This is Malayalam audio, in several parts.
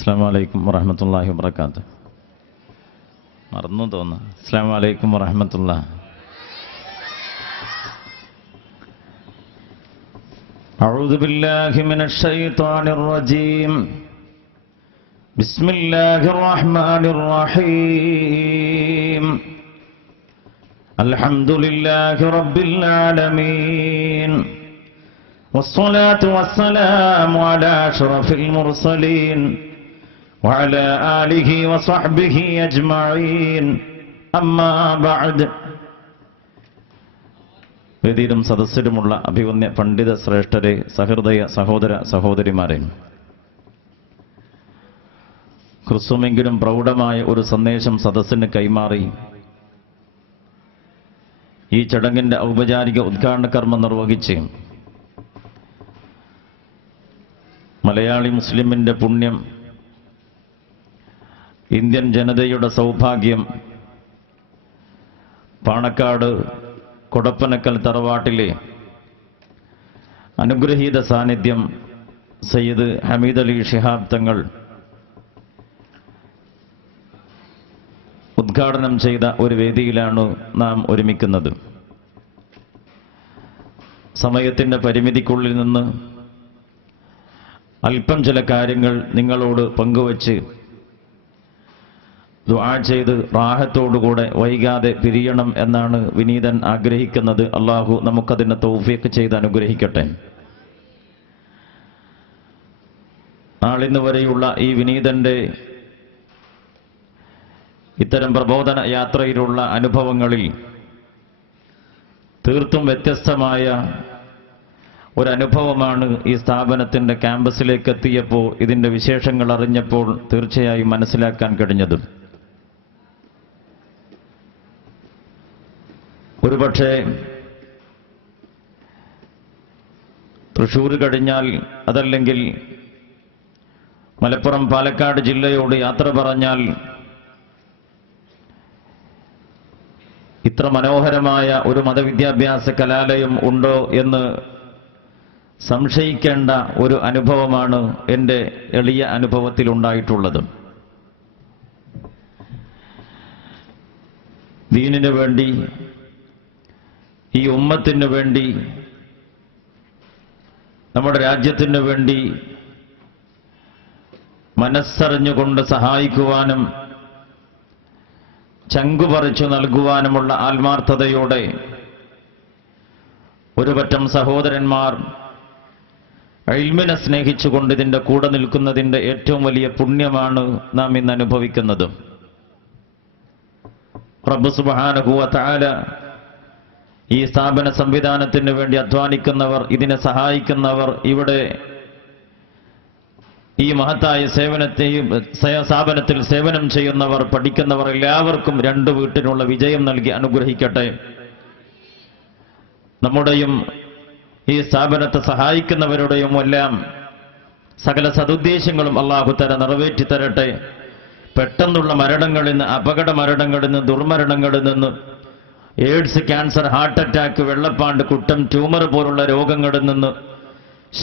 അസ്സലാമു അലൈക്കും വറഹ്മത്തുള്ളാഹി വബറകാതുഹു. മറന്നു തോന്നുന്നു. അസ്സലാമു അലൈക്കും വറഹ്മത്തുള്ളാഹി. അഊദു ബില്ലാഹി മിനശ് ശൈത്വാനിർ റജീം. ബിസ്മില്ലാഹിർ റഹ്മാനിർ റഹീം. അൽഹംദുലില്ലാഹി റബ്ബിൽ ആലമീൻ. والصلاة والسلام على أشرف المرسلين وعلى آله وصحبه أجمعين أما بعد. വേദിയിലും സദസ്സിലുമുള്ള അഭിവന്യ പണ്ഡിത ശ്രേഷ്ഠരെ, സഹൃദയ സഹോദര സഹോദരിമാരെ, ഹ്രസ്വമെങ്കിലും പ്രൗഢമായ ഒരു സന്ദേശം സദസ്സിന് കൈമാറി ഈ ചടങ്ങിന്റെ ഔപചാരിക ഉദ്ഘാടന കർമ്മം നിർവഹിച്ച് മലയാളി മുസ്ലിമിന്റെ പുണ്യം, ഇന്ത്യൻ ജനതയുടെ സൗഭാഗ്യം, പാണക്കാട് കൊടപ്പനക്കൽ തറവാട്ടിലെ അനുഗ്രഹീത സാന്നിധ്യം സയ്യിദ് ഹമീദ് അലി ശിഹാബ് തങ്ങൾ ഉദ്ഘാടനം ചെയ്ത ഒരു വേദിയിലാണ് നാം ഒരുമിക്കുന്നത്. സമയത്തിൻ്റെ പരിമിതിക്കുള്ളിൽ നിന്ന് അല്പം ചില കാര്യങ്ങൾ നിങ്ങളോട് പങ്കുവച്ച് ദുആ ചെയ്ത് റാഹത്തോടുകൂടെ വൈകാതെ പിരിയണം എന്നാണ് വിനീതൻ ആഗ്രഹിക്കുന്നത്. അള്ളാഹു നമുക്കതിനെ തൗഫീഖ് ചെയ്ത് അനുഗ്രഹിക്കട്ടെ. നാളിന്ന് വരെയുള്ള ഈ വിനീതന്റെ ഇത്തരം പ്രബോധന യാത്രയിലുള്ള അനുഭവങ്ങളിൽ തീർത്തും വ്യത്യസ്തമായ ഒരനുഭവമാണ് ഈ സ്ഥാപനത്തിൻ്റെ ക്യാമ്പസിലേക്ക് എത്തിയപ്പോൾ, ഇതിൻ്റെ വിശേഷങ്ങൾ അറിഞ്ഞപ്പോൾ തീർച്ചയായും മനസ്സിലാക്കാൻ കഴിഞ്ഞത്. ഒരുപക്ഷെ തൃശ്ശൂർ കഴിഞ്ഞാൽ, അതല്ലെങ്കിൽ മലപ്പുറം പാലക്കാട് ജില്ലയോട് യാത്ര പറഞ്ഞാൽ ഇത്ര മനോഹരമായ ഒരു മതവിദ്യാഭ്യാസ കലാലയം ഉണ്ടോ എന്ന് സംശയിക്കേണ്ട ഒരു അനുഭവമാണ് എൻ്റെ എളിയ അനുഭവത്തിൽ ഉണ്ടായിട്ടുള്ളത്. ദീനിനു വേണ്ടി, ഈ ഉമ്മത്തിനു വേണ്ടി, നമ്മുടെ രാജ്യത്തിനു വേണ്ടി മനസ്സറിഞ്ഞുകൊണ്ട് സഹായിക്കുവാനും ചങ്കുപറിച്ചു നൽകുവാനുമുള്ള ആത്മാർത്ഥതയോടെ ഒരുപറ്റം സഹോദരന്മാർ ഇൽമിനെ സ്നേഹിച്ചുകൊണ്ട് ഇതിൻ്റെ കൂടെ നിൽക്കുന്നതിൻ്റെ ഏറ്റവും വലിയ പുണ്യമാണ് നാം ഇന്ന് അനുഭവിക്കുന്നത്. റബ്ബ് സുബ്ഹാനഹു വ തആല ഈ സ്ഥാപന സംവിധാനത്തിന് വേണ്ടി അധ്വാനിക്കുന്നവർ, ഇതിനെ സഹായിക്കുന്നവർ, ഇവിടെ ഈ മഹത്തായ സ്ഥാപനത്തിൽ സേവനം ചെയ്യുന്നവർ, പഠിക്കുന്നവർ എല്ലാവർക്കും രണ്ട് വീട്ടിനുള്ള വിജയം നൽകി അനുഗ്രഹിക്കട്ടെ. നമ്മുടെയും ഈ സ്ഥാപനത്തെ സഹായിക്കുന്നവരുടെയും എല്ലാം സകല സതുദ്ദേശങ്ങളും അല്ലാഹു തആല നിറവേറ്റി തരട്ടെ. പെട്ടെന്നുള്ള മരണങ്ങളിൽ നിന്ന്, അപകട മരണങ്ങളിൽ നിന്ന്, ദുർമരണങ്ങളിൽ നിന്ന്, എയ്ഡ്സ്, ക്യാൻസർ, ഹാർട്ട് അറ്റാക്ക്, വെള്ളപ്പാണ്ട്, കുട്ടം, ട്യൂമർ പോലുള്ള രോഗങ്ങളിൽ നിന്ന്,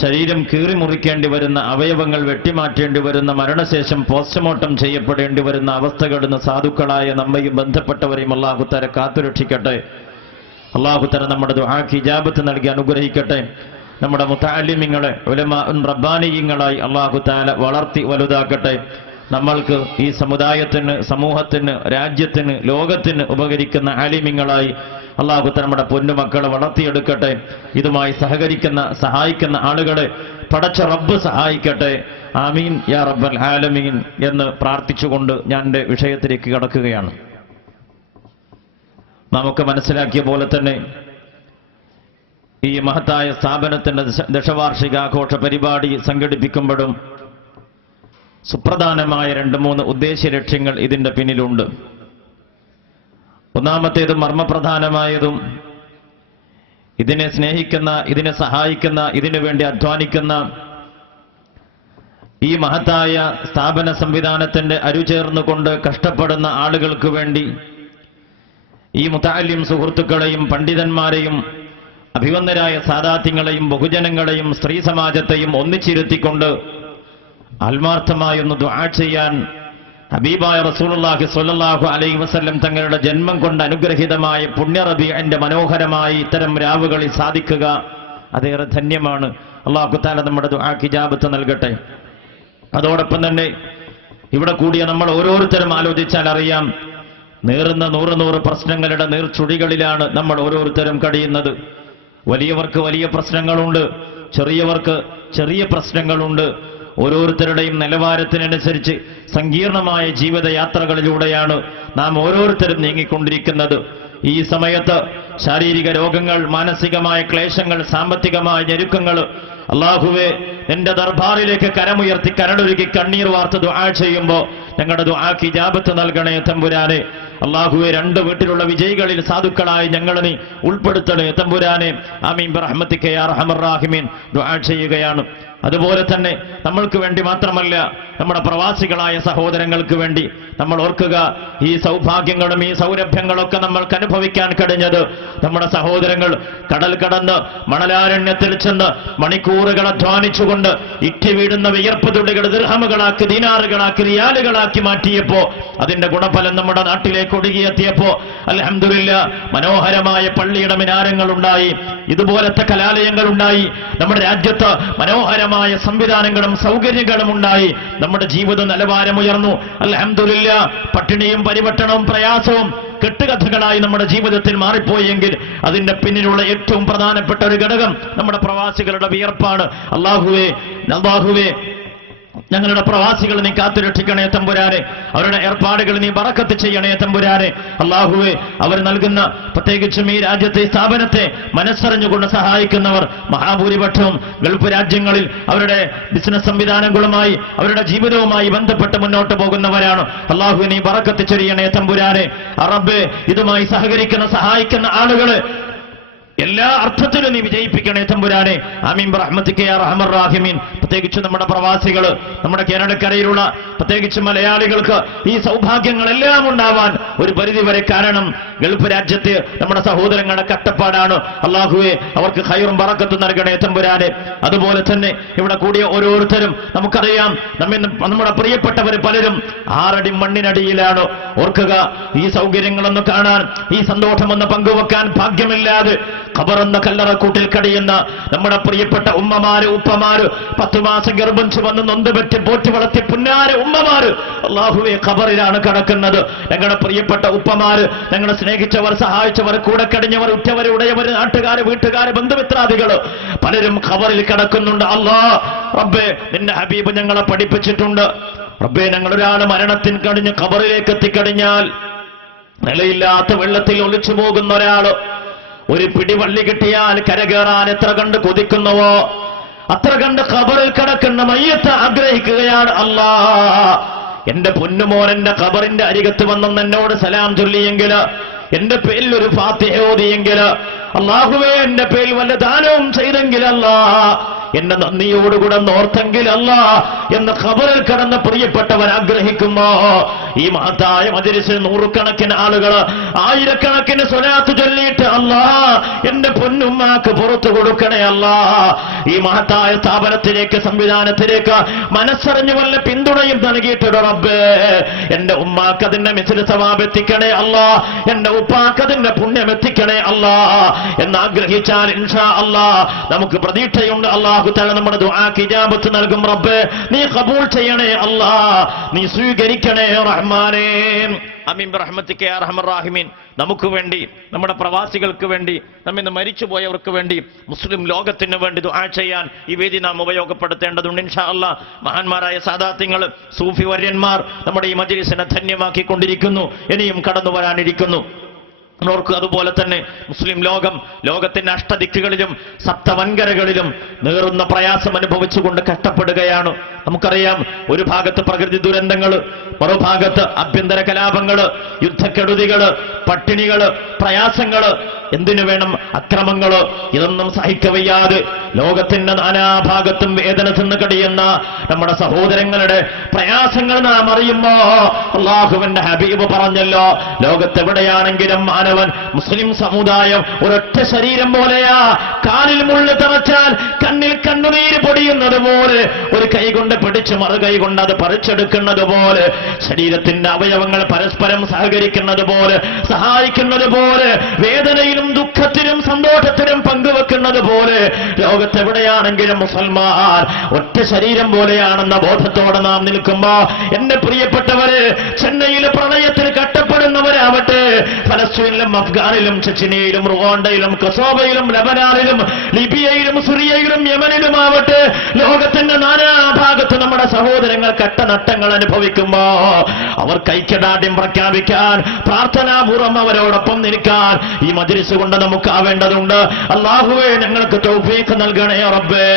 ശരീരം കീറി മുറിക്കേണ്ടി വരുന്ന, അവയവങ്ങൾ വെട്ടിമാറ്റേണ്ടി വരുന്ന, മരണശേഷം പോസ്റ്റ്മോർട്ടം ചെയ്യപ്പെടേണ്ടി വരുന്ന അവസ്ഥകളിൽ നിന്ന് സാധുക്കളായ നമ്മയും ബന്ധപ്പെട്ടവരെയും അല്ലാഹു തആല കാത്തുരക്ഷിക്കട്ടെ. അല്ലാഹു തആല നമ്മുടെ ദുആക്ക് ഇജാബത്ത് നൽകി അനുഗ്രഹിക്കട്ടെ. നമ്മുടെ മുതഅല്ലിമീങ്ങളെ ഉലമാഉൻ റബ്ബാനിയങ്ങളായി അല്ലാഹു തആല വളർത്തി വലുതാക്കട്ടെ. നമ്മൾക്ക് ഈ സമുദായത്തിന്, സമൂഹത്തിന്, രാജ്യത്തിന്, ലോകത്തിന് ഉപകരിക്കുന്ന ആലിമീങ്ങളായി അല്ലാഹു തആല നമ്മുടെ പൊന്നുമക്കളെ വളർത്തിയെടുക്കട്ടെ. ഇതുമായി സഹകരിക്കുന്ന, സഹായിക്കുന്ന ആളുകളെ പടച്ച റബ്ബ് സഹായിക്കട്ടെ. ആമീൻ യാ റബ്ബൽ ആലമീൻ എന്ന് പ്രാർത്ഥിച്ചുകൊണ്ട് ഞാൻ എൻ്റെ വിഷയത്തിലേക്ക് കടക്കുകയാണ്. നമുക്ക് മനസ്സിലാക്കിയ പോലെ തന്നെ ഈ മഹത്തായ സ്ഥാപനത്തിൻ്റെ ദശവാർഷികാഘോഷ പരിപാടി സംഘടിപ്പിക്കുമ്പോഴും സുപ്രധാനമായ 2-3 ഉദ്ദേശ ലക്ഷ്യങ്ങൾ ഇതിൻ്റെ പിന്നിലുണ്ട്. ഒന്നാമത്തേതും മർമ്മപ്രധാനമായതും ഇതിനെ സ്നേഹിക്കുന്ന, ഇതിനെ സഹായിക്കുന്ന, ഇതിനു വേണ്ടി അധ്വാനിക്കുന്ന ഈ മഹത്തായ സ്ഥാപന സംവിധാനത്തിൻ്റെ അരുചേർന്നുകൊണ്ട് കഷ്ടപ്പെടുന്ന ആളുകൾക്ക് വേണ്ടി ഈ മുതഅല്ലിം സുഹൃത്തുക്കളെയും പണ്ഡിതന്മാരെയും അഭിവന്ദരായ സാദാത്യങ്ങളെയും ബഹുജനങ്ങളെയും സ്ത്രീ സമാജത്തെയും ഒന്നിച്ചിരുത്തിക്കൊണ്ട് ആത്മാർത്ഥമായി ഒന്ന് ദുആ ചെയ്യാൻ ഹബീബായ റസൂലുള്ളാഹി സ്വല്ലല്ലാഹു അലൈഹി വസല്ലം തങ്ങളുടെ ജന്മം കൊണ്ട് അനുഗ്രഹീതമായ പുണ്യ റബീഇന്റെ മനോഹരമായി ഇത്തരം രാവുകളിൽ സാധിക്കുക അതേറെ ധന്യമാണ്. അല്ലാഹു തആല നമ്മുടെ ദുആക്ക് ഇജാബത്ത് നൽകട്ടെ. അതോടൊപ്പം തന്നെ ഇവിടെ കൂടിയ നമ്മൾ ഓരോരുത്തരും ആലോചിച്ചാൽ അറിയാം, നീറുന്ന നൂറ് പ്രശ്നങ്ങളുടെ നീർച്ചുഴികളിലാണ് നമ്മൾ ഓരോരുത്തരും കഴിയുന്നത്. വലിയവർക്ക് വലിയ പ്രശ്നങ്ങളുണ്ട്, ചെറിയവർക്ക് ചെറിയ പ്രശ്നങ്ങളുണ്ട്. ഓരോരുത്തരുടെയും നിലവാരത്തിനനുസരിച്ച് സങ്കീർണമായ ജീവിതയാത്രകളിലൂടെയാണ് നാം ഓരോരുത്തരും നീങ്ങിക്കൊണ്ടിരിക്കുന്നത്. ഈ സമയത്ത് ശാരീരിക രോഗങ്ങൾ, മാനസികമായ ക്ലേശങ്ങൾ, സാമ്പത്തികമായ ഞെരുക്കങ്ങൾ, അല്ലാഹുവേ എന്റെ ദർബാറിലേക്ക് കരമുയർത്തി കരടൊരുക്കി കണ്ണീർ വാർത്ത് ദുആ ചെയ്യുമ്പോൾ ഞങ്ങളുടെ ദുആക്ക് ഇജാബത്ത് നൽകണേ തമ്പുരാനെ. അല്ലാഹുവേ, 2 വീട്ടിലുള്ള വിജയികളിൽ സാധുക്കളായി ഞങ്ങളെ നീ ഉൾപ്പെടുത്തണേ തമ്പുരാനെ. ആമീൻ ബിറഹ്മതിക യാ അർഹമർ റഹീമീൻ ദുആ ചെയ്യുകയാണ്. അതുപോലെ തന്നെ നമ്മൾക്ക് വേണ്ടി മാത്രമല്ല, നമ്മുടെ പ്രവാസികളായ സഹോദരങ്ങൾക്ക് വേണ്ടി നമ്മൾ ഓർക്കുക. ഈ സൗഭാഗ്യങ്ങളും ഈ സൗരഭ്യങ്ങളൊക്കെ നമ്മൾക്ക് അനുഭവിക്കാൻ കഴിഞ്ഞത് നമ്മുടെ സഹോദരങ്ങൾ കടൽ കടന്ന് മണലാരണ്യത്തിൽ ചെന്ന് മണിക്കൂറുകൾ അധ്വാനിച്ചുകൊണ്ട് ഇറ്റി വീടുന്ന വിയർപ്പ് തുള്ളികൾ ദിർഹമുകളാക്കി, ദീനാറുകളാക്കി, റിയാലുകളാക്കി മാറ്റിയപ്പോ അതിന്റെ ഗുണഫലം നമ്മുടെ നാട്ടിലേക്ക് ഒഴുകിയെത്തിയപ്പോ അൽഹംദുലില്ലാ മനോഹരമായ പള്ളിയുടെ മിനാരങ്ങൾ ഉണ്ടായി, ഇതുപോലത്തെ കലാലയങ്ങൾ ഉണ്ടായി, നമ്മുടെ രാജ്യത്ത് മനോഹരമായ സംവിധാനങ്ങളും സൗകര്യങ്ങളും ഉണ്ടായി, നമ്മുടെ ജീവിത നിലവാരം ഉയർന്നു. അൽഹംദുലില്ലാ പട്ടിണിയും പരിവട്ടണവും പ്രയാസവും കെട്ടുകഥകളായി നമ്മുടെ ജീവിതത്തിൽ മാറിപ്പോയെങ്കിൽ അതിന്റെ പിന്നിലുള്ള ഏറ്റവും പ്രധാനപ്പെട്ട ഒരു ഘടകം നമ്മുടെ പ്രവാസികളുടെ വിയർപ്പാണ്. അല്ലാഹുവേ ഞങ്ങളുടെ പ്രവാസികൾ നീ കാത്തുരക്ഷിക്കണേ തമ്പുരാനെ. അവരുടെ ഏർപ്പാടുകൾ നീ ബറക്കത്ത് ചെയ്യണേ തമ്പുരാനെ. അല്ലാഹുവേ, അവർ നൽകുന്ന പ്രത്യേകിച്ചും ഈ രാജ്യത്തെ സ്ഥാപനത്തെ മനസ്സറിഞ്ഞുകൊണ്ട് സഹായിക്കുന്നവർ മഹാഭൂരിപക്ഷവും ഗൾഫ് രാജ്യങ്ങളിൽ അവരുടെ ബിസിനസ് സംവിധാനങ്ങളുമായി അവരുടെ ജീവിതവുമായി ബന്ധപ്പെട്ട് മുന്നോട്ട് പോകുന്നവരാണ്. അല്ലാഹുവേ, നീ ബറക്കത്ത് ചെയ്യണേ തമ്പുരാനെ. റബ്ബേ, ഇതുമായി സഹകരിക്കുന്ന സഹായിക്കുന്ന ആളുകളെ എല്ലാ അർത്ഥത്തിലും നീ വിജയിപ്പിക്കണേ തമ്പുരാനെ. ആമീൻ ബിറഹ്മതിക യാ അർഹമർ റഹീമീൻ. പ്രത്യേകിച്ച് നമ്മുടെ പ്രവാസികൾ, നമ്മുടെ കേരളക്കരയിലുള്ള പ്രത്യേകിച്ച് മലയാളികൾക്ക് ഈ സൗഭാഗ്യങ്ങളെല്ലാം ഉണ്ടാവാൻ ഒരു പരിധിവരെ കാരണം ഗൾഫ് രാജ്യത്ത് നമ്മുടെ സഹോദരങ്ങളുടെ കഷ്ടപ്പാടാണ്. അല്ലാഹുവേ, അവർക്ക് ഖൈറും ബറക്കത്തും നൽകണേ തമ്പുരാനെ. അതുപോലെ തന്നെ ഇവിടെ കൂടിയ ഓരോരുത്തരും നമുക്കറിയാം, നമ്മുടെ പ്രിയപ്പെട്ടവർ പലരും 6 അടി മണ്ണിനടിയിലാണ്. ഓർക്കുക, ഈ സൗകര്യങ്ങളൊന്ന് കാണാൻ, ഈ സന്തോഷമൊന്ന് പങ്കുവെക്കാൻ ഭാഗ്യമില്ലാതെ ഖബറെന്ന കല്ലറക്കൂട്ടിൽ കഴിയുന്ന നമ്മുടെ പ്രിയപ്പെട്ട ഉമ്മമാര്, ഉപ്പമാര്, 10 മാസം ഗർഭം ചുമന്ന് നൊന്തുപറ്റി പോറ്റി വളർത്തിയ പുന്നാര ഉമ്മമാര് അല്ലാഹുവേ ഖബറിലാണ് കിടക്കുന്നത്. ഞങ്ങളുടെ പ്രിയപ്പെട്ട ഉപ്പമാര്, ഞങ്ങളെ സ്നേഹിച്ചവർ, സഹായിച്ചവർ, കൂടെ കഴിഞ്ഞവർ, ഉറ്റവർ, ഉടയവർ, നാട്ടുകാര്, വീട്ടുകാര്, ബന്ധുമിത്രാദികള് പലരും ഖബറിൽ കിടക്കുന്നുണ്ട്. അല്ലാഹ് റബ്ബേ, നിന്റെ ഹബീബ് ഞങ്ങളെ പഠിപ്പിച്ചിട്ടുണ്ട്. റബ്ബേ, ഞങ്ങളൊരാൾ മരണത്തിന് കഴിഞ്ഞ് ഖബറിലേക്ക് എത്തിക്കഴിഞ്ഞാൽ നിലയില്ലാത്ത വെള്ളത്തിൽ ഒളിച്ചു പോകുന്ന ഒരാള് ഒരു പിടിവള്ളി കിട്ടിയാൽ കരകയറാൻ എത്ര കണ്ട് കൊതിക്കുന്നുവോ അത്ര കണ്ട് ഖബറിൽ കിടക്കുന്ന മയ്യത്ത് ആഗ്രഹിക്കുകയാണ്. അല്ലാ, എന്റെ പൊന്നുമോൻ എന്റെ ഖബറിന്റെ അരികത്ത് വന്നെന്ന് എന്നോട് സലാം ചൊല്ലിയെങ്കിൽ, എന്റെ പേരിൽ ഒരു ഫാത്തിഹ ഓതിയെങ്കിൽ, അല്ലാഹുവേ എന്റെ പേരിൽ വല്ല ദാനവും ചെയ്തെങ്കിൽ, അല്ലാ എന്നെ നന്ദിയോടുകൂടെ നോർത്തെങ്കിൽ, അല്ലാ എന്ന് ഖബറിൽ കിടന്ന പ്രിയപ്പെട്ടവർ ആഗ്രഹിക്കുമ്പോ ഈ മഹത്തായ മജ്‌ലിസിൽ 100 കണക്കിന് ആളുകൾ 1000 സ്വലാത്ത് ചൊല്ലിയിട്ട്, അല്ലാ എന്റെ പൊന്നുമ്മാക്ക് പുറത്തു കൊടുക്കണേ, അല്ലാ ഈ മഹത്തായ സ്ഥാപനത്തിലേക്ക്, സംവിധാനത്തിലേക്ക് മനസ്സറിഞ്ഞു വല്ല പിന്തുണയും നൽകിയിട്ട് റബ്ബേ എന്റെ ഉമ്മാക്ക് അതിന്റെ മിസ്ൽ സവാബ് എത്തിക്കണേ, അല്ലാ എന്റെ ഉപ്പാക്ക് അതിന്റെ പുണ്യം എത്തിക്കണേ, അല്ലാ എന്നാഗ്രഹിച്ചാൽ ഇൻഷാ അല്ലാ നമുക്ക് പ്രതീക്ഷയുണ്ട്. അല്ലാഹു തആല നമ്മുടെ ദുആക്ക് ഇജാബത്ത് നൽകും. റബ്ബേ, നീ ഖബൂൽ ചെയ്യണേ, അല്ലാ നീ സ്വീകരിക്കണേ റഹ്മാനേ. ആമീൻ ബിറഹ്മതിക യാ അർഹമർ റഹീമീൻ. നമുക്ക് വേണ്ടി, നമ്മുടെ പ്രവാസികൾക്ക് വേണ്ടി, നമ്മിന്ന് മരിച്ചുപോയവർക്ക് വേണ്ടി, മുസ്ലിം ലോകത്തിന് വേണ്ടി ദുആ ചെയ്യാൻ ഈ വേദി നാം ഉപയോഗപ്പെടുത്തേണ്ടതുണ്ട് ഇൻഷാ അല്ലാ. മഹാന്മാരായ സാദാത്യങ്ങൾ, സൂഫി വര്യന്മാർ നമ്മുടെ ഈ മജ്‌ലിസിനെ ധന്യമാക്കിക്കൊണ്ടിരിക്കുന്നു, ഇനിയും കടന്നു വരാനിരിക്കുന്നു. ഓർക്കുക, അതുപോലെ തന്നെ മുസ്ലിം ലോകത്തിന്റെ അഷ്ടദിക്കുകളിലും സപ്തവൻകരകളിലും നീറുന്ന പ്രയാസം അനുഭവിച്ചുകൊണ്ട് കഷ്ടപ്പെടുകയാണ്. നമുക്കറിയാം, ഒരു ഭാഗത്ത് പ്രകൃതി ദുരന്തങ്ങൾ, മറുഭാഗത്ത് ആഭ്യന്തര കലാപങ്ങൾ, യുദ്ധക്കെടുതികൾ, പട്ടിണികൾ, പ്രയാസങ്ങൾ, എന്തിനു വേണം അക്രമങ്ങൾ. ഇതൊന്നും സഹിക്കവയ്യാതെ ലോകത്തിന്റെ നാനാഭാഗത്തും വേദന തിന്ന് കഴിയുന്ന നമ്മുടെ സഹോദരങ്ങളുടെ പ്രയാസങ്ങൾ നാം അറിയുമ്പോ അല്ലാഹുവിന്റെ ഹബീബ് പറഞ്ഞല്ലോ, ലോകത്തെവിടെയാണെങ്കിലും മാനവൻ, മുസ്ലിം സമുദായം ഒരൊറ്റ ശരീരം പോലെയാ. കാലിൽ മുള്ളു തറച്ചാൽ കണ്ണിൽ കണ്ണുനീര് പൊടിയുന്നത് പോലെ ഒരു കൈ കൊണ്ട് പിടിച്ച് മറുകൈ കൊണ്ട് അത് പറിച്ചെടുക്കുന്നത് പോലെ, ശരീരത്തിന്റെ അവയവങ്ങൾ പരസ്പരം സഹകരിക്കുന്നത് പോലെ, സഹായിക്കുന്നത് പോലെ, വേദനയിലും ദുഃഖത്തിലും സന്തോഷത്തിലും പങ്കുവെക്കുന്നത് പോലെ, ലോകത്തെവിടെയാണെങ്കിലും മുസൽമാൻ ഒറ്റ ശരീരം പോലെയാണെന്ന ബോധത്തോടെ നാം നിൽക്കുമ്പോ, എന്റെ പ്രിയപ്പെട്ടവര്, ചെന്നൈയിലെ പ്രളയത്തിൽ കട്ടപ്പെടുന്നവരാവട്ടെ, ഫലസ്തീനിലും അഫ്ഗാനിലും ചെച്ചിനിയിലും റുവാണ്ടയിലും കൊസോവയിലും ലബനാനിലും ലിബിയയിലും സിറിയയിലും യമനിലുമാവട്ടെ, ലോകത്തിന്റെ നാനാഭാഗത്ത് നമ്മുടെ സഹോദരങ്ങൾ കട്ടനട്ടങ്ങൾ അനുഭവിക്കുമ്പോ അവർക്ക് ഐക്യദാർഢ്യം പ്രഖ്യാപിക്കാൻ, പ്രാർത്ഥനാപൂർവം അവരോടൊപ്പം നിൽക്കാൻ ഈ മജ്‌ലിസ് കൊണ്ട് നമുക്കാവേണ്ടതുണ്ട്. അല്ലാഹുവേ, ഞങ്ങൾക്ക് തൗഫീഖ് നൽകണേ റബ്ബേ.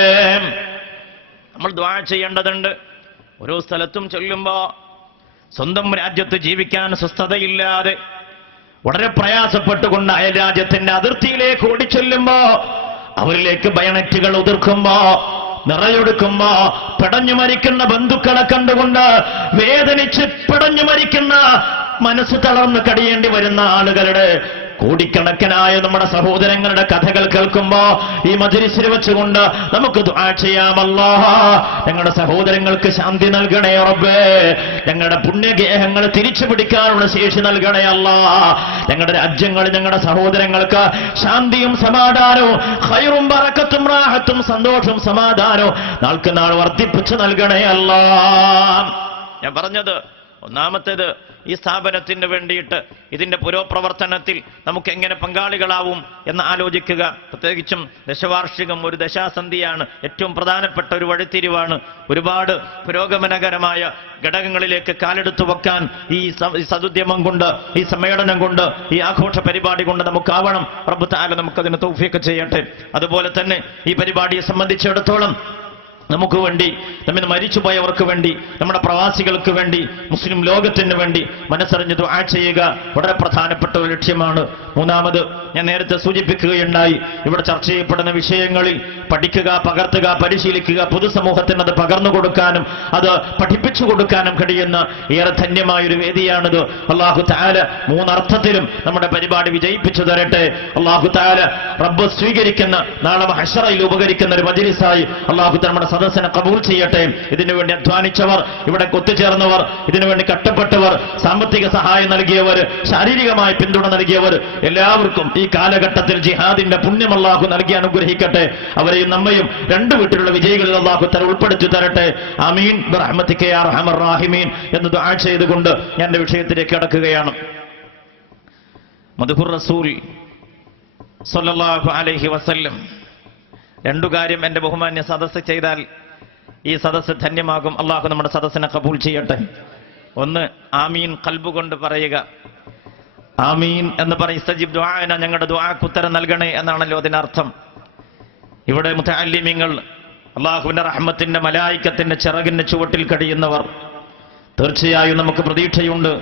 നമ്മൾ ദുആ ചെയ്യേണ്ടതുണ്ട്. ഓരോ സ്ഥലത്തും ചൊല്ലുമ്പോ സ്വന്തം രാജ്യത്ത് ജീവിക്കാൻ സ്വസ്ഥതയില്ലാതെ വളരെ പ്രയാസപ്പെട്ടുകൊണ്ട് അയൽ രാജ്യത്തിന്റെ അതിർത്തിയിലേക്ക് ഓടിച്ചൊല്ലുമ്പോ, അവരിലേക്ക് ബയണറ്റുകൾ ഉതിർക്കുമ്പോ, നിറയൊടുക്കുമ്പോ, പിടഞ്ഞു മരിക്കുന്ന ബന്ധുക്കളെ കണ്ടുകൊണ്ട് വേദനിച്ച് പിടഞ്ഞു മരിക്കുന്ന, മനസ്സ് തളർന്ന് കടിയേണ്ടി വരുന്ന ആളുകളുടെ കോടിക്കണക്കിനായ നമ്മുടെ സഹോദരങ്ങളുടെ കഥകൾ കേൾക്കുമ്പോ ഈ മജ്‌ലിസിൽ വെച്ചുകൊണ്ട് നമുക്ക് ദുആ ചെയ്യാം. അല്ലാഹ്, ഞങ്ങളുടെ സഹോദരങ്ങൾക്ക് ശാന്തി നൽകണേ റബ്ബേ. ഞങ്ങളുടെ പുണ്യഗേഹങ്ങൾ തിരിച്ചു പിടിക്കാനുള്ള ശേഷി നൽകണേ അല്ലാഹ്. ഞങ്ങളുടെ രാജ്യങ്ങളിൽ ഞങ്ങളുടെ സഹോദരങ്ങൾക്ക് ശാന്തിയും സമാധാനവും, ഖൈറും ബറക്കത്തും റാഹത്തും സന്തോഷവും സമാധാനവും നാൾക്ക് നാൾ വർദ്ധിപ്പിച്ചു നൽകണേ അല്ലാഹ്. ഞാൻ പറഞ്ഞത് ഒന്നാമത്തേത്, ഈ സ്ഥാപനത്തിന് വേണ്ടിയിട്ട് ഇതിന്റെ പുരോപ്രവർത്തനത്തിൽ നമുക്ക് എങ്ങനെ പങ്കാളികളാവും എന്ന് ആലോചിക്കുക. പ്രത്യേകിച്ചും ദശവാർഷികം ഒരു ദശാസന്ധിയാണ്, ഏറ്റവും പ്രധാനപ്പെട്ട ഒരു വഴിത്തിരിവാണ്. ഒരുപാട് പുരോഗമനകരമായ ഘടകങ്ങളിലേക്ക് കാലെടുത്തു വെക്കാൻ ഈ സദുദ്യമം കൊണ്ട്, ഈ സമ്മേളനം കൊണ്ട്, ഈ ആഘോഷ പരിപാടി കൊണ്ട് നമുക്കാവണം. റബ്ബ് തആല നമുക്കതിന് തൗഫീഖ് ചെയ്യട്ടെ. അതുപോലെ തന്നെ ഈ പരിപാടിയെ സംബന്ധിച്ചിടത്തോളം നമുക്ക് വേണ്ടി, നമ്മിൽ മരിച്ചുപോയവർക്ക് വേണ്ടി, നമ്മുടെ പ്രവാസികൾക്ക് വേണ്ടി, മുസ്ലിം ലോകത്തിന് വേണ്ടി മനസ്സറിഞ്ഞ് ദുആ ചെയ്യുക വളരെ പ്രധാനപ്പെട്ട ഒരു ലക്ഷ്യമാണ്. മൂന്നാമത്, ഞാൻ നേരത്തെ സൂചിപ്പിക്കുകയുണ്ടായി, ഇവിടെ ചർച്ച ചെയ്യപ്പെടുന്ന വിഷയങ്ങളിൽ പഠിക്കുക, പകർത്തുക, പരിശീലിക്കുക, പൊതുസമൂഹത്തിന് അത് പകർന്നു കൊടുക്കാനും അത് പഠിപ്പിച്ചു കൊടുക്കാനും കഴിയുന്ന ഏറെ ധന്യമായൊരു വേദിയാണിത്. അല്ലാഹു തആല മൂന്നർത്ഥത്തിലും നമ്മുടെ പരിപാടി വിജയിപ്പിച്ചു തരട്ടെ. അല്ലാഹു തആല റബ്ബ് സ്വീകരിക്കുന്ന, നാളെ മഹ്ശറയിൽ ഉപകരിക്കുന്ന ഒരു മജ്‌ലിസായി അല്ലാഹു തആല നമ്മുടെ സദസ്സിനെ കബൂൽ ചെയ്യട്ടെ. ഇതിനുവേണ്ടി അധ്വാനിച്ചവർ, ഇവിടെ ഒത്തുചേർന്നവർ, ഇതിനുവേണ്ടി കഷ്ടപ്പെട്ടവർ, സാമ്പത്തിക സഹായം നൽകിയവർ, ശാരീരികമായ പിന്തുണ നൽകിയവർ, എല്ലാവർക്കും ഈ കാലഘട്ടത്തിൽ ജിഹാദിന്റെ പുണ്യം അല്ലാഹു നൽകി അനുഗ്രഹിക്കട്ടെ. അവരെയും നമ്മയും രണ്ടു വീട്ടിലുള്ള വിജയികളിൽ അല്ലാഹു തആല ഉൾപ്പെടുത്തി തരട്ടെ. ആമീൻ ബിറഹ്മതിക യാ അർഹമർ റഹീമീൻ എന്ന് ദുആ ചെയ്തുകൊണ്ട് ഞാൻ എൻ്റെ വിഷയത്തിലേക്ക് കടക്കുകയാണ്. മദ്ഹുർ റസൂൽ സ്വല്ലല്ലാഹു അലൈഹി വസല്ലം രണ്ടു കാര്യം എൻ്റെ ബഹുമാന്യ സദസ്സ് ചെയ്താൽ ഈ സദസ്സ് ധന്യമാകും. അള്ളാഹു നമ്മുടെ സദസ്സിനെ കബൂൽ ചെയ്യട്ടെ. ഒന്ന്, ആമീൻ ഖൽബ് കൊണ്ട് പറയുക. ആമീൻ എന്ന് പറയും, ഇസ്തജിബ് ദുആന, ഞങ്ങളുടെ ദുആക്ക് ഉത്തരം നൽകണേ എന്നാണല്ലോ അതിനർത്ഥം. ഇവിടെ മുതഅല്ലിമീങ്ങൾ, അള്ളാഹുവിന്റെ റഹ്മത്തിന്റെ മലായിക്കത്തിന്റെ ചിറകിന്റെ ചുവട്ടിൽ കഴിയുന്നവർ, തീർച്ചയായും നമുക്ക് പ്രതീക്ഷയുണ്ട്.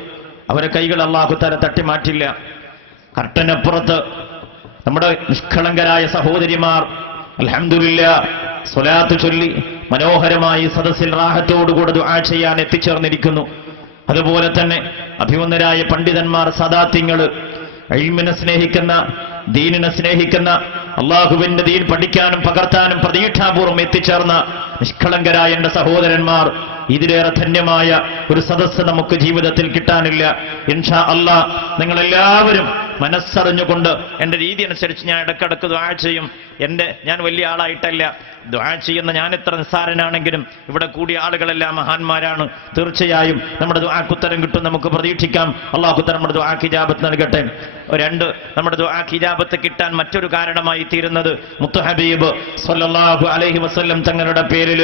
അവരെ കൈകൾ അള്ളാഹു തആല തട്ടിമാറ്റില്ല. കർട്ടനപ്പുറത്ത് നമ്മുടെ നിഷ്കളങ്കരായ സഹോദരിമാർ അൽഹംദുലില്ലാഹ് സ്വലാത്ത് ചൊല്ലി മനോഹരമായി സദസ്സിൽ റാഹത്തോടുകൂടെ ദുആ ചെയ്യാൻ എത്തിച്ചേർന്നിരിക്കുന്നു. അതുപോലെ തന്നെ അഭിമന്യരായ പണ്ഡിതന്മാർ, സദാത്യങ്ങൾ, ഇൽമിനെ സ്നേഹിക്കുന്ന, ദീനിനെ സ്നേഹിക്കുന്ന, അള്ളാഹുവിന്റെ ദീൻ പഠിക്കാനും പകർത്താനും പ്രതീക്ഷാപൂർവ്വം എത്തിച്ചേർന്ന നിഷ്കളങ്കരായ എന്റെ സഹോദരന്മാർ, ഇതിലേറെ ധന്യമായ ഒരു സദസ്സ് നമുക്ക് ജീവിതത്തിൽ കിട്ടാനില്ല. ഇൻഷാ അല്ലാഹ് നിങ്ങളെല്ലാവരും മനസ്സറിഞ്ഞുകൊണ്ട് എൻ്റെ രീതി അനുസരിച്ച് ഞാൻ ഇടക്കിടക്ക് ദുആ ചെയ്യും. ഞാൻ വലിയ ആളായിട്ടല്ല ദുആ ചെയ്യുന്ന, ഞാൻ എത്ര നിസ്സാരനാണെങ്കിലും ഇവിടെ കൂടിയ ആളുകളെല്ലാം മഹാന്മാരാണ്. തീർച്ചയായും നമ്മുടെ ദുആക്ക് ഉത്തരം കിട്ടും, നമുക്ക് പ്രതീക്ഷിക്കാം. അല്ലാഹു തആല നമ്മുടെ ദുആക്ക് ഇജാബത്ത് നൽകട്ടെ. രണ്ട്, നമ്മുടെ ദുആക്ക് ഇജാബത്ത് കിട്ടാൻ മറ്റൊരു കാരണമായി തീരുന്നത് മുത്ത് ഹബീബ് സ്വല്ലല്ലാഹു അലൈഹി വസല്ലം തങ്ങളുടെ പേരിൽ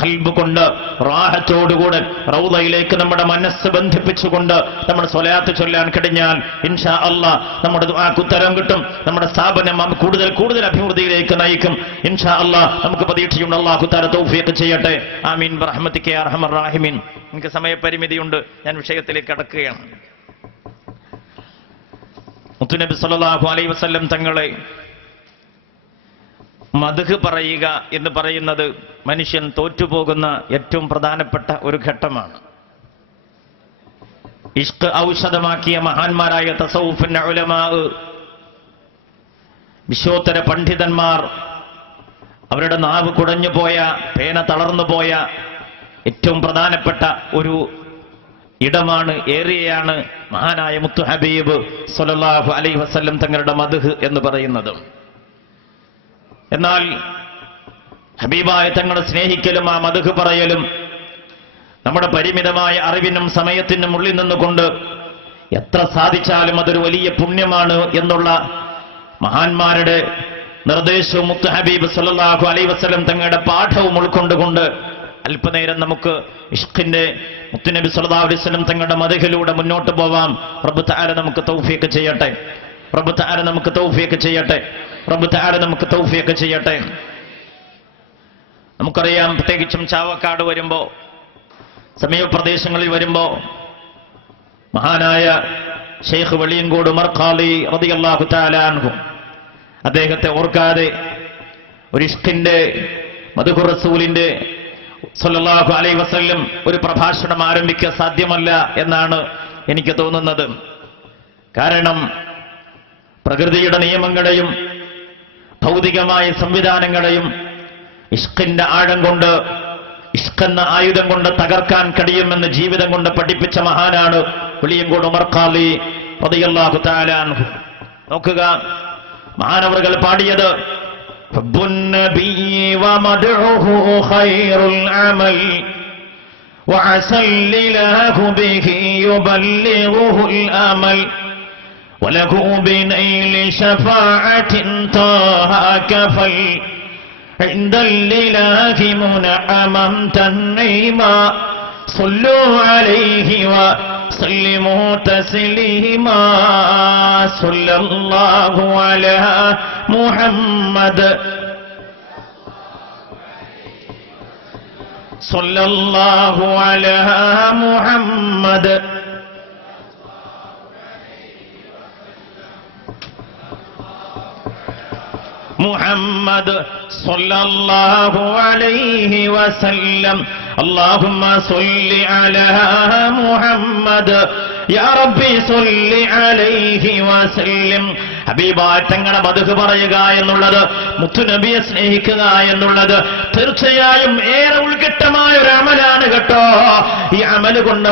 ഖൽബ് കൊണ്ട് റാഹത്തോടുകൂടെ റൗളയിലേക്ക് നമ്മുടെ മനസ്സ് ബന്ധിപ്പിച്ചുകൊണ്ട് നമ്മൾ സ്വലാത്ത് ചൊല്ലാൻ കഴിഞ്ഞാൽ ഇൻഷാ അല്ലാഹ് നമ്മുടെ ദുആക്ക് ഉത്തരം കിട്ടും. നമ്മുടെ സ്ഥാപനം കൂടുതൽ കൂടുതൽ അഭിവൃദ്ധിയിലേക്ക് നയിക്കും ഇൻഷാ അല്ലാഹ്. നമുക്ക് പ്രതീക്ഷയുണ്ട്. അല്ലാഹു തആല തൗഫീഖ് ചെയ്യട്ടെ. ആമീൻ ബിറഹ്മതിക യാ അർഹമർ റഹീമീൻ. എനിക്ക് സമയപരിമിതിയുണ്ട്, ഞാൻ വിഷയത്തിലേക്ക് കടക്കുകയാണ്. മുത്തുനബി സല്ലല്ലാഹു അലൈഹി വസല്ലം തങ്ങളെ മദ്ഹ് പറയുക എന്ന് പറയുന്നത് മനുഷ്യൻ തോറ്റുപോകുന്ന ഏറ്റവും പ്രധാനപ്പെട്ട ഒരു ഘട്ടമാണ്. ഇഷ്ക് ഔഷധമാക്കിയ മഹാന്മാരായ തസൗഫിന്റെ ഉലമാ, വിശ്വോത്തര പണ്ഡിതന്മാർ, അവരുടെ നാവ് കുടഞ്ഞുപോയ, പേന തളർന്നുപോയ ഏറ്റവും പ്രധാനപ്പെട്ട ഒരു ഇടമാണ്, ഏരിയയാണ് മഹാനായ മുത്തു ഹബീബ് സ്വല്ലല്ലാഹു അലൈഹി വസല്ലം തങ്ങളുടെ മദ്ഹ് എന്ന് പറയുന്നത്. എന്നാൽ ഹബീബായ തങ്ങളെ സ്നേഹിക്കലും ആ മദ്ഹ് പറയലും നമ്മുടെ പരിമിതമായ അറിവിനും സമയത്തിനും ഉള്ളിൽ നിന്നുകൊണ്ട് എത്ര സാധിച്ചാലും അതൊരു വലിയ പുണ്യമാണ് എന്നുള്ള മഹാന്മാരുടെ നിർദ്ദേശവും മുത്തു ഹബീബ് സ്വല്ലല്ലാഹു അലൈഹി വസല്ലം തങ്ങളുടെ പാഠവും ഉൾക്കൊണ്ടുകൊണ്ട് അല്പനേരം നമുക്ക് ഇഷ്ഖിന്റെ മുത്തുനബി സ്വല്ലല്ലാഹു അലൈഹി വസല്ലം തങ്ങളുടെ മദ്ഹിലൂടെ മുന്നോട്ട് പോവാം. റബ്ബ് തആല നമുക്ക് തൗഫീഖ് ചെയ്യട്ടെ. റബ്ബ് തആല നമുക്ക് തൗഫീഖ് ചെയ്യട്ടെ. റബ്ബ് തആല നമുക്ക് തൗഫീഖ് ചെയ്യട്ടെ. നമുക്കറിയാം, പ്രത്യേകിച്ചും ചാവക്കാട് വരുമ്പോ, സമീപപ്രദേശങ്ങളിൽ വരുമ്പോ മഹാനായ ഷെയ്ഖ് വെളിയങ്കോട് ഉമർ ഖാലി റളിയല്ലാഹു തആല അൻഹു അദ്ദേഹത്തെ ഓർക്കാതെ ഒരു ഇഷ്ഖിന്റെ മദ്ഹുർ റസൂലിന്റെ സ്വല്ലല്ലാഹു അലൈഹി വസല്ലം ഒരു പ്രഭാഷണം ആരംഭിക്കാൻ സാധ്യമല്ല എന്നാണ് എനിക്ക് തോന്നുന്നത്. കാരണം പ്രകൃതിയുടെ നിയമങ്ങളെയും ഭൗതികമായ സംവിധാനങ്ങളെയും ഇഷ്ഖിന്റെ ആഴം കൊണ്ട്, ഇഷ്ഖെന്ന ആയുധം കൊണ്ട് തകർക്കാൻ കഴിയുമെന്ന് ജീവിതം കൊണ്ട് പഠിപ്പിച്ച മഹാനാണ് വെളിയങ്കോട് ഉമർ ഖാലി റളിയല്ലാഹു തആല അൻഹു. നോക്കുക, മഹാനവറുകൾ പാടിയത് حب النبي ومدعه خير العمل وعسى الإله به يبلغه الأمل وله بنيل شفاعة طه كفل عند الإله منعما تنعيما صلوا عليه وسلموا تسليما صلى الله على محمد صلى الله على محمد محمد صلى الله عليه وسلم اللهم صل على محمد يا ربي صل عليه وسلم. ഹബീബായ തങ്ങളെ മദ്ഹ് പറയുക എന്നുള്ളത്, മുത്തുനബിയെ സ്നേഹിക്കുക എന്നുള്ളത് തീർച്ചയായും ഏറെ ഉത്കൃഷ്ടമായ ഒരു അമലാണ് കേട്ടോ. ഈ അമല് കൊണ്ട്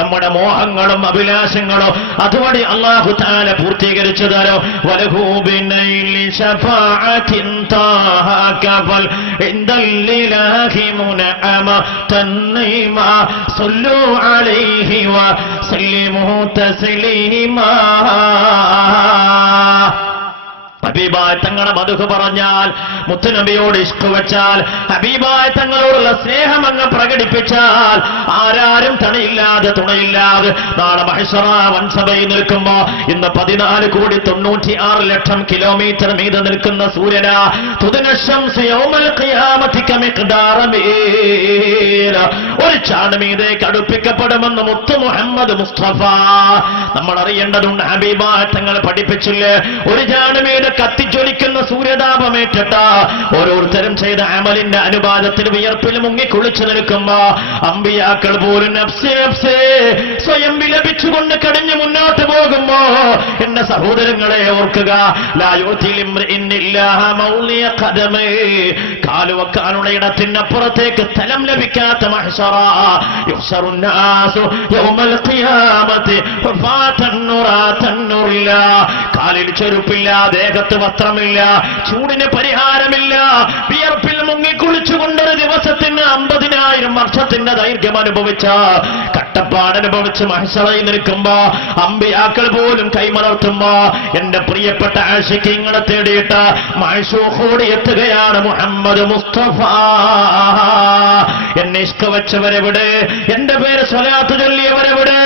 നമ്മുടെ മോഹങ്ങളും അഭിലാഷങ്ങളും അതുവഴി അല്ലാഹു തആല പൂർത്തീകരിച്ചു തരും. വലഹു ബിനൈലി ശഫാഅത്തിൻ താഹ കഫൽ ഇൻദൽ ഇലാഹി മുനഅമ തന്നീമ സല്ലു അലൈഹി وسلموا تسليما. ഹബീബായ തങ്ങളെ മദ്ഹ് പറഞ്ഞാൽ, മുത്തുനബിയോട് ഇഷ്ഖ് വെച്ചാൽ, ഹബീബായ തങ്ങളോടുള്ള സ്നേഹം അങ്ങ് പ്രകടിപ്പിച്ചാൽ ആരാരും തണയില്ലാതെ തുണയില്ലാതെ നാളെ മഹ്ശറ വൻസഭയിൽ നിൽക്കുമ്പോ, ഇന്ന് 14,96,00,000 കിലോമീറ്റർ മീതെ നിൽക്കുന്ന സൂര്യനാ ഒരു ചാണമീതേക്ക് അടുപ്പിക്കപ്പെടുമെന്ന് മുത്തു മുഹമ്മദ് മുസ്തഫ. നമ്മൾ അറിയേണ്ടതുണ്ട്, ഹബീബായ തങ്ങൾ പഠിപ്പിച്ചില്ലേ, ഒരു ചാണമീത കത്തിജ്വലിക്കുന്ന സൂര്യതാപമേറ്റിട്ട ഓരോരുത്തരും ചെയ്ത അമലിന്റെ അനുപാതത്തിൽ വിയർപ്പിൽ മുങ്ങി കുളിച്ചു നിൽക്കുമ്പോ അമ്പിയാക്കൾ പോലും നഫ്സേ നഫ്സേ സ്വയം വിലപിച്ചുകൊണ്ട് കടിഞ്ഞു മുന്നോട്ട് പോകുമ്പോ എന്റെ സഹോദരങ്ങളെ ഓർക്കുക, കാലുവെക്കാനുള്ള ഇടത്തിനപ്പുറത്തേക്ക് സ്ഥലം ലഭിക്കാത്ത മഹ്ശറ കാലിൽ ചെരുപ്പില്ല, ദേഹത്ത് വസ്ത്രമില്ല, ചൂടിന് പരിഹാരമില്ല, വിയർപ്പിൽ മുങ്ങിക്കുളിച്ചുകൊണ്ടൊരു ദിവസത്തിന് 50,000 വർഷത്തിന്റെ ദൈർഘ്യം അനുഭവിച്ച കട്ടപ്പാട് അനുഭവിച്ച് മഹ്ശറയിൽ നിൽക്കുമ്പോ അമ്പിയാക്കൾ പോലും കൈമലർത്തുമ്പോ എന്റെ പ്രിയപ്പെട്ട ആശിഖീങ്ങളെ തേടിയിട്ട് മഅ്ശൂഖോട് എത്തുകയാണ് മുഹമ്മദ് മുസ്തഫ. എന്നെ ഇഷ്ഖ് വെച്ചവരെവിടെ? എന്റെ പേര് സ്വലാത്ത് ചൊല്ലിയവരെവിടെ?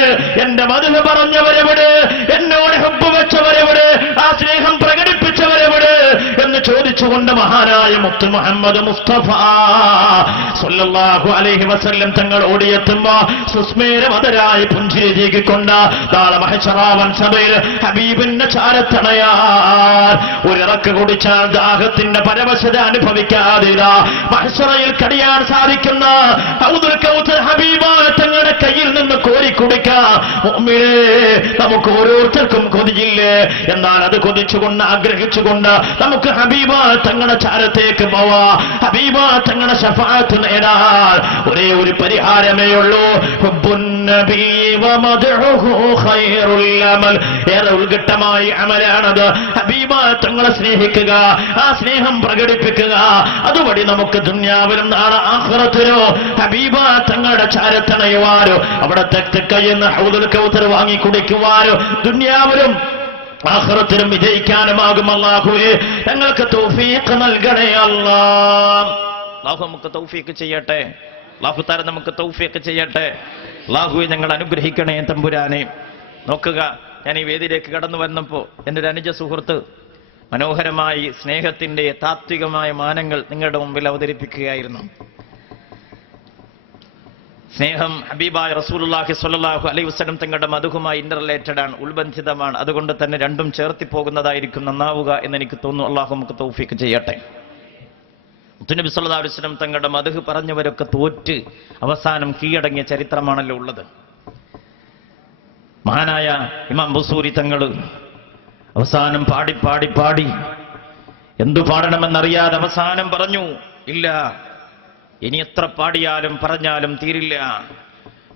എന്റെ മദ്ഹ് പറഞ്ഞവരെവിടെ? എന്നോട് ഹബ്ബ് വെച്ചവരെവിടെ? ആ സ്നേഹം പ്രകടിപ്പിച്ചവരെവിടെ എന്ന് ചോദിച്ചുകൊണ്ട് മഹാനായ മുത്ത് മുഹമ്മദ് മുസ്തഫ സ്വല്ലല്ലാഹു അലൈഹി വസല്ലം തങ്ങൾ ഓടിയെത്തുമ്പോ സുസ്മേരമതരായി പുഞ്ചിരി നീക്കിക്കൊണ്ട് നാളെ മഹ്ശറ വൻസഭയിൽ ഹബീബിന്റെ ചാരത്തണയാൻ ഒരിറക്ക് കുടിച്ചാൽ ദാഹത്തിന്റെ പരവശത അനുഭവിക്കാതെ മഹ്ശറയിൽ കടിയാൻ സാധിക്കുന്ന ഔദുൽ കൗസർ ഹബീബായ തങ്ങളുടെ കയ്യിൽ നിന്ന് കോരി കുടിക്കാം. മുഅ്മിനേ, നമുക്ക് ഓരോരുത്തർക്കും കൊതിയില്ലേ? എന്നാൽ അത് കൊതിച്ചുകൊണ്ട് ആഗ്രഹിച്ചുകൊണ്ട് നമുക്ക് ഹബീബ തങ്ങളുടെ ചാരത്തേക്ക് പോവാ, ഹബീബ തങ്ങളുടെ ശഫാഅത്ത് നേടാൻ ഒരേ ഒരു പരിഹാരമേ ഉള്ളൂ. ഹുബ്ബുൻ നബി വമദ്ഉഹു ഖൈറുൽ അമൽ. ഏറെ ഉത്കൃഷ്ടമായ അമലാണത്. ഹബീബ തങ്ങളെ സ്നേഹിക്കുക, ആ സ്നേഹം പ്രകടിപ്പിക്കുക. അതുവഴി നമുക്ക് ദുനിയാവിലും നാളെ ആഖിറത്തിലോ ഹബീബ തങ്ങളുടെ ചാരത്തണയുവാനോ അവിടത്തെ കയ്യിൽ ഹൗദുൽ കൗസർ വാങ്ങി കുടിക്കുവാനോ ദുനിയാവിലും ആഖിറത്തിലും വിജയിക്കാനുമാകും. അല്ലാഹുവേ ഞങ്ങൾക്ക് തൗഫീഖ് നൽകണേ അല്ലാഹ്. അല്ലാഹു നമുക്ക് തൗഫീഖ് ചെയ്യട്ടെ. അല്ലാഹു തആല നമുക്ക് തൗഫീഖ് ചെയ്യട്ടെ. അല്ലാഹുവേ ഞങ്ങൾ അനുഗ്രഹിക്കണേ തമ്പുരാനെ. നോക്കുക, ഞാൻ ഈ വേദിയിലേക്ക് കടന്നു വന്നപ്പോൾ എൻ്റെ ഒരു അനുജ സുഹൃത്ത് മനോഹരമായി സ്നേഹത്തിന്റെ താത്വികമായ മാനങ്ങൾ നിങ്ങളുടെ മുമ്പിൽ അവതരിപ്പിക്കുകയായിരുന്നു. സ്നേഹം ഹബീബായ റസൂലുള്ളാഹി സ്വല്ലല്ലാഹു അലൈഹി വസല്ലം തങ്ങളുടെ മദ്ഹുമായി ഇന്റർറിലേറ്റഡ് ആണ്, ഉത്ബന്ധിതമാണ്. അതുകൊണ്ട് തന്നെ രണ്ടും ചേർത്തി പോകുന്നതായിരിക്കും നന്നാവുക എന്നെനിക്ക് തോന്നുന്നു. അള്ളാഹു നമുക്ക് തൗഫീഖ് ചെയ്യട്ടെ. മുത്തുനബി സല്ലല്ലാഹു അലൈഹി വസല്ലം തങ്ങളുടെ മദ്ഹ് പറഞ്ഞവരൊക്കെ തോറ്റ് അവസാനം കീഴടങ്ങിയ ചരിത്രമാണല്ലോ ഉള്ളത്. മഹാനായ ഇമാം ബുസൂരി തങ്ങൾ അവസാനം പാടി പാടി പാടി എന്തു പാടണമെന്നറിയാതെ അവസാനം പറഞ്ഞു, ഇല്ല, ഇനി എത്ര പാടിയാലും പറഞ്ഞാലും തീരില്ല.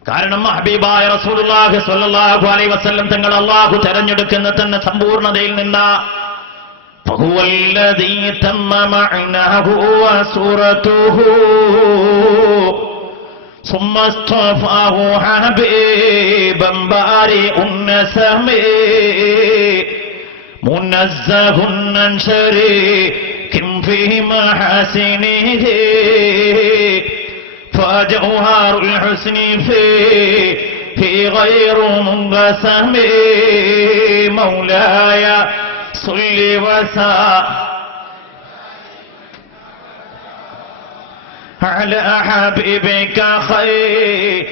കാരണം ഹബീബായ റസൂലുള്ളാഹി സ്വല്ലല്ലാഹു അലൈഹി വസല്ലം തങ്ങൾ അല്ലാഹു തെരഞ്ഞെടുക്കുന്ന തന്നെ സമ്പൂർണ്ണതയിൽ നിന്ന് ഫഹുവല്ലദീ തമ്മ മഅനാഹു വസൂറതുഹു ثم اصطفاه حبيبا بارئ النسم منزه عن شريك في محاسنه فجوهر الحسن في غير منقسم مولاي صل وسلم على حبيبك خير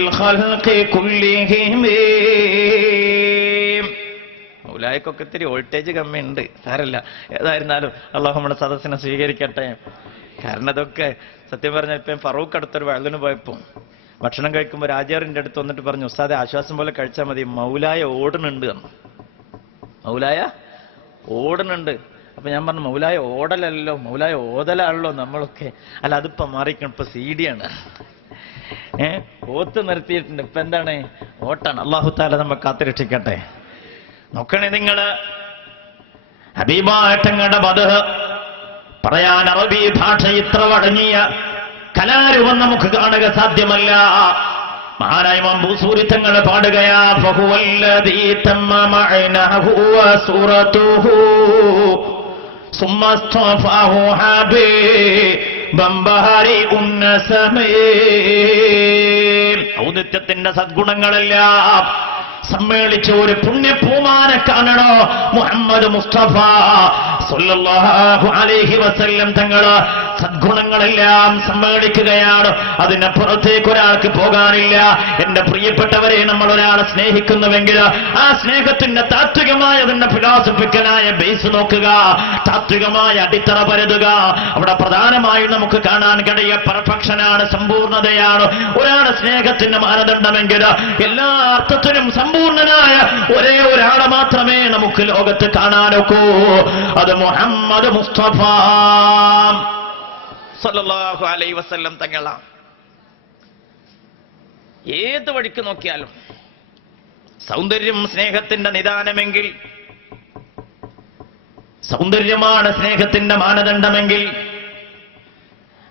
الخلق كلهم. മൗലായിക്കൊക്കെ ഇത്തിരി വോൾട്ടേജ് കമ്മിയുണ്ട്, സാരല്ല. ഏതായിരുന്നാലും അള്ളാഹു നമ്മുടെ സദസ്സിനെ സ്വീകരിക്കട്ടെ. കാരണം അതൊക്കെ സത്യം പറഞ്ഞാൽ ഇപ്പം ഫറൂഖ് അടുത്തൊരു വയലിന് പോയപ്പോൾ ഭക്ഷണം കഴിക്കുമ്പോൾ രാജാറിൻ്റെ അടുത്ത് വന്നിട്ട് പറഞ്ഞു, ഉസ്താദെ ആശ്വാസം പോലെ കഴിച്ചാൽ മതി, മൗലായ ഓടുന്നുണ്ട് എന്ന്. മൗലായ ഓടുന്നുണ്ട്. അപ്പൊ ഞാൻ പറഞ്ഞു, മൗലായ ഓടലല്ലോ, മൗലായ ഓതലാണല്ലോ നമ്മളൊക്കെ. അല്ല, അതിപ്പോ മാറിക്കണം, ഇപ്പൊ CD ആണ്. ഓത്ത് നിർത്തിയിട്ടുണ്ട്, ഇപ്പൊ എന്താണ്? ഓട്ടാണ്. അല്ലാഹു തആല നമ്മെ കാത്തുരക്ഷിക്കട്ടെ. നോക്കണേ നിങ്ങള്, ഹബീബായ തങ്ങളുടെ മദ്ഹ് പറയാൻ അറബി ഭാഷ ഇത്ര വഴങ്ങിയ കലാരൂപം നമുക്ക് കാണുക സാധ്യമല്ല. മഹാനായ ഇമാം ബൂസൂരി തങ്ങൾ പാടുകയാ, ഫഹുവല്ലദീ തമ്മ മഅനാഹു വസൂറതുഹു ثم اصطفاه حبيبا بارئ النسم. ഔന്നിത്യത്തിന്റെ സദ്ഗുണങ്ങളെല്ലാം സമ്മേളിച്ച ഒരു പുണ്യപൂമാനെ കാണണോ മുഹമ്മദ് മുസ്തഫ സല്ലല്ലാഹു അലൈഹി വസല്ലം തങ്ങൾ. സദ്ഗുണങ്ങളെല്ലാം സമ്മേളിക്കുകയാണ്, അതിനപ്പുറത്തേക്ക് ഒരാൾക്ക് പോകാനില്ല. എന്റെ പ്രിയപ്പെട്ടവരെ, നമ്മൾ ഒരാളെ സ്നേഹിക്കുന്നുവെങ്കിൽ ആ സ്നേഹത്തിന്റെ താത്വികമായതിന്റെ ഫിലോസഫിക്കലായ ബേസ് നോക്കുക, താത്വികമായ അടിത്തറ പരതുക. അവിടെ പ്രധാനമായും നമുക്ക് കാണാൻ കഴിയ പെർഫെക്ഷനാണ്, സമ്പൂർണതയാണ്. ഒരാളെ സ്നേഹത്തിന്റെ മാനദണ്ഡമെങ്കിൽ എല്ലാ അർത്ഥത്തിലും സമ്പൂർണനായ ഒരേ ഒരാളെ മാത്രമേ നമുക്ക് ലോകത്ത് കാണാനൊക്കൂ. അത് മുഹമ്മദ് മുസ്തഫ സല്ലല്ലാഹു അലൈഹി വസല്ലം തങ്ങളാണ്. ഏത് വഴിക്ക് നോക്കിയാലും സൗന്ദര്യം സ്നേഹത്തിന്റെ നിദാനമെങ്കിൽ, സൗന്ദര്യമാണ് സ്നേഹത്തിന്റെ മാനദണ്ഡമെങ്കിൽ,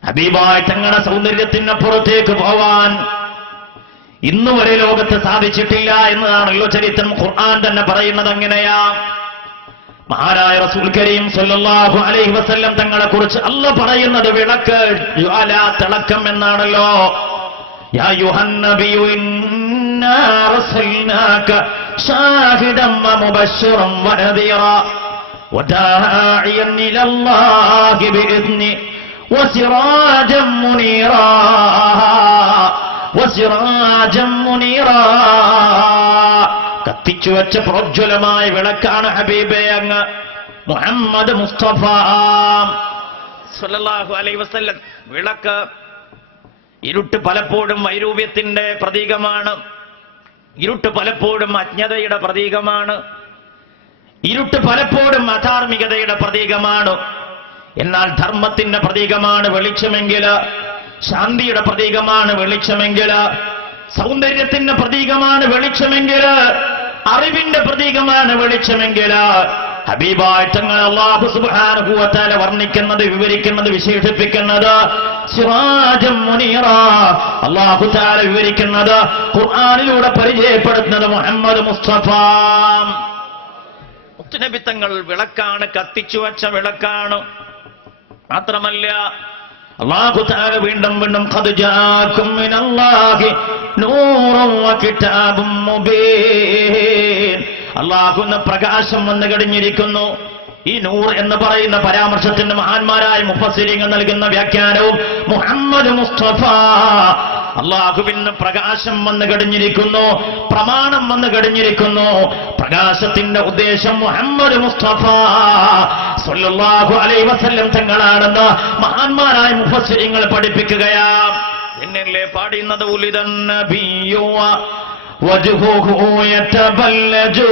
ഹബീബായ തങ്ങളുടെ സൗന്ദര്യത്തിനപ്പുറത്തേക്ക് പോവാൻ ഇന്നുവരെ ലോകത്ത് സാധിച്ചിട്ടില്ല എന്നതാണല്ലോ ചരിത്രം. ഖുർആൻ തന്നെ പറയുന്നത് അങ്ങനെയാ. മഹാനായ റസൂൽ കരീം സല്ലല്ലാഹു അലൈഹി വസല്ലം തങ്ങളെ കുറിച്ച് അല്ലാഹ് പറയുന്നത് വിളക്ക്, ജ്വാല, തിളക്കം എന്നാണല്ലോ. യാ അയ്യുഹൻ നബിയു ഇന്നാ അർസൽനാക ഷാഹിദൻ വമുബശ്ശിറൻ വനദീറാ വദാഇയൻ ഇലല്ലാഹി ബിഇദ്നി വസിറാജൻ മുനീറാ വസിറാജൻ മുനീറാ. കത്തിച്ചു വെച്ച പ്രോജ്വലമായ വിളക്കാണ് ഹബീബേ അങ്ങ് മുഹമ്മദ് മുസ്തഫ സല്ലല്ലാഹു അലൈഹി വസല്ലം. വിളക്ക്, ഇരുട്ട് പലപ്പോഴും വൈരൂപ്യത്തിന്റെ പ്രതീകമാണ്, ഇരുട്ട് പലപ്പോഴും അജ്ഞതയുടെ പ്രതീകമാണ്, ഇരുട്ട് പലപ്പോഴും അധാർമികതയുടെ പ്രതീകമാണ്. എന്നാൽ ധർമ്മത്തിന്റെ പ്രതീകമാണ് വെളിച്ചമെങ്കിൽ, ശാന്തിയുടെ പ്രതീകമാണ് വെളിച്ചമെങ്കിൽ, സൗന്ദര്യത്തിന്റെ പ്രതീകമാണ് വെളിച്ചമെങ്കിൽ, അറിവിന്റെ പ്രതീകമാണ് വെളിച്ചമെങ്കിൽ, ഹബീബായ തങ്ങൾ അല്ലാഹു സുബ്ഹാനഹു വ തആല വർണ്ണിക്കുന്നത്, വിവരിക്കുന്നത്, വിശേഷിപ്പിക്കുന്നത് സിറാജം മുനീറ, അല്ലാഹു തആല വിവരിക്കുന്നത്, ഖുർആനിലൂടെ പരിചയപ്പെടുത്തുന്നത് മുഹമ്മദ് മുസ്തഫ മുത്തുനബി തങ്ങൾ വിളക്കാണ്, കത്തിച്ചു വച്ച വിളക്കാണ്. മാത്രമല്ല അല്ലാഹു തആല വീണ്ടും വീണ്ടും ഖദ് ജാഅകും മിനല്ലാഹി നൂറുൻ വ കിതാബും മുബീൻ, അല്ലാഹുവിന്റെ പ്രകാശം വന്നു കഴിഞ്ഞിരിക്കുന്നു. ഈ നൂർ എന്ന് പറയുന്ന പരാമർശത്തിന്റെ മഹാന്മാരായ മുഫസ്സിരീങ്ങൾ നൽകുന്ന വ്യാഖ്യാനവും മുഹമ്മദ് മുസ്തഫ, അല്ലാഹുവിന് പ്രകാശം വന്നു കഴിഞ്ഞിരിക്കുന്നു, പ്രമാണം വന്നു കഴിഞ്ഞിരിക്കുന്നു. പ്രകാശത്തിന്റെ ഉദ്ദേശം മുഹമ്മദ് മുസ്തഫ സ്വല്ലല്ലാഹു അലൈഹി വസല്ലം തങ്ങളാണെന്ന് മഹാന്മാരായ മുഫസ്സിരീങ്ങൾ പഠിപ്പിക്കുകയാണ്. എന്നല്ലേ പാടുന്നത്, ഉലിദൻ നബിയ്യു വജ്ഹുഹു യതബല്ലജു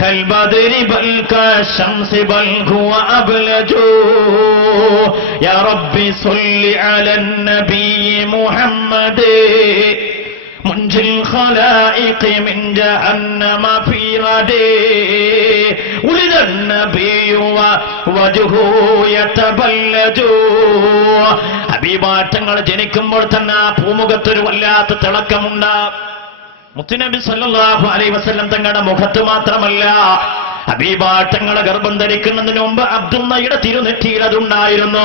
കൽബദ്രി ബൽ കശംസി ബൽ ഹുവ അബ്ലജു യാ റബ്ബി സ്വല്ലി അലൻ നബിയ്യി മുഹമ്മദ് മുൻജിൽ ഖലായിഖി മിൻ ജഹന്നമ ഫീ ഗദി ഉലിദൻ നബിയ്യു വജ്ഹുഹു യതബല്ലജു. ഹബീബാറ്റങ്ങൾ ജനിക്കുമ്പോൾ തന്നെ ഭൂമുഖത്തൊരു വല്ലാത്ത തിളക്കമുണ്ട്. മുത്തുനബി സല്ലല്ലാഹു അലൈഹി വസല്ലം തങ്ങളുടെ മുഖത്ത് മാത്രമല്ല, ഹബീബാറ്റങ്ങളെ ഗർഭം ധരിക്കുന്നതിന് മുമ്പ് അബ്ദുള്ളയുടെ തിരുനെറ്റിയിൽ അതുണ്ടായിരുന്നു.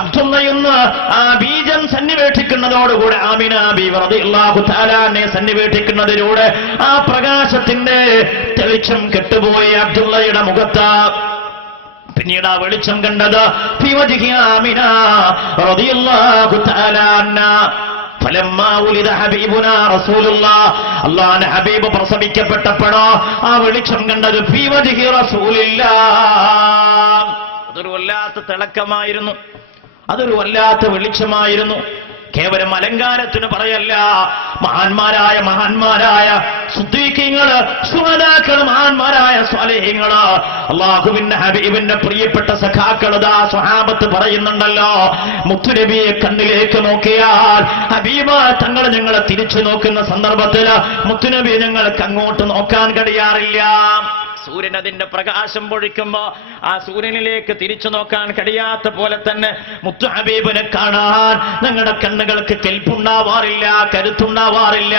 അബ്ദുള്ളയെന്ന് ആ ബീജം സന്നിവേഷിക്കുന്നതോടുകൂടെ ആമിന ബീവി റളിയല്ലാഹു തആല അൻഹയെ സന്നിവേഷിക്കുന്നതിലൂടെ ആ പ്രകാശത്തിന്റെ തെളിച്ചം കെട്ടുപോയി അബ്ദുള്ളയുടെ മുഖത്ത്. പിന്നീട് ആ വെളിച്ചം കണ്ടത് ഫീ വജ്ഹി ആമിന റളിയല്ലാഹു തആല അൻഹ. ഫലമ്മാ ഉലിദ ഹബീബുനാ റസൂലുള്ളാഹ്, അല്ലാഹുവിന്റെ ഹബീബ് പ്രസവിക്കപ്പെട്ടപ്പോഴോ ആ വെളിച്ചം കണ്ടത് ഫീ വജ്ഹി റസൂലില്ലാഹ്. അതൊരു വല്ലാത്ത തിളക്കമായിരുന്നു, അതൊരു വല്ലാത്ത വെളിച്ചമായിരുന്നു. കേവലം അലങ്കാരത്തിന് പറയല്ല, മഹാന്മാരായ സിദ്ദീഖീങ്ങള്, ശുഹദാക്കള്, മഹാന്മാരായ സ്വാലിഹീങ്ങള്, അല്ലാഹുവിന്റെ ഹബീബിന്റെ പ്രിയപ്പെട്ട സഖാക്കള്, ദാ സ്വഹാബത്ത് പറയുന്നുണ്ടല്ലോ, മുത്തുനബിയെ കണ്ണിലേക്ക് നോക്കിയാൽ ഹബീബ തങ്ങൾ ഞങ്ങളെ തിരിച്ചു നോക്കുന്ന സന്ദർഭത്തില് മുത്തുനബിയെ ഞങ്ങൾക്ക് അങ്ങോട്ട് നോക്കാൻ കഴിയാറില്ല. സൂര്യൻ അതിന്റെ പ്രകാശം പൊഴിക്കുമ്പോ ആ സൂര്യനിലേക്ക് തിരിച്ചു നോക്കാൻ കഴിയാത്ത പോലെ തന്നെ മുത്തു ഹബീബിനെ കാണാൻ ഞങ്ങളുടെ കണ്ണുകൾക്ക് കെൽപ്പുണ്ടാവാറില്ല, കരുത്തുണ്ടാവാറില്ല.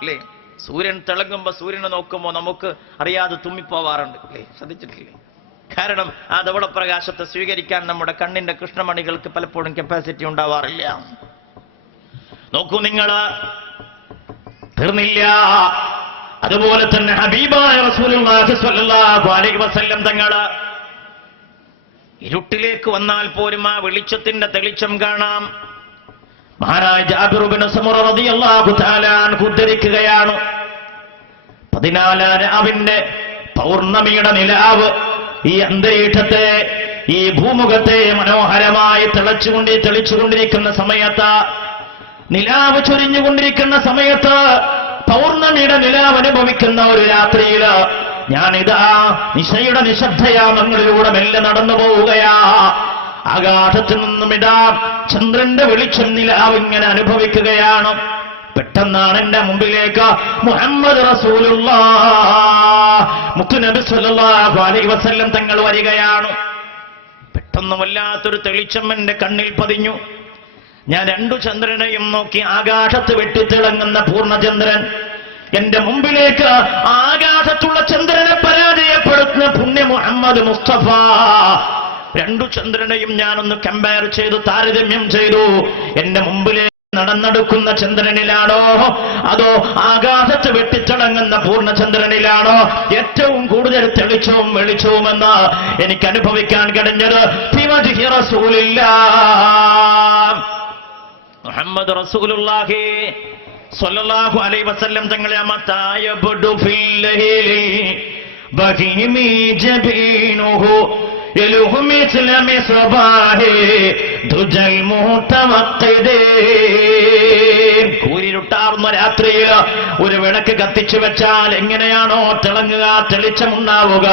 അല്ലേ? സൂര്യൻ തിളങ്ങുമ്പോ സൂര്യനെ നോക്കുമ്പോ നമുക്ക് അറിയാതെ തുമ്മിപ്പോവാറുണ്ട്. അല്ലേ? ശ്രദ്ധിച്ചിട്ടില്ലേ? കാരണം ആ ധവളപ്രകാശത്തെ സ്വീകരിക്കാൻ നമ്മുടെ കണ്ണിന്റെ കൃഷ്ണമണികൾക്ക് പലപ്പോഴും കപ്പാസിറ്റി ഉണ്ടാവാറില്ല. നോക്കൂ നിങ്ങള്, തീർന്നില്ല. അതുപോലെ തന്നെ ഹബീബായ റസൂലുള്ളാഹി സ്വല്ലല്ലാഹു അലൈഹി വസല്ലം തങ്ങള് ഇരുട്ടിലേക്ക് വന്നാൽ പോലും ആ വെളിച്ചത്തിന്റെ തെളിച്ചം കാണാം. മഹാനായ ജാബിർ ഇബ്നു സമുറ റളിയല്ലാഹു തആല അൻഹു ഉദ്ധരിക്കുകയാണ്, 14 രാവിന്റെ പൗർണമിയുടെ നിലാവ് ഈ അന്തരീക്ഷത്തെ, ഈ ഭൂമുഖത്തെ മനോഹരമായി തെളിച്ചുകൊണ്ടിരിക്കുന്ന സമയത്ത്, നിലാവ് ചൊരിഞ്ഞുകൊണ്ടിരിക്കുന്ന സമയത്ത്, പൗർണമിയുടെ നിലാവ് അനുഭവിക്കുന്ന ഒരു രാത്രിയില് ഞാനിതാ നിശയുടെ നിശബ്ദയാമങ്ങളിലൂടെ മെല്ലെ നടന്നു പോവുകയാ. ആകാശത്തു നിന്നും ഇതാ ചന്ദ്രന്റെ വെളിച്ചം നിലാവ് ഇങ്ങനെ അനുഭവിക്കുകയാണ്. പെട്ടെന്നാണ് എന്റെ മുമ്പിലേക്ക് മുഹമ്മദ് റസൂലുള്ളാഹ് മുത്തുനബി സ്വല്ലല്ലാഹു അലൈഹി വസല്ലം തങ്ങൾ വരികയാണ്. പെട്ടെന്ന് വല്ലാത്തൊരു തെളിച്ചം എന്റെ കണ്ണിൽ പതിഞ്ഞു. ഞാൻ 2 ചന്ദ്രനെയും നോക്കി. ആകാശത്ത് വെട്ടിത്തിളങ്ങുന്ന പൂർണ്ണചന്ദ്രൻ, എന്റെ മുമ്പിലേക്ക് ആകാശത്തുള്ള ചന്ദ്രനെ പരാജയപ്പെടുത്തുന്ന പുണ്യ മുഹമ്മദ് മുസ്തഫ. 2 ചന്ദ്രനെയും ഞാനൊന്ന് കമ്പയർ ചെയ്തു, താരതമ്യം ചെയ്തു. എന്റെ മുമ്പിലേക്ക് നടന്നെടുക്കുന്ന ചന്ദ്രനിലാണോ അതോ ആകാശത്ത് വെട്ടിത്തിളങ്ങുന്ന പൂർണ്ണചന്ദ്രനിലാണോ ഏറ്റവും കൂടുതൽ തെളിച്ചവും വെളിച്ചവുമെന്ന് എനിക്ക് അനുഭവിക്കാൻ കഴിഞ്ഞത് ഫീ വജ്ഹി റസൂലില്ലാഹ് മുഹമ്മദ് റസൂലുള്ളാഹി സ്വല്ലല്ലാഹു അലൈഹി വസല്ലം തങ്ങളെ മതായ ബുദു ഫില്ലഹിലി ബഹിമി ജബീനുഹു യലുഹു മിസ്ല മിസ്ബാഹി ദുജൽ മുതവഖിദ്. കൂരിരുട്ടാവുന്ന രാത്രിയിൽ ഒരു വിളക്ക് കത്തിച്ചു വെച്ചാൽ എങ്ങനെയാണോ തിളങ്ങുക, തെളിച്ചമുണ്ടാവുക,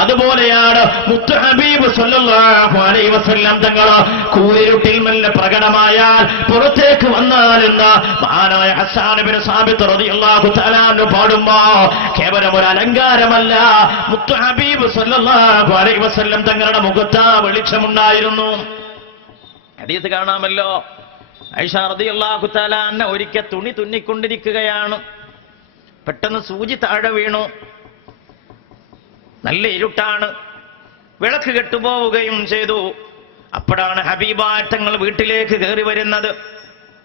അതുപോലെയാണ് മുത്ത് ഹബീബ് സല്ലല്ലാഹു അലൈഹി വസല്ലം തങ്ങൾ കൂരിരുട്ടിൽ മെല്ലെ പ്രകടമായാൽ പുറത്തേക്ക് വന്നാൽ എന്ന് മഹാനായ ഹസ്സാൻ ഇബ്നു സാബിത്ത് റളിയല്ലാഹു തആല അൻഹു പാടുമ്പോ കേവലം ഒരു അലങ്കാരമല്ല, മുത്ത് ഹബീബ് സല്ലല്ലാഹു അലൈഹി വസല്ലം തങ്ങളുടെ മുഖത്ത് വെളിച്ചമുണ്ടായിരുന്നു. ഹദീസ് കാണാമല്ലോ, ആയിഷ റളിയല്ലാഹു തആല അൻഹ ഒരിക്കൽ തുണി തുന്നിക്കൊണ്ടിരിക്കുകയാണ്. പെട്ടെന്ന് സൂചി താഴെ വീണു. നല്ല ഇരുട്ടാണ്, വിളക്ക് കെട്ടുപോവുകയും ചെയ്തു. അപ്പോഴാണ് ഹബീബായ തങ്ങൾ വീട്ടിലേക്ക് കയറി വരുന്നത്.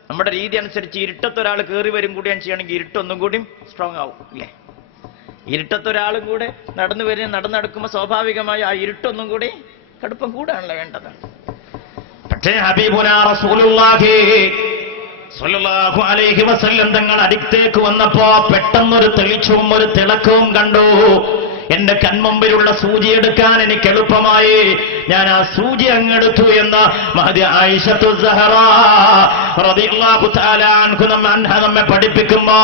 നമ്മുടെ രീതി അനുസരിച്ച് ഇരുട്ടത്തൊരാൾ കയറി വരും കൂടിയാണ് ചെയ്യണമെങ്കിൽ ഇരുട്ടൊന്നും കൂടി സ്ട്രോങ് ആവും അല്ലേ? ഇരുട്ടത്തൊരാളും കൂടെ നടന്നെടുക്കുമ്പോൾ സ്വാഭാവികമായി ആ ഇരുട്ടൊന്നും കൂടി കടുപ്പം കൂടാണല്ലോ വേണ്ടത്. പക്ഷേ ഹബീബുനാ റസൂലുള്ളാഹി സ്വല്ലല്ലാഹു അലൈഹി വസല്ലം തങ്ങൾ അടുത്തേക്ക് വന്നപ്പോ പെട്ടെന്നൊരു തെളിച്ചവും ഒരു തിളക്കവും കണ്ടു. എന്റെ കൺമുമ്പിലുള്ള സൂചി എടുക്കാൻ എനിക്ക് എളുപ്പമായി. ഞാൻ ആ സൂചി അങ്ങെടുത്തു എന്ന് മഹദി ആയിഷത്തു സഹറാ റളിയല്ലാഹു തആല അൻഹ നമ്മെ പഠിപ്പിക്കുമ്പോ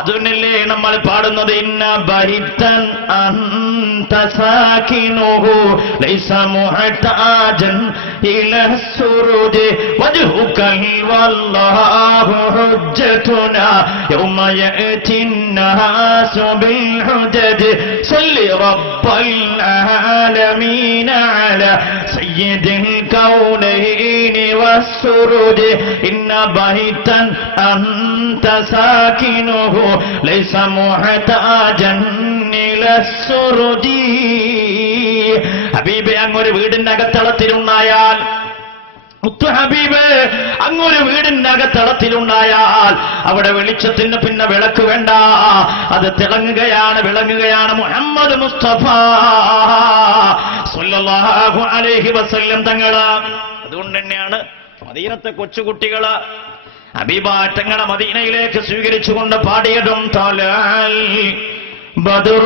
അതുകൊണ്ടല്ലേ നമ്മൾ പാടുന്നത് ഇന്ന ബഹിതൻ അൻത സാകിനുഹു ലൈസ മുഹ്താജൻ ഇലാ സുറൂജി വജ്ഹുകൽ വല്ലാഹു ഹുജ്ജതുനാ യൗമ യഅതിൻ നാസു ബിൽ ഹുജജ് رب العالمين على سيد الكونين والسرود إن بيتا أنت ساكنه ليس محتاجا إلى السرود. ഹബീബേ, അങ്ങൊരു വീടിന്റെ അകത്തളത്തിലുണ്ടായാൽ, മുത്തു ഹബീബ് അങ്ങൊരു വീടിന്റെ അകത്തളത്തിലുണ്ടായാൽ അവിടെ വെളിച്ചത്തിന് പിന്നെ വിളക്ക് വേണ്ട, അത് തിളങ്ങുകയാണ്, വിളങ്ങുകയാണ് മുഹമ്മദ് മുസ്തഫ സ്വല്ലല്ലാഹു അലൈഹി വസല്ലം തങ്ങള്. അതുകൊണ്ട് തന്നെയാണ് മദീനത്തെ കൊച്ചുകുട്ടികള് ഹബീബാറ്റങ്ങളെ മദീനയിലേക്ക് സ്വീകരിച്ചുകൊണ്ട് പാടിയതും തലൽ ബദ്റു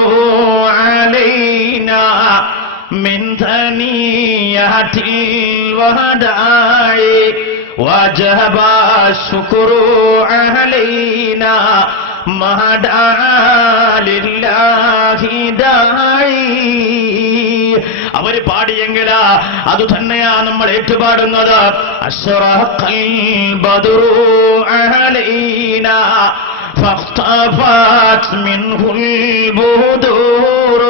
അലൈനാ من ثنيات الوداع وجب الشكر علينا ما دعا لله داعي. അവർ പാടിയെങ്കിൽ അത് തന്നെയാ നമ്മൾ ഏറ്റുപാടുന്നത്. അശ്റഖൽ ബദ്റു അലൈനാ فاختفت منه البدور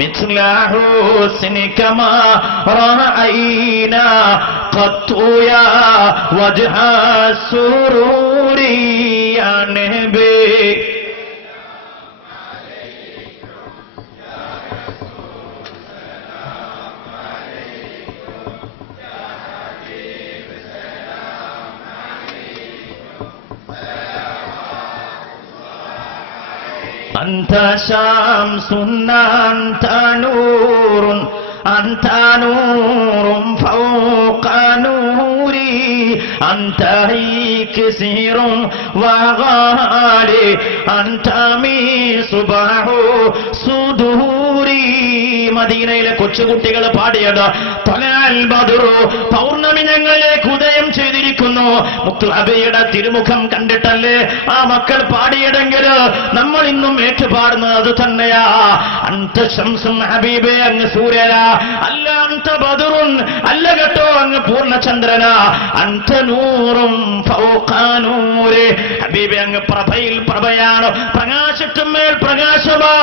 مثل حسنك ما رأينا قط يا وجه السرور يا نبي. أنت شمس أنت نور أنت نور فوق نوري أنت كثير وغالي أنت مصباح صدوري. മദീനയിലെ കൊച്ചുകുട്ടികൾ പാടിയത് തലൽ ബദ്റു, പൗർണമി ഞങ്ങളിലേക്ക് ഉദയം ചെയ്തിരിക്കുന്നു. മുത്തു ഹബീബിയുടെ തിരുമുഖം കണ്ടിട്ടല്ലേ ആ മക്കൾ പാടിയതെങ്കിൽ നമ്മൾ ഇന്നും ഏറ്റുപാടുന്നത് അത് തന്നെയാ. അന്ത ശംസുൻ ഹബീബേ, അങ്ങ് സൂര്യനാ, അല്ല അന്ത ബദ്റുൻ, അല്ല കേട്ടോ അങ്ങ് പൂർണ്ണചന്ദ്രനാ. അന്ത നൂറും ഫൗഖ നൂരി, ഹബീബേ അങ്ങ് പ്രഭയിൽ പ്രഭയാണ്, പ്രകാശത്തുമേൽ പ്രകാശമാ.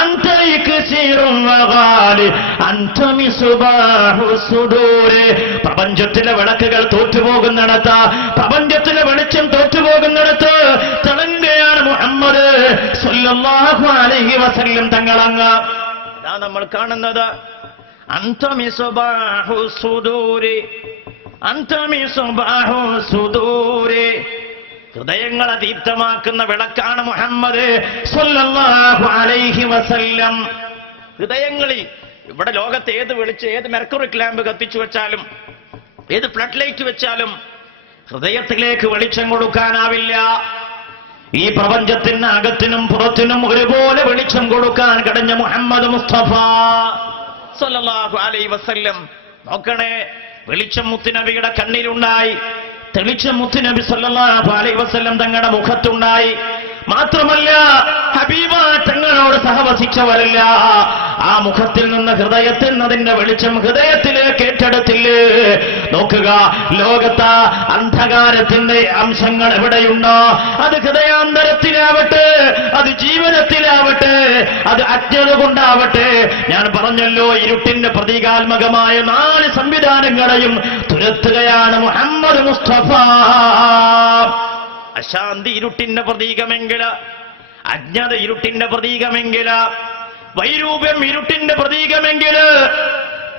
അന്ത കസീറുൻ വഗാലി അന്ത മിസ്ബാഹു സുദൂരി. പ്രപഞ്ചത്തിലെ വിളക്കുകൾ തോറ്റുപോകുന്നിടത്ത്, പ്രപഞ്ചത്തിലെ വെളിച്ചം തോറ്റുപോകുന്നിടത്ത് തിളങ്ങുകയാണ് മുഹമ്മദ് സ്വല്ലല്ലാഹു അലൈഹി വസല്ലം തങ്ങളങ്ങ്. അതാ നമ്മൾ കാണുന്നത്. അന്ത മിസ്ബാഹു സുദൂരി, അന്ത മിസ്ബാഹു സുദൂരി. ഹൃദയങ്ങളെ ദീപ്തമാക്കുന്ന വിളക്കാണ് മുഹമ്മദ് സ്വല്ലല്ലാഹു അലൈഹി വസല്ലം. ഹൃദയങ്ങളിൽ ഇവിടെ ലോകത്ത് ഏത് വെളിച്ചം, ഏത് മെർക്കുറിക് ലാമ്പ് കത്തിച്ചു വെച്ചാലും, ഏത് ഫ്ലഡ് ലൈറ്റ് വെച്ചാലും ഹൃദയത്തിലേക്ക് വെളിച്ചം കൊടുക്കാനാവില്ല. ഈ പ്രപഞ്ചത്തിന് അകത്തിനും പുറത്തിനും ഒരുപോലെ വെളിച്ചം കൊടുക്കാൻ കഴിഞ്ഞ മുഹമ്മദ് മുസ്തഫ സ്വല്ലല്ലാഹു അലൈഹി വസല്ലം. നോക്കണേ, വെളിച്ചം മുത്തുനബിയുടെ കണ്ണിലുണ്ടായി, തെളിച്ചം മുത്തുനബി സല്ലല്ലാഹു അലൈഹി വസല്ലം തങ്ങളുടെ മുഖത്തുണ്ടായി. മാത്രമല്ല ഹബീബ തങ്ങളോട് സഹവസിച്ചവരല്ല, ആ മുഖത്തിൽ നിന്ന് ഹൃദയത്തിൽ നിന്നതിന്റെ വെളിച്ചം ഹൃദയത്തിലേക്ക് ഏറ്റെടുത്തില്ലേ. നോക്കുക, ലോകത്ത് അന്ധകാരത്തിന്റെ അംശങ്ങൾ എവിടെയുണ്ടോ, അത് ഹൃദയാന്തരത്തിലാവട്ടെ, അത് ജീവനത്തിലാവട്ടെ, അത് അജ്ഞത കൊണ്ടാവട്ടെ, ഞാൻ പറഞ്ഞല്ലോ ഇരുട്ടിന്റെ പ്രതീകാത്മകമായ 4 സംവിധാനങ്ങളെയും തുരത്തുകയാണ് മുഹമ്മദ് മുസ്തഫ. അശാന്തി ഇരുട്ടിന്റെ പ്രതീകമെങ്കിൽ, അജ്ഞത ഇരുട്ടിന്റെ പ്രതീകമെങ്കിൽ, വൈരൂപ്യം ഇരുട്ടിന്റെ പ്രതീകമെങ്കിൽ,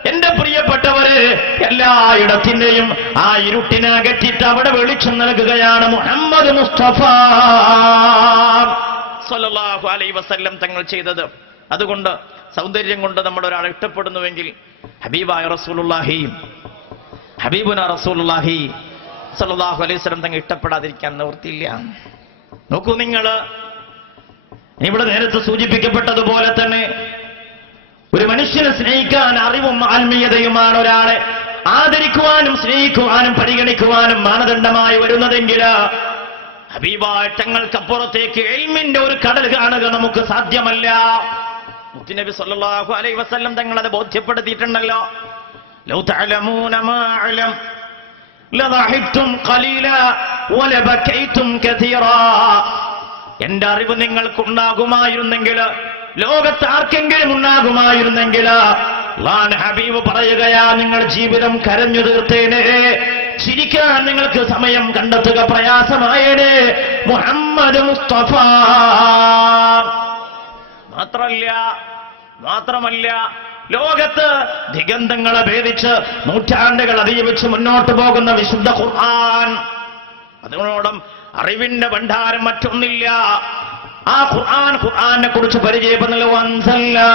എന്റെ പ്രിയപ്പെട്ടവര്, എല്ലായിടത്തിന്റെയും ആ ഇരുട്ടിനെ അകറ്റിട്ട് അവിടെ വെളിച്ചം നൽകുകയാണ് മുഹമ്മദ് മുസ്തഫ സല്ലല്ലാഹു അലൈഹി വസല്ലം തങ്ങൾ ചെയ്തത്. അതുകൊണ്ട് സൗന്ദര്യം കൊണ്ട് നമ്മൾ ഒരാളെ ഇഷ്ടപ്പെടുന്നുവെങ്കിൽ ഹബീബായ റസൂലുള്ളാഹി, ഹബീബുന റസൂലുള്ളാഹി സല്ലല്ലാഹു അലൈഹി വസല്ലം തങ്ങൾ ഇഷ്ടപ്പെടാതിരിക്കാൻ നിവൃത്തിയില്ല. നോക്കൂ, നിങ്ങൾ ഇവിടെ നേരത്തെ സൂചിപ്പിക്കപ്പെട്ടതുപോലെ തന്നെ ഒരു മനുഷ്യനെ സ്നേഹിക്കാൻ അറിവും ആത്മീയതയുമാണ് ഒരാളെ ആദരിക്കുവാനും സ്നേഹിക്കുവാനും പരിഗണിക്കുവാനും മാനദണ്ഡമായി വരുന്നതെങ്കിൽ ഹബീബായ തങ്ങൾക്കപ്പുറത്തേക്ക് ഇൽമിന്റെ ഒരു കടൽ കാണുക നമുക്ക് സാധ്യമല്ല. മുത്തുനബി സല്ലല്ലാഹു അലൈഹി വസല്ലം തങ്ങൾ അത് ബോധ്യപ്പെടുത്തിയിട്ടുണ്ടല്ലോ. ലൗ തഅലമൂന മാ അലം ലദഹിക്തും ഖലീലാ വലബകൈതും കതീറാ. എന്റെ അറിവ് നിങ്ങൾക്കുണ്ടാകുമായിരുന്നെങ്കിൽ, ലോകത്ത് ആർക്കെങ്കിലും ഉണ്ടാകുമായിരുന്നെങ്കിൽ, ഹബീബ് പറയുകയാ, നിങ്ങൾ ജീവിതം കരഞ്ഞു തീർത്തേനെ, ചിരിക്കാൻ നിങ്ങൾക്ക് സമയം കണ്ടെത്തുക പ്രയാസമായേനെ മുഹമ്മദ് മുസ്തഫ. മാത്രമല്ല ലോകത്ത് ദിഗന്ധങ്ങളെ ഭേദിച്ച് നൂറ്റാണ്ടുകൾ അതിജീവിച്ച് മുന്നോട്ട് പോകുന്ന വിശുദ്ധ ഖുർആൻ, അതിനോടും അറിവിന്റെ ഭണ്ഡാരം മറ്റൊന്നില്ല. ആ ഖുർആനെ കുറിച്ച് പരിചയപ്പെടുന്നത് വൻസല്ലാ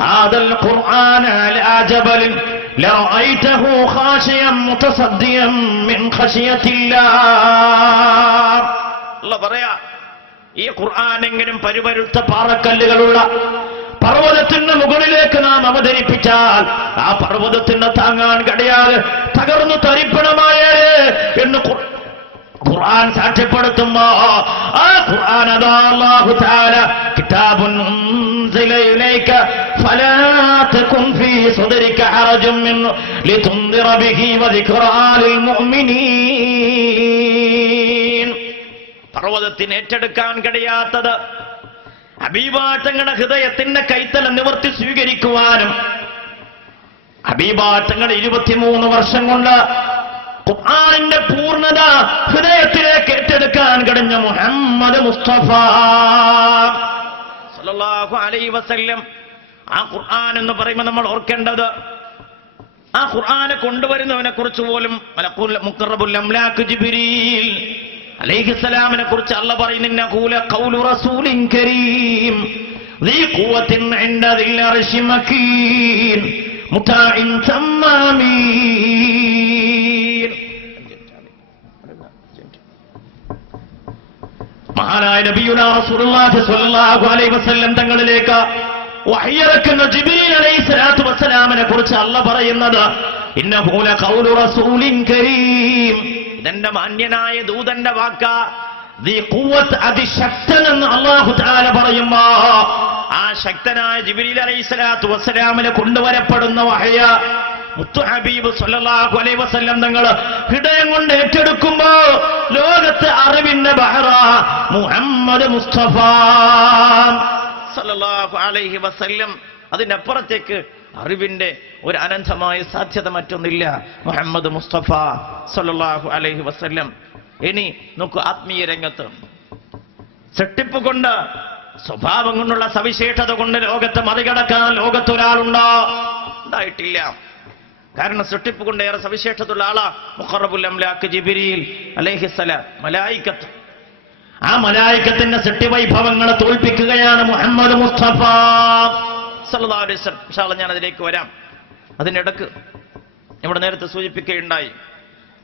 ഹാദൽ ഖുർആന അലാ ജബലിൻ ലറഅയ്തഹു ഖാശിയൻ മുതസദ്ദിയൻ മിൻ ഖശിയത്തില്ലാഹ്. അല്ലാഹ് പറയാ, ഈ ഖുർആൻ എങ്കിലും പരുപരുത്ത പാറക്കല്ലുകളുള്ള പർവ്വതത്തിന് മുകളിലേക്ക് നാം അവതരിപ്പിച്ചാൽ ആ പർവ്വതത്തിന് താങ്ങാൻ കഴിയാതെ തകർന്നു തരിപ്പണമായേ എന്ന് ഖുർആൻ സാക്ഷ്യപ്പെടുത്തുമ്പോ ആ ഖുർആൻ അതാ അല്ലാഹു തആല കിതാബുൻ ഉൻസില ഇലൈക ഫലാ തകുൻ ഫീ സദരിക ഹറജുൻ മിൻഹു ലിതുൻദിറ ബിഹി വദിക്റാ ലിൽ മുഅ്മിനീൻ. പർവ്വതത്തിന് ഏറ്റെടുക്കാൻ കഴിയാത്തത് ഹബീബാറ്റങ്ങളുടെ ഹൃദയത്തിന്റെ കൈത്തല നിവർത്തി സ്വീകരിക്കുവാനും ഹബീബാറ്റങ്ങളുടെ 23 വർഷം കൊണ്ട് ഖുർആനിന്റെ പൂർണ്ണത ഹൃദയത്തിലേക്ക് ഏറ്റെടുക്കാൻ കഴിഞ്ഞ മുഹമ്മദ് മുസ്തഫ സല്ലല്ലാഹു അലൈഹി വസല്ലം. ആ ഖുർആൻ എന്ന് പറയുമ്പോൾ നമ്മൾ ഓർക്കേണ്ടത്, ആ ഖുർആനെ കൊണ്ടുവരുന്നവനെ കുറിച്ച് പോലും മലക്കുൽ മുഖറബുൽ അംലാക്ക് ജിബ്രീൽ അലൈഹിസ്സലാമിനെ കുറിച്ച് അല്ലാഹു പറയുന്ന ഖൗലു റസൂലിൻ കരീം ദീ ഖുവത്തിൻ ഇൻദ ദിൽ അർശി മകീൻ മുതാഇൻ തമ്മാമീൻ. മഹാനായ നബിയുനാ റസൂലുള്ളാഹി സ്വല്ലല്ലാഹു അലൈഹി വസല്ലം തങ്ങളിലേക്ക് വഹയിറക്കുന്ന ജിബ്രീൽ അലൈഹിസ്സലാത്തു വസ്സലാമിനെ കുറിച്ച് അല്ലാഹു പറയുന്നത് ഇന്നഹു ലഖൗലു റസൂലിൻ കരീം, ഇതെന്റെ മാന്യനായ ദൂതന്റെ വാക്ക. അതിശക്തനെന്ന് അല്ലാഹു തആല പറയുമ്പോ ആ ശക്തനായ ജിബ്രീൽ അലൈഹിസ്സലാത്തു വസ്സലാമിനെ കൊണ്ടുവരപ്പെടുന്ന വഹയ മുത്തു ഹബീബ് സല്ലല്ലാഹു അലൈഹി വസല്ലം തങ്ങൾ ഹൃദയം കൊണ്ട് ഏറ്റെടുക്കുമ്പോ ലോകത്ത് അറിവിന്റെ ബഹറ മുഹമ്മദ് മുസ്തഫ സല്ലല്ലാഹു അലൈഹി വസല്ലം. അതിനപ്പുറത്തേക്ക് അറിവിന്റെ ഒരു അനന്തമായ സാധ്യത മറ്റൊന്നില്ല. മുഹമ്മദ് മുസ്തഫ സല്ലല്ലാഹു അലൈഹി വസല്ലം. ഇനി നോക്കൂ, ആത്മീയ രംഗത്ത് സൃഷ്ടിപ്പ് കൊണ്ട്, സ്വഭാവം കൊണ്ടുള്ള സവിശേഷത കൊണ്ട് ലോകത്തെ മറികടക്കാൻ ലോകത്തൊരാളുണ്ടോ? ഉണ്ടായിട്ടില്ല. കാരണം സൃഷ്ടിപ്പ് കൊണ്ട് ഏറെ സവിശേഷതയുള്ള ആളാ മുഖറബുൽ അംലാക്ക് ജിബ്രീൽ അലൈഹിസ്സലാം, മലായികത്ത്. ആ മലായികത്തിന്റെ സൃഷ്ടിവൈഭവങ്ങളെ തോൽപ്പിക്കുകയാണ് മുഹമ്മദ് മുസ്തഫ സല്ലല്ലാഹു അലൈഹി വസല്ലം. ഇൻഷാ അല്ലാഹ് ഞാൻ അതിലേക്ക് വരാം. അതിനിടക്ക് ഇവിടെ നേരത്തെ സൂചിപ്പിക്കുകയുണ്ടായി,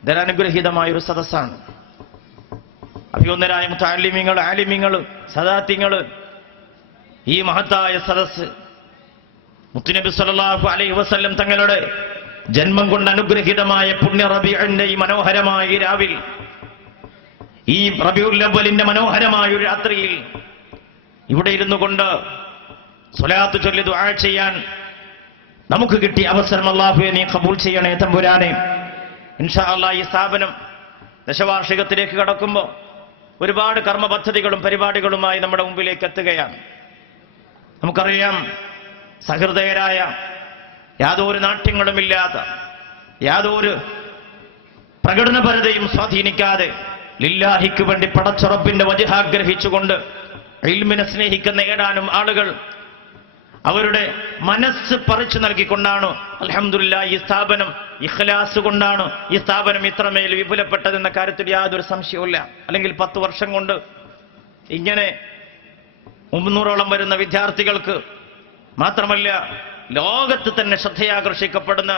ധനാനുഗ്രഹീതമായ ഒരു സദസ്സാണ്. അഭിവന്ദരായ മുതഅല്ലിമീങ്ങൾ, ആലിമീങ്ങൾ, സദാത്യങ്ങൾ, ഈ മഹത്തായ സദസ്സ് മുത്തുനബി സല്ലല്ലാഹു അലൈഹി വസല്ലം തങ്ങളുടെ ജന്മം കൊണ്ട് അനുഗ്രഹീതമായ പുണ്യ റബീഉന്റെ ഈ മനോഹരമായ രാവിൽ, ഈ റബീഉൽ അവ്വലിന്റെ മനോഹരമായ ഒരു രാത്രിയിൽ ഇവിടെ ഇരുന്നു കൊണ്ട് സ്വലാത്ത് ചൊല്ലി ദുആ ചെയ്യാൻ നമുക്ക് കിട്ടിയ അവസരം അല്ലാഹുവേ നീ ഖബൂൽ ചെയ്യണേ തമ്പുരാനെ. ഇൻഷാ അല്ലാഹ് ഈ സ്ഥാപനം ദശവാർഷികത്തിലേക്ക് കടക്കുമ്പോൾ ഒരുപാട് കർമ്മ പദ്ധതികളും പരിപാടികളുമായി നമ്മുടെ മുമ്പിലേക്ക് എത്തുകയാണ്. നമുക്കറിയാം, സഹൃദയരായ, യാതൊരു നാട്യങ്ങളുമില്ലാത്ത, യാതൊരു പ്രകടനപരതയും സ്വാധീനിക്കാതെ ലില്ലാഹിക്ക് വേണ്ടി പടച്ചുറപ്പിന്റെ വജ്ഹാഗ്രഹിച്ചുകൊണ്ട് ഇൽമിനെ സ്നേഹിക്കുന്ന ഏതാനും ആളുകൾ അവരുടെ മനസ്സ് പറിച്ചു നൽകിക്കൊണ്ടാണ് അൽഹംദുലില്ലാഹ് ഈ സ്ഥാപനം ഇഖ്ലാസ് കൊണ്ടാണ് ഈ സ്ഥാപനം ഇത്രമേൽ വിപുലപ്പെട്ടതെന്ന കാര്യത്തിൽ യാതൊരു സംശയവുമില്ല. അല്ലെങ്കിൽ 10 വർഷം കൊണ്ട് ഇങ്ങനെ 300ഓളം വരുന്ന വിദ്യാർത്ഥികൾക്ക് മാത്രമല്ല, ലോകത്ത് തന്നെ ശ്രദ്ധയാകർഷിക്കപ്പെടുന്ന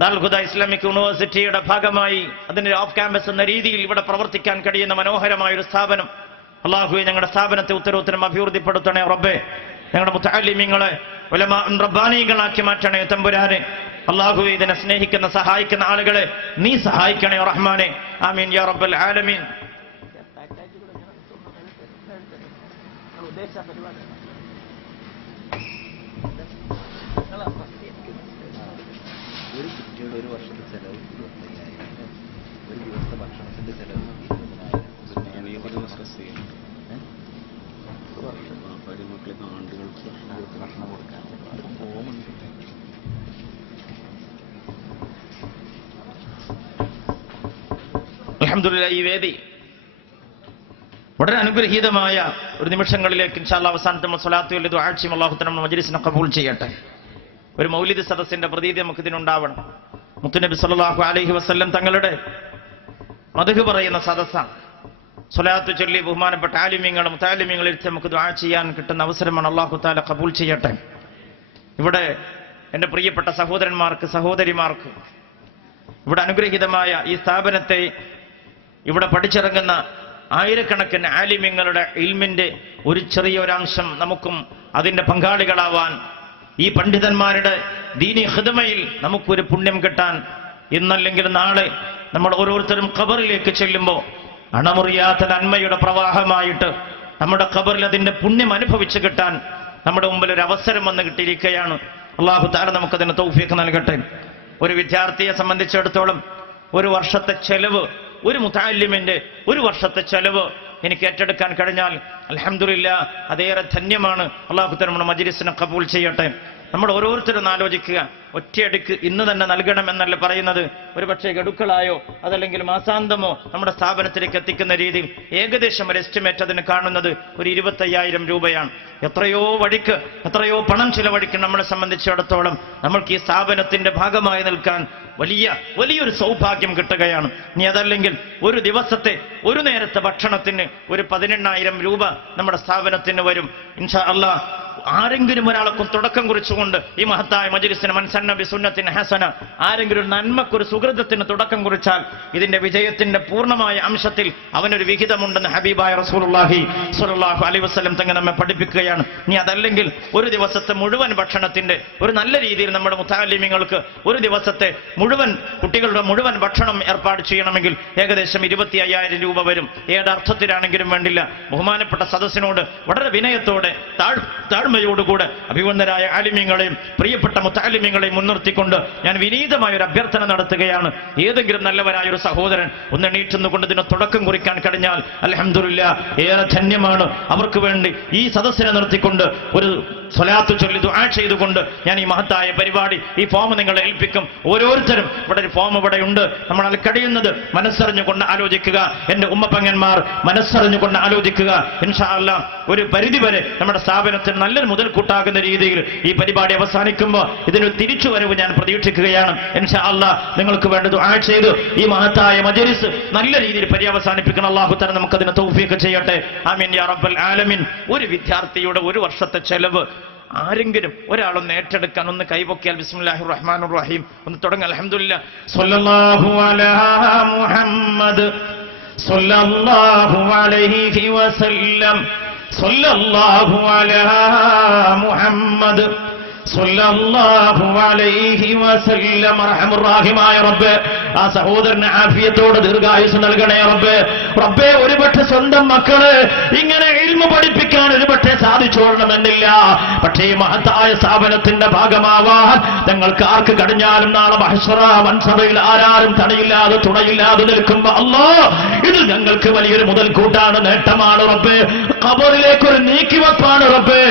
ദാറുൽ ഹുദ ഇസ്ലാമിക് യൂണിവേഴ്സിറ്റിയുടെ ഭാഗമായി അതിന്റെ ഓഫ് ക്യാമ്പസ് എന്ന രീതിയിൽ ഇവിടെ പ്രവർത്തിക്കാൻ കഴിയുന്ന മനോഹരമായ ഒരു സ്ഥാപനം. അല്ലാഹുവേ, ഞങ്ങളുടെ സ്ഥാപനത്തെ ഉത്തരോത്തരം അഭിവൃദ്ധിപ്പെടുത്തണേ റബ്ബേ. ഞങ്ങളുടെ മുതഅല്ലിമീങ്ങളെ ഉലമാ റബ്ബാനികളാക്കി മാറ്റണേ തമ്പുരാനെ. അല്ലാഹുവേ, ഇതിനെ സ്നേഹിക്കുന്ന സഹായിക്കുന്ന ആളുകളെ നീ സഹായിക്കണേ റഹ്മാനെ. ആമീൻ യാ റബ്ബൽ ആലമീൻ. ഒരു കുട്ടിയുടെ ഒരു വർഷത്തെ ചെലവ് 25,000, ഒരു ദിവസത്തെ ഭക്ഷണത്തിന്റെ ചെലവ് 20,000. സ്ട്രെസ് ചെയ്യുന്നുണ്ട്. ഒരു മക്കളെ ആണ്ടുകൾക്ക് ഭക്ഷണം കൊടുക്കാൻ ഫോമുണ്ട്. അൽഹംദുലില്ലാഹ്, ഈ വേദി വളരെ അനുഗ്രഹീതമായ ഒരു നിമിഷങ്ങളിലേക്ക് ഇൻഷാ അല്ലാഹ് അവസാനത്തെ നമ്മൾ സ്വലാത്ത് ചൊല്ലി ദുആ ചെയ്യും. അല്ലാഹു തആല നമ്മുടെ മജ്ലിസിനെ ഖബൂൽ ചെയ്യട്ടെ. ഒരു മൗലിദ് സദസ്സിന്റെ പ്രതീതി നമുക്ക് ഇതിനുണ്ടാവണം. മുത്തുനബി സല്ലല്ലാഹു അലൈഹി വസല്ലം തങ്ങളുടെ മദ്ഹ് പറയുന്ന സദസ്സാണ്. സ്വലാത്ത് ചൊല്ലി ബഹുമാനപ്പെട്ട ആലിമീങ്ങൾ മുതഅല്ലിമീങ്ങളിൽ നമുക്ക് ദുആ ചെയ്യാൻ കിട്ടുന്ന അവസരമാണ്. അല്ലാഹു തആല ഖബൂൽ ചെയ്യട്ടെ. ഇവിടെ എൻ്റെ പ്രിയപ്പെട്ട സഹോദരന്മാർക്ക്, സഹോദരിമാർക്ക്, ഇവിടെ അനുഗ്രഹീതമായ ഈ സ്ഥാപനത്തെ ഇവിടെ പഠിച്ചിറങ്ങുന്ന ആയിരക്കണക്കിന് ആലിമീങ്ങളുടെ ഇൽമിന്റെ ഒരു ചെറിയൊരംശം നമുക്കും അതിന്റെ പങ്കാളികളാവാൻ, ഈ പണ്ഡിതന്മാരുടെ ദീനി ഖിദ്മയിൽ നമുക്കൊരു പുണ്യം കിട്ടാൻ, ഇന്നല്ലെങ്കിൽ നാളെ നമ്മൾ ഓരോരുത്തരും ഖബറിലേക്ക് ചെല്ലുമ്പോൾ അണമുറിയാത്ത നന്മയുടെ പ്രവാഹമായിട്ട് നമ്മുടെ ഖബറിൽ അതിന്റെ പുണ്യം അനുഭവിച്ചു കിട്ടാൻ നമ്മുടെ മുമ്പിൽ ഒരു അവസരം വന്ന് കിട്ടിയിരിക്കുകയാണ്. അല്ലാഹു തആല നമുക്കതിന് തൗഫീഖ് നൽകട്ടെ. ഒരു വിദ്യാർത്ഥിയെ സംബന്ധിച്ചിടത്തോളം ഒരു വർഷത്തെ ചെലവ്, ഒരു മുതഅല്ലിമിന്റെ ഒരു വർഷത്തെ ചെലവ് എനിക്ക് ഏറ്റെടുക്കാൻ കഴിഞ്ഞാൽ അൽഹംദുലില്ലാഹ് അതേറെ ധന്യമാണ്. അല്ലാഹു തആല നമ്മുടെ മജ്ലിസിനെ ഖബൂൽ ചെയ്യട്ടെ. നമ്മൾ ഓരോരുത്തരും ആലോചിക്കുക, ഒറ്റയടിക്ക് ഇന്ന് തന്നെ നൽകണമെന്നല്ല പറയുന്നത്. ഒരുപക്ഷെ ഗഡുക്കളായോ അതല്ലെങ്കിൽ മാസാന്തമോ നമ്മുടെ സ്ഥാപനത്തിലേക്ക് എത്തിക്കുന്ന രീതിയിൽ ഏകദേശം ഒരു എസ്റ്റിമേറ്റ് അതിന് കാണുന്നത് ഒരു 25,000 രൂപയാണ്. എത്രയോ വഴിക്ക്, എത്രയോ പണം ചിലവഴിക്കും. നമ്മളെ സംബന്ധിച്ചിടത്തോളം നമ്മൾക്ക് ഈ സ്ഥാപനത്തിന്റെ ഭാഗമായി നിൽക്കാൻ വലിയൊരു സൗഭാഗ്യം കിട്ടുകയാണ്. ഇനി അതല്ലെങ്കിൽ ഒരു ദിവസത്തെ ഒരു നേരത്തെ ഭക്ഷണത്തിന് ഒരു 18,000 രൂപ നമ്മുടെ സ്ഥാപനത്തിന് വരും. ഇൻഷാ അല്ലാഹ് ആരെങ്കിലും ഒരാൾക്കും തുടക്കം കുറിച്ചുകൊണ്ട് ഈ മഹത്തായ മജ്ലിസിന് മൻസന്ന ബിസുന്നത്തിൻ ഹസന, ആരെങ്കിലും ഒരു നന്മക്കൊരു സുകൃതത്തിന് തുടക്കം കുറിച്ചാൽ ഇതിന്റെ വിജയത്തിന്റെ പൂർണ്ണമായ അംശത്തിൽ അവനൊരു വിഹിതമുണ്ടെന്ന് ഹബീബായ റസൂലുള്ളാഹി സ്വല്ലല്ലാഹു അലൈഹി വസല്ലം തങ്ങൾ നമ്മെ പഠിപ്പിക്കുകയാണ്. ഇനി അതല്ലെങ്കിൽ ഒരു ദിവസത്തെ മുഴുവൻ ഭക്ഷണത്തിന്റെ ഒരു നല്ല രീതിയിൽ നമ്മുടെ മുതഅല്ലിമീങ്ങൾക്ക് ഒരു ദിവസത്തെ മുഴുവൻ കുട്ടികളുടെ മുഴുവൻ ഭക്ഷണം ഏർപ്പാട് ചെയ്യണമെങ്കിൽ ഏകദേശം 25,000 രൂപ വരും. ഏതർത്ഥത്തിലാണെങ്കിലും വേണ്ടില്ല. ബഹുമാനപ്പെട്ട സദസ്സിനോട് വളരെ വിനയത്തോടെ താഴ്മയോടുകൂടെ അഭിവന്ദരായ ആലിമീങ്ങളെയും പ്രിയപ്പെട്ട മുതഅല്ലിമീങ്ങളെയും മുൻനിർത്തിക്കൊണ്ട് ഞാൻ വിനീതമായ ഒരു അഭ്യർത്ഥന നടത്തുകയാണ്. ഏതെങ്കിലും നല്ലവരായ ഒരു സഹോദരൻ ഒന്ന് എണീറ്റുന്നുകൊണ്ട് ഇതിന് തുടക്കം കുറിക്കാൻ കഴിഞ്ഞാൽ അൽഹംദുലില്ലാഹ് ഏറെ ധന്യമാണ്. അവർക്ക് വേണ്ടി ഈ സദസ്സിനെ നിർത്തിക്കൊണ്ട് ഒരു സ്വലാത്ത് ചൊല്ലി ദുആ ചെയ്തുകൊണ്ട് ഞാൻ ഈ മഹത്തായ പരിപാടി, ഈ ഫോം നിങ്ങളെ ഏൽപ്പിക്കും. ഓരോരുത്തരും ഇവിടെ ഒരു ഫോം ഇവിടെ ഉണ്ട്. നമ്മൾ അത് കഴിയുന്നത് മനസ്സറിഞ്ഞുകൊണ്ട് ആലോചിക്കുക. എന്റെ ഉമ്മപ്പങ്ങന്മാർ മനസ്സറിഞ്ഞുകൊണ്ട് ആലോചിക്കുക. ഇൻഷാ അല്ലാഹ് ഒരു പരിധിവരെ നമ്മുടെ സ്ഥാപനത്തിന് നല്ലൊരു മുതൽക്കൂട്ടാകുന്ന രീതിയിൽ ഈ പരിപാടി അവസാനിക്കുമ്പോൾ ഇതിനൊരു തിരിച്ചുവരവ് ഞാൻ പ്രതീക്ഷിക്കുകയാണ്. ഇൻഷാ അല്ലാഹ് നിങ്ങൾക്ക് വേണ്ടി ദുആ ചെയ്ത് ഈ മഹത്തായ മജ്ലിസ് നല്ല രീതിയിൽ പര്യവസാനിപ്പിക്കണം. അല്ലാഹു തആല നമുക്കതിന് തൗഫീഖ് ചെയ്യട്ടെ. ആമീൻ യാ റബ്ബൽ ആലമീൻ. ഒരു വിദ്യാർത്ഥിയുടെ ഒരു വർഷത്തെ ചെലവ് ആരെങ്കിലും ഒരാളൊന്ന് ഏറ്റെടുക്കാൻ ഒന്ന് കൈപൊക്കിയാൽ ബിസ്മില്ലാഹിർ റഹ്മാനിർ റഹീം ഒന്ന് തുടങ്ങാം. അൽഹംദുലില്ലാഹ്. സ്വല്ലല്ലാഹു അലാ മുഹമ്മദ് സ്വല്ലല്ലാഹു അലൈഹി വസല്ലം. സ്വല്ലല്ലാഹു അലാ മുഹമ്മദ് സ്വല്ലല്ലാഹു അലൈഹി വസല്ലം. റഹ്മുറാഹിമായ റബ്ബേ, ആ സഹോദരന് ആഫിയത്തോട് ദീർഘായുസ് നൽകണേ റബ്ബേ. റബ്ബേ, ഒരുപക്ഷെ സ്വന്തം മക്കള് ഇങ്ങനെ ഇൽമു പഠിപ്പിക്കാൻ ഒരുപക്ഷെ സാധിച്ചോളണമെന്നില്ല, പക്ഷേ മഹത്തായ സ്ഥാപനത്തിന്റെ ഭാഗമാവാൻ ഞങ്ങൾക്ക് ആർക്ക് കഴിഞ്ഞാലും നാളെ മഹ്ശറ വൻസഭയിൽ ആരാരും തടയില്ലാതെ തുണയില്ലാതെ നിൽക്കുമ്പോ അല്ലാഹ് ഇത് ഞങ്ങൾക്ക് വലിയൊരു മുതൽക്കൂട്ടാണ്, നേട്ടമാണ് റബ്ബേ. ഖബറിലേക്കൊരു നീക്കിവെപ്പാണ് റബ്ബേ.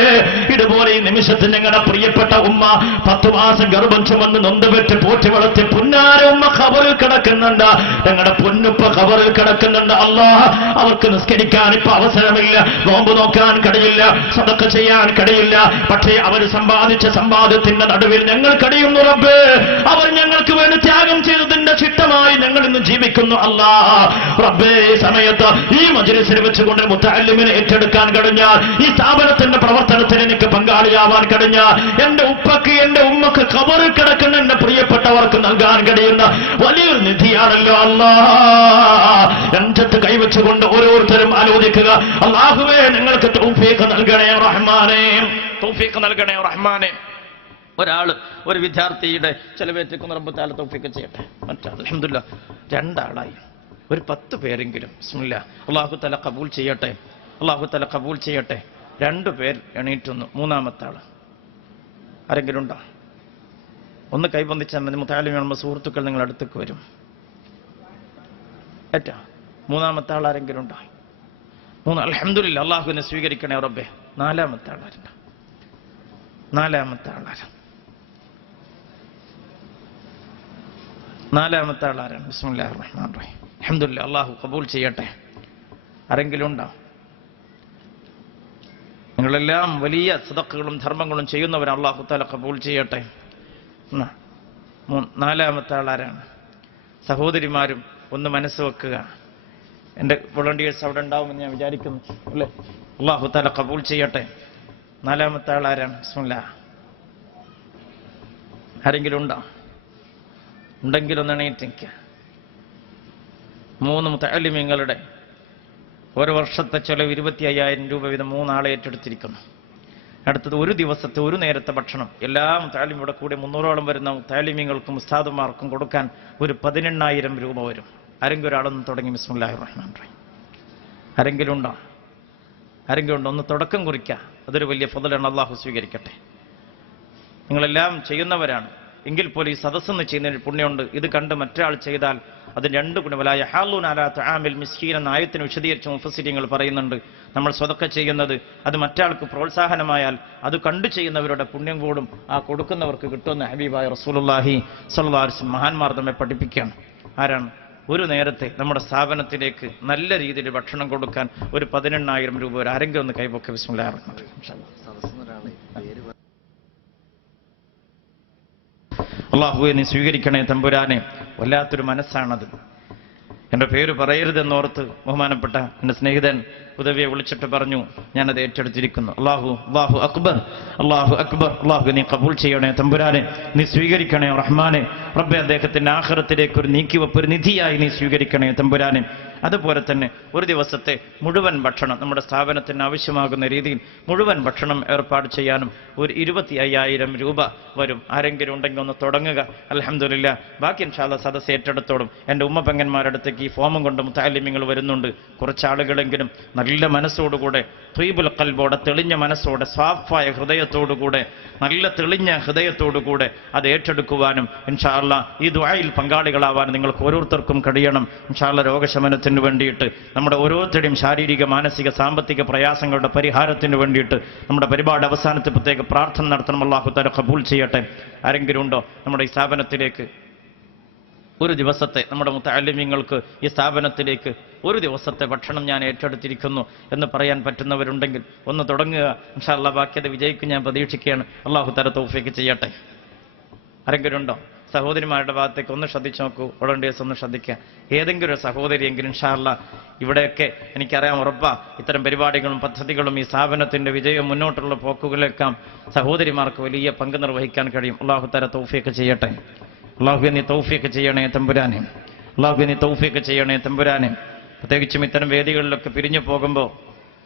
ഇതുപോലെ ഈ നിമിഷത്തിൽ ഞങ്ങളുടെ പ്രിയപ്പെട്ട ഉമ്മ 10 മാസം ഗർഭം ചുമന്ന് നൊന്തുപെറ്റ് പോറ്റി വളർത്തി പുന്നാര ഉമ്മ ഖബറിൽ കിടക്കുന്നുണ്ട്, ഞങ്ങളുടെ പൊന്നുപ്പ ഖബറിൽ കിടക്കുന്നുണ്ട്. അല്ലാഹ് അവർക്ക് നിസ്കരിക്കാൻ ഇപ്പൊ അവസരമില്ല, നോമ്പ് നോക്കാൻ കഴിയില്ല, സദഖ ചെയ്യാൻ കഴിയില്ല, പക്ഷേ അവർ സമ്പാദിച്ച സമ്പാദ്യത്തിന്റെ നടുവിൽ ഞങ്ങൾ കഴിയുന്നു റബ്ബേ. അവർ ഞങ്ങൾക്ക് വേണ്ടി ത്യാഗം ചെയ്തതിന്റെ ചിട്ടമായി ഞങ്ങൾ ഇന്ന് ജീവിക്കുന്നു അല്ലാഹ്. റബ്ബേ, ഈ സമയത്ത് ഈ മജ്‌ലിസിൽ വെച്ചുകൊണ്ട് മുത്തഅല്ലിമിനെ ഏറ്റെടുക്കാൻ കഴിഞ്ഞാൽ, ഈ സ്ഥാപനത്തിന്റെ പ്രവർത്തനത്തിൽ എനിക്ക് പങ്കാളിയാവാൻ കഴിഞ്ഞാൽ, എന്റെ ഉപ്പക്ക് എന്റെ ഉമ്മക്ക് ഖബറിൽ കിടക്കുന്ന എന്റെ പ്രിയപ്പെട്ടവർക്ക് നൽകാൻ കഴിയുന്ന വലിയൊരു നിധിയാണല്ലോ അല്ലാഹ്. നെഞ്ചത്ത് കൈവച്ചുകൊണ്ട് ഓരോരുത്തരും ആലോചിക്കുക, അല്ലാഹുവേ ഞങ്ങൾക്ക് തൗഫീഖ് നൽകണേ റഹ്മാനേ, തൗഫീഖ് നൽകണേ റഹ്മാനേ. ഒരു വിദ്യാർത്ഥിയുടെ ചെലവേറ്റിക്കുന്ന റബ്ബ് തആല തൗഫീഖ് ചെയ്യട്ടെ. മറ്റാൾ അൽഹംദുലില്ലാഹ് 2 ആളായി, ഒരു 10 പേരെങ്കിലും ബിസ്മില്ലാഹ് അല്ലാഹു തആല ഖബൂൽ ചെയ്യട്ടെ, അല്ലാഹു തആല ഖബൂൽ ചെയ്യട്ടെ. 2 പേർ എണീറ്റുന്നു. 3-ാമത്തെ ആള് ആരെങ്കിലും ഉണ്ടോ? ഒന്ന് കൈബന്ധിച്ചാൽ മതി. മുത്തഅല്ലിമുകളുടെ സുഹൃത്തുക്കൾ നിങ്ങൾ അടുത്തേക്ക് വരും. ഏറ്റാ 3-ാമത്തെ ആൾ ആരെങ്കിലും ഉണ്ടോ? 3. അൽഹംദുലില്ലാഹ്, അല്ലാഹുവിനെ സ്വീകരിക്കണേ റബ്ബേ. 4-ാമത്തെ ആളാരുണ്ട്? 4-ാമത്തെ ആളാരാ? 4-ാമത്തെ ആളാരാണ്? ബിസ്മില്ലാഹിർ റഹ്മാനിർ റഹീം. അൽഹംദുലില്ലാഹ്, അല്ലാഹു ഖബൂൽ ചെയ്യട്ടെ. ആരെങ്കിലും ഉണ്ടോ? നിങ്ങളെല്ലാം വലിയ സദഖകളും ധർമ്മങ്ങളും ചെയ്യുന്നവരാണ്, അല്ലാഹു തആല ഖബൂൽ ചെയ്യട്ടെ. 4-ാമത്തെ ആളാരാണ്? സഹോദരിമാരും ഒന്ന് മനസ്സ് വെക്കുക. എൻ്റെ വോളണ്ടിയേഴ്സ് അവിടെ ഉണ്ടാവുമെന്ന് ഞാൻ വിചാരിക്കുന്നു അല്ലേ? അല്ലാഹു തആല ഖബൂൽ ചെയ്യട്ടെ. 4-ാമത്തെ ആളാരാണ്? ബിസ്മില്ലാഹ്. ആരെങ്കിലും ഉണ്ടോ? ഉണ്ടെങ്കിൽ ഒന്ന് എണീറ്റിരിക്കുക. 3 മുതഅല്ലിമീങ്ങളുടെ ഒരു വർഷത്തെ ചെലവ് 25,000 രൂപ വീതം 3 ആളെ ഏറ്റെടുത്തിരിക്കുന്നു. അടുത്തത് ഒരു ദിവസത്തെ ഒരു നേരത്തെ ഭക്ഷണം എല്ലാ മുതഅല്ലിമിയുടെ കൂടെ 300ഓളം വരുന്ന മുതഅല്ലിമീങ്ങൾക്കും ഉസ്താദുമാർക്കും കൊടുക്കാൻ ഒരു 18,000 രൂപ വരും. ആരെങ്കിലും ഒരാളൊന്ന് തുടങ്ങി? ബിസ്മില്ലാഹിർ റഹ്മാനിർ റഹീം. ആരെങ്കിലും ഉണ്ടോ? ആരെങ്കിലും ഉണ്ടോ? ഒന്ന് തുടക്കം കുറിക്കുക. അതൊരു വലിയ ഫضലാണ്, അല്ലാഹു സ്വീകരിക്കട്ടെ. നിങ്ങളെല്ലാം ചെയ്യുന്നവരാണ് എങ്കിൽ പോലും ഈ സദസ്സെന്ന് ചെയ്യുന്നതിന് പുണ്യമുണ്ട്. ഇത് കണ്ട് മറ്റൊരാൾ ചെയ്താൽ അതിന് 2 ഗുണം. വലാ യഹാലൂന അലാ തആമിൽ മിസ്കീൻ എന്ന ആയത്തിന് വിശദീകരിച്ച് മുഫസ്സിരിങ്ങൾ പറയുന്നുണ്ട്. നമ്മൾ സ്വതക്ക ചെയ്യുന്നത് അത് മറ്റാൾക്ക് പ്രോത്സാഹനമായാൽ അത് കണ്ടു ചെയ്യുന്നവരുടെ പുണ്യം കൂടും, ആ കൊടുക്കുന്നവർക്ക് കിട്ടുമെന്ന് ഹബീബായ റസൂലുള്ളാഹി സ്വല്ലല്ലാഹു അലൈഹി വസല്ലം മഹാന്മാർ നമ്മെ പഠിപ്പിക്കുകയാണ്. ആരാണ്? ഒരു നേരത്തെ നമ്മുടെ സ്ഥാപനത്തിലേക്ക് നല്ല രീതിയിൽ ഭക്ഷണം കൊടുക്കാൻ ഒരു 18,000 രൂപ വരെ. ആരെങ്കിലും ഒന്ന് കൈപൊക്കെ. ബിസ്മില്ലാഹിർ റഹ്മാനിർ റഹീം. അല്ലാഹുവേ, നീ സ്വീകരിക്കണേ തമ്പുരാനെ. വല്ലാത്തൊരു മനസ്സാണത്. എൻ്റെ പേര് പറയരുതെന്നോർത്ത് ബഹുമാനപ്പെട്ട എൻ്റെ സ്നേഹിതൻ ഉദവിയെ വിളിച്ചിട്ട് പറഞ്ഞു, ഞാനത് ഏറ്റെടുത്തിരിക്കുന്നു. അല്ലാഹു അക്ബർ, അല്ലാഹു അക്ബർ. അല്ലാഹു നീ ഖബൂൽ ചെയ്യണേ തമ്പുരാനെ, നീ സ്വീകരിക്കണേ റഹ്മാനെ. റബ്ബേ, അദ്ദേഹത്തിന്റെ ആഖിറത്തിലേക്ക് ഒരു നീക്കിവെപ്പ്, ഒരു നിധിയായി നീ സ്വീകരിക്കണേ തമ്പുരാനെ. അതുപോലെ തന്നെ ഒരു ദിവസത്തെ മുഴുവൻ ഭക്ഷണം നമ്മുടെ സ്ഥാപനത്തിന് ആവശ്യമാകുന്ന രീതിയിൽ മുഴുവൻ ഭക്ഷണം ഏർപ്പാട് ചെയ്യാനും ഒരു 25,000 രൂപ വരും. ആരെങ്കിലും ഉണ്ടെങ്കിൽ ഒന്ന് തുടങ്ങുക. അൽഹംദുലില്ലാഹ്. ബാക്കി ഇൻഷാ അല്ലാഹ് സദസ്സ് ഏറ്റെടുത്തോളും. എൻ്റെ ഉമ്മ പെങ്ങന്മാരുടെ അടുത്തേക്ക് ഈ ഫോമും കൊണ്ട് മുതഅല്ലിമീങ്ങൾ വരുന്നുണ്ട്. കുറച്ചാളുകളെങ്കിലും നല്ല മനസ്സോടുകൂടെ, ത്വീബുൽ ഖൽബോടെ, തെളിഞ്ഞ മനസ്സോടെ, സ്വാഫായ ഹൃദയത്തോടുകൂടെ, നല്ല തെളിഞ്ഞ ഹൃദയത്തോടുകൂടെ അത് ഏറ്റെടുക്കുവാനും ഇൻഷാ അല്ലാഹ് ഈ ദുആയിൽ പങ്കാളികളാവാനും നിങ്ങൾക്ക് ഓരോരുത്തർക്കും കഴിയണം. ഇൻഷാ അല്ലാഹ് രോഗശമനത്തിന് വേണ്ടിയിട്ട്, നമ്മുടെ ഓരോരുത്തരുടെയും ശാരീരിക, മാനസിക, സാമ്പത്തിക പ്രയാസങ്ങളുടെ പരിഹാരത്തിന് വേണ്ടിയിട്ട് നമ്മുടെ പരിപാടി അവസാനത്തിൽ പ്രത്യേക പ്രാർത്ഥന നടത്തണം. അല്ലാഹു തആല ഖബൂൽ ചെയ്യട്ടെ. ആരെങ്കിലും ഉണ്ടോ നമ്മുടെ ഈ സ്ഥാപനത്തിലേക്ക് ഒരു ദിവസത്തെ, നമ്മുടെ മുതഅല്ലിമീങ്ങൾക്ക് ഈ സ്ഥാപനത്തിലേക്ക് ഒരു ദിവസത്തെ ഭക്ഷണം ഞാൻ ഏറ്റെടുത്തിരിക്കുന്നു എന്ന് പറയാൻ പറ്റുന്നവരുണ്ടെങ്കിൽ ഒന്ന് തുടങ്ങുക. ഇൻഷാ അല്ലാഹ് ബാക്കി അത് വിജയിക്കും ഞാൻ പ്രതീക്ഷിക്കുകയാണ്. അല്ലാഹു തആല തൗഫീഖ് ചെയ്യട്ടെ. ആരെങ്കിലും ഉണ്ടോ? സഹോദരിമാരുടെ ഭാഗത്തേക്ക് ഒന്ന് ശ്രദ്ധിച്ചു നോക്കൂ. വോളണ്ടിയേഴ്സ് ഒന്ന് ശ്രദ്ധിക്കുക. ഏതെങ്കിലും ഒരു സഹോദരിയെങ്കിലും ഇൻഷാ അല്ലാഹ് ഇവിടെയൊക്കെ എനിക്കറിയാം, ഉറപ്പാ ഇത്തരം പരിപാടികളും പദ്ധതികളും ഈ സ്ഥാപനത്തിന്റെ വിജയം മുന്നോട്ടുള്ള പോക്കുകളിലേക്കാം സഹോദരിമാർക്ക് വലിയ പങ്ക് നിർവഹിക്കാൻ കഴിയും. അല്ലാഹു തആല തൗഫീഖ് ചെയ്യട്ടെ. അല്ലാഹുവേ, നീ തൗഫീഖ് ചെയ്യണേ തമ്പുരാനെ. അല്ലാഹുവേ, നീ തൗഫീഖ് ചെയ്യണേ തമ്പുരാനെ. പ്രത്യേകിച്ചും ഇത്തരം വേദികളിലൊക്കെ പിരിഞ്ഞു പോകുമ്പോൾ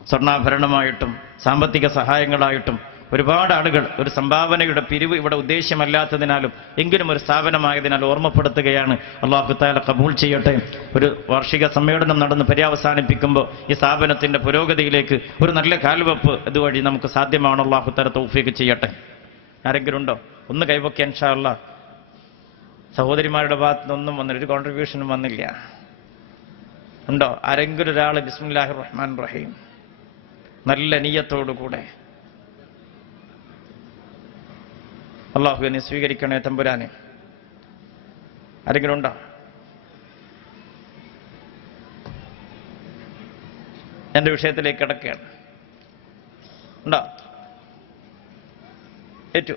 സ്വർണ്ണാഭരണമായിട്ടും സാമ്പത്തിക സഹായങ്ങളായിട്ടും ഒരുപാട് ആളുകൾ ഒരു സംഭാവനയുടെ പിരിവ് ഇവിടെ ഉദ്ദേശ്യമല്ലാത്തതിനാലും എങ്കിലും ഒരു സ്ഥാപനമായതിനാൽ ഓർമ്മപ്പെടുത്തുകയാണ്. അല്ലാഹു തആല ഖബൂൽ ചെയ്യട്ടെ. ഒരു വാർഷിക സമ്മേളനം നടന്ന് പര്യവസാനിപ്പിക്കുമ്പോൾ ഈ സ്ഥാപനത്തിന്റെ പുരോഗതിയിലേക്ക് ഒരു നല്ല കാൽവെപ്പ് ഇതുവഴി നമുക്ക് സാധ്യമാണ്. അല്ലാഹു തആല തൗഫീഖ് ചെയ്യട്ടെ. ആരെങ്കിലും ഉണ്ടോ? ഒന്ന് കൈവയ്ക്കാൻ ഇൻഷാ അല്ലാഹ്. സഹോദരിമാരുടെ ഭാഗത്ത് നിന്നൊന്നും വന്നില്ല, ഒരു കോൺട്രിബ്യൂഷനും വന്നില്ല. ഉണ്ടോ ആരെങ്കിലും ഒരാൾ? ബിസ്മില്ലാഹിർ റഹ്മാനിർ റഹീം നല്ല നിയ്യത്തോടുകൂടെ. അല്ലാഹു എന്നെ സ്വീകരിക്കണേ തമ്പുരാനെ. ആരെങ്കിലും ഉണ്ടോ? എന്റെ വിഷയത്തിലേക്ക് കിടക്കുകയാണ്. ഉണ്ടോ? ഏറ്റു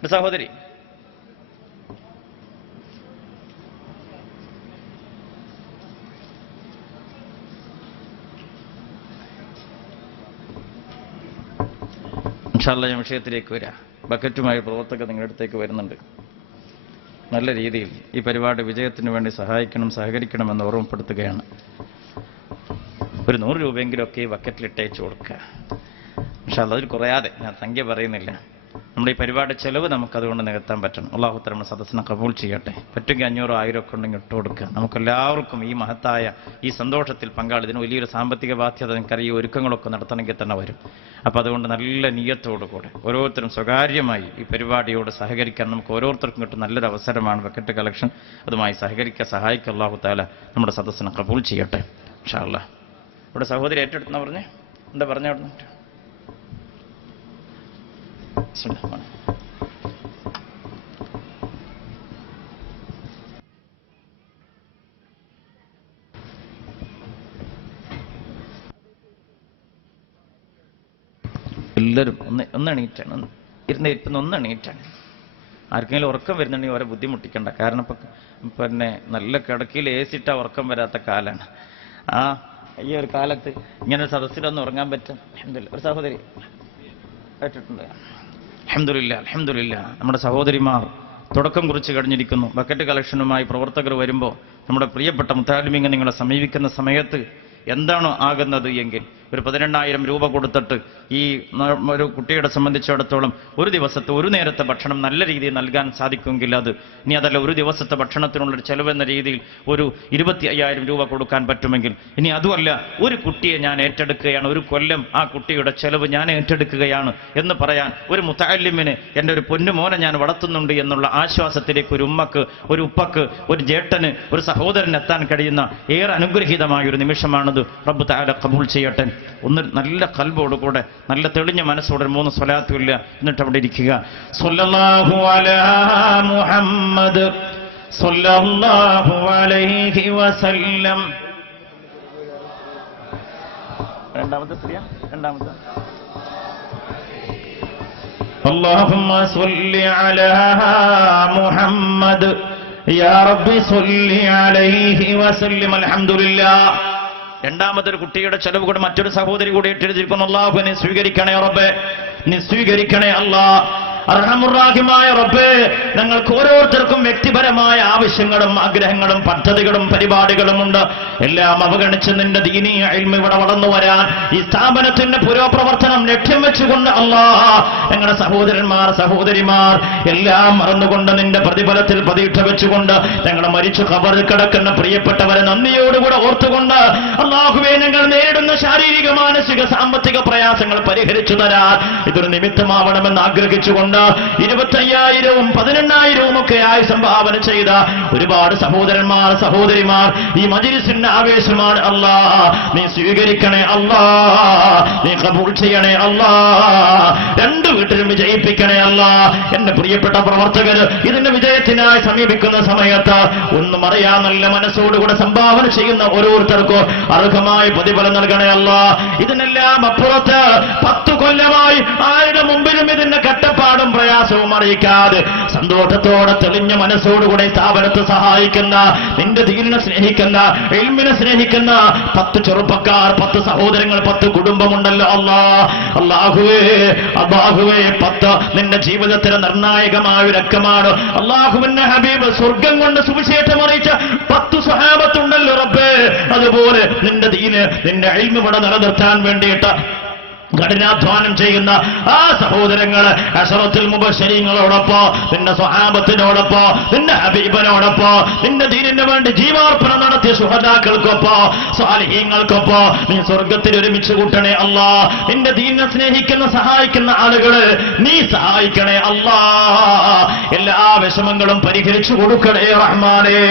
ഒരു സഹോദരി. ഇൻഷാ അല്ലാഹ് ഞാൻ വിഷയത്തിലേക്ക് വരാം. ബക്കറ്റുമായി പ്രവർത്തകർ നിങ്ങളുടെ അടുത്തേക്ക് വരുന്നുണ്ട്. നല്ല രീതിയിൽ ഈ പരിപാടി വിജയത്തിന് വേണ്ടി സഹായിക്കണം, സഹകരിക്കണമെന്ന് ഓർമ്മപ്പെടുത്തുകയാണ്. ഒരു 100 രൂപയെങ്കിലുമൊക്കെ ഈ ബക്കറ്റിലിട്ടയച്ചു കൊടുക്കുക. ഇൻഷാ അല്ലാഹ് അതിൽ കുറയാതെ, ഞാൻ സംഖ്യ പറയുന്നില്ല. നമ്മുടെ ഈ പരിപാടി ചെലവ് നമുക്കതുകൊണ്ട് നികത്താൻ പറ്റണം. അല്ലാഹു തആല നമ്മുടെ സദസ്സിനെ കബൂൽ ചെയ്യട്ടെ. പറ്റുമെങ്കിൽ 500 1000 ഒക്കെ ഉണ്ടെങ്കിൽ ഇട്ട് കൊടുക്കുക. നമുക്കെല്ലാവർക്കും ഈ മഹത്തായ ഈ സന്തോഷത്തിൽ പങ്കാളിതിന് വലിയൊരു സാമ്പത്തിക ബാധ്യത നിങ്ങൾക്കറിയ ഒരുക്കങ്ങളൊക്കെ നടത്തണമെങ്കിൽ തന്നെ വരും. അപ്പോൾ അതുകൊണ്ട് നല്ല നിയ്യത്തോടുകൂടെ ഓരോരുത്തരും സ്വകാര്യമായി ഈ പരിപാടിയോട് സഹകരിക്കാൻ നമുക്ക് ഓരോരുത്തർക്കും കിട്ടും നല്ലൊരു അവസരമാണ് ബക്കറ്റ് കളക്ഷൻ. അതുമായി സഹായിക്കുക. അല്ലാഹു തആല നമ്മുടെ സദസ്സിനെ കബൂൽ ചെയ്യട്ടെ ഇൻഷാ അല്ലാഹ്. ഇവിടെ സഹോദരി ഏറ്റെടുത്തെന്നാ പറഞ്ഞേ? എന്താ പറഞ്ഞ അവിടെ? എല്ലാവരും ഒന്ന് എണീറ്റാണ്. ഇരുന്ന് എണീറ്റാണ്. ആർക്കെങ്കിലും ഉറക്കം വരുന്നുണ്ടെങ്കിൽ അവരെ ബുദ്ധിമുട്ടിക്കണ്ട. കാരണം പിന്നെ നല്ല കിടക്കയിൽ ഏസിട്ട ഉറക്കം വരാത്ത കാലാണ്. ഈ ഒരു കാലത്ത് ഇങ്ങനെ ഒരു സദസ്സിലൊന്നും ഉറങ്ങാൻ പറ്റും. ഒരു സഹോദരി കേട്ടിട്ടുണ്ട്. അൽഹംദുലില്ലാ നമ്മുടെ സഹോദരിമാർ തുടക്കം കുറിച്ച് കഴിഞ്ഞിരിക്കുന്നു. ബക്കറ്റ് കളക്ഷനുമായി പ്രവർത്തകർ വരുമ്പോൾ നമ്മുടെ പ്രിയപ്പെട്ട മുത്തഅല്ലിമീങ്ങൾ നിങ്ങളെ സമീപിക്കുന്ന സമയത്ത് എന്താണോ ആകുന്നത് എങ്കിൽ ഒരു 12000 രൂപ കൊടുത്തിട്ട് ഈ ഒരു കുട്ടിയുടെ സംബന്ധിച്ചിടത്തോളം ഒരു ദിവസത്തെ ഒരു നേരത്തെ ഭക്ഷണം നല്ല രീതിയിൽ നൽകാൻ സാധിക്കുമെങ്കിൽ അത്, ഇനി അതല്ല ഒരു ദിവസത്തെ ഭക്ഷണത്തിനുള്ളൊരു ചെലവെന്ന രീതിയിൽ ഒരു 25000 രൂപ കൊടുക്കാൻ പറ്റുമെങ്കിൽ, ഇനി അതുമല്ല ഒരു കുട്ടിയെ ഞാൻ ഏറ്റെടുക്കുകയാണ്, ഒരു കൊല്ലം ആ കുട്ടിയുടെ ചെലവ് ഞാൻ ഏറ്റെടുക്കുകയാണ് എന്ന് പറയാൻ ഒരു മുത്തഅല്ലിമിന് എൻ്റെ ഒരു പൊന്നുമോനെ ഞാൻ വളർത്തുന്നുണ്ട് എന്നുള്ള ആശ്വാസത്തിലേക്ക് ഒരു ഉമ്മക്ക്, ഒരു ഉപ്പക്ക്, ഒരു ജേട്ടന്, ഒരു സഹോദരന് എത്താൻ കഴിയുന്ന ഏറെ അനുഗ്രഹീതമായ ഒരു നിമിഷമാണത്. റബ്ബ് തആല ഖബൂൽ ചെയ്യട്ടെ. ഒന്ന് നല്ല ഖൽബോടുകൂടെ നല്ല തെളിഞ്ഞ മനസ്സോടെ 3 സ്വലാത്തുല്ല എന്നിട്ട് അവിടെ ഇരിക്കുക. സ്വല്ലല്ലാഹു അലാ മുഹമ്മദ് സ്വല്ലല്ലാഹു അലൈഹി വസല്ലം. രണ്ടാമത്തെ اللهم صل على محمد يا رب صل عليه وسلم. الحمد لله. രണ്ടാമതൊരു കുട്ടിയുടെ ചെലവ് കൂടെ മറ്റൊരു സഹോദരി കൂടി ഏറ്റെടുത്തിരിക്കുന്നു. അല്ലാഹു നീ സ്വീകരിക്കണേ റബ്ബേ, നീ സ്വീകരിക്കണേ അല്ലാഹ്. അർഹമുറാഹിമായ റബ്ബേ, ഞങ്ങൾക്ക് ഓരോരുത്തർക്കും വ്യക്തിപരമായ ആവശ്യങ്ങളും ആഗ്രഹങ്ങളും പദ്ധതികളും പരിപാടികളും ഉണ്ട്. എല്ലാം അവഗണിച്ച് നിന്റെ ദീനീ ഇൽമ് ഇവിടെ വളർന്നു വരാൻ ഈ സ്ഥാപനത്തിന്റെ പുരോപ്രവർത്തനം ലക്ഷ്യം വെച്ചുകൊണ്ട് അല്ലാഹ് ഞങ്ങളുടെ സഹോദരിമാർ എല്ലാം മറന്നുകൊണ്ട് നിന്റെ പ്രതിഫലത്തിൽ പ്രതീക്ഷ വെച്ചുകൊണ്ട് ഞങ്ങളുടെ മരിച്ചു ഖബറിൽ കിടക്കുന്ന പ്രിയപ്പെട്ടവരെ നന്ദിയോടുകൂടെ ഓർത്തുകൊണ്ട് അല്ലാഹുവേ ഞങ്ങൾ നേരിടുന്ന ശാരീരിക മാനസിക സാമ്പത്തിക പ്രയാസങ്ങൾ പരിഹരിച്ചു തരാൻ ഇതൊരു നിമിത്തമാവണമെന്ന് ആഗ്രഹിച്ചുകൊണ്ട് 25,000 18,000 ഒക്കെ ആയി സംഭാവന ചെയ്ത ഒരുപാട് സഹോദരിമാർ ഈ മജ്‌ലിസിന്റെ ആവേശമാണ്. അല്ലാഹ് നീ സ്വീകരിക്കണേ അല്ലാഹ്, നീ ഖബൂൽ ചെയ്യണേ അല്ലാഹ്. രണ്ട് വീട്ടിലും വിജയിപ്പിക്കണേ അല്ലാഹ്. എന്റെ പ്രിയപ്പെട്ട പ്രവർത്തകർ ഇതിന്റെ വിജയത്തിനായി സമീപിക്കുന്ന സമയത്ത് ഒന്നും അറിയാൻ നല്ല മനസ്സോടുകൂടെ സംഭാവന ചെയ്യുന്ന ഓരോരുത്തർക്കും അർഹമായ പ്രതിഫലം നൽകണേ അല്ലാഹ്. ഇതിനെല്ലാം അപ്പുറത്ത് 10 കൊല്ലമായി ആരുടെ മുമ്പിലും ഇതിന്റെ കട്ടപ്പാടും പ്രയാസവും അറിയിക്കാതെ സന്തോഷത്തോടെ തെളിഞ്ഞ മനസ്സോടുകൂടെ സ്ഥാപനത്തെ സഹായിക്കുന്ന, നിന്റെ ദീനിനെ സ്നേഹിക്കുന്ന, ഇൽമിനെ സ്നേഹിക്കുന്ന 10 ചെറുപ്പക്കാർ, 10 സഹോദരങ്ങൾ, 10 കുടുംബമുണ്ടല്ലോ അല്ലാഹുവേ 10 നിന്റെ ജീവിതത്തിലെ നിർണായകമായ ഒരു അക്കമാണ്. അല്ലാഹുവിന്റെ ഹബീബ് സ്വർഗം കൊണ്ട് സുവിശേഷം അറിയിച്ച 10 സ്വഹാബത്തുണ്ടല്ലോ റബ്ബേ. അതുപോലെ നിന്റെ ദീന്, നിന്റെ ഇൽമ് ഇവിടെ നിലനിർത്താൻ വേണ്ടിയിട്ട് കഠിനാധ്വാനം ചെയ്യുന്ന ആ സഹോദരങ്ങള് അശറത്തുൽ മുബശ്ശരീങ്ങളോടൊപ്പം, നിന്റെ സ്വഹാബത്തിനോടൊപ്പം, നിന്റെ ഹബീബിനോടൊപ്പം, നിന്റെ ദീനിന് വേണ്ടി ജീവാർപ്പണം നടത്തിയ ശുഹദാക്കൾക്കൊപ്പം, സ്വാലിഹീങ്ങൾക്കൊപ്പം നീ സ്വർഗത്തിൽ ഒരുമിച്ച് കൂട്ടണേ അല്ലാ. നിന്റെ ദീനിനെ സ്നേഹിക്കുന്ന സഹായിക്കുന്ന ആളുകള് നീ സഹായിക്കണേ അല്ലാ. എല്ലാ വിഷമങ്ങളും പരിഹരിച്ചു കൊടുക്കണേ റഹ്മാനേ.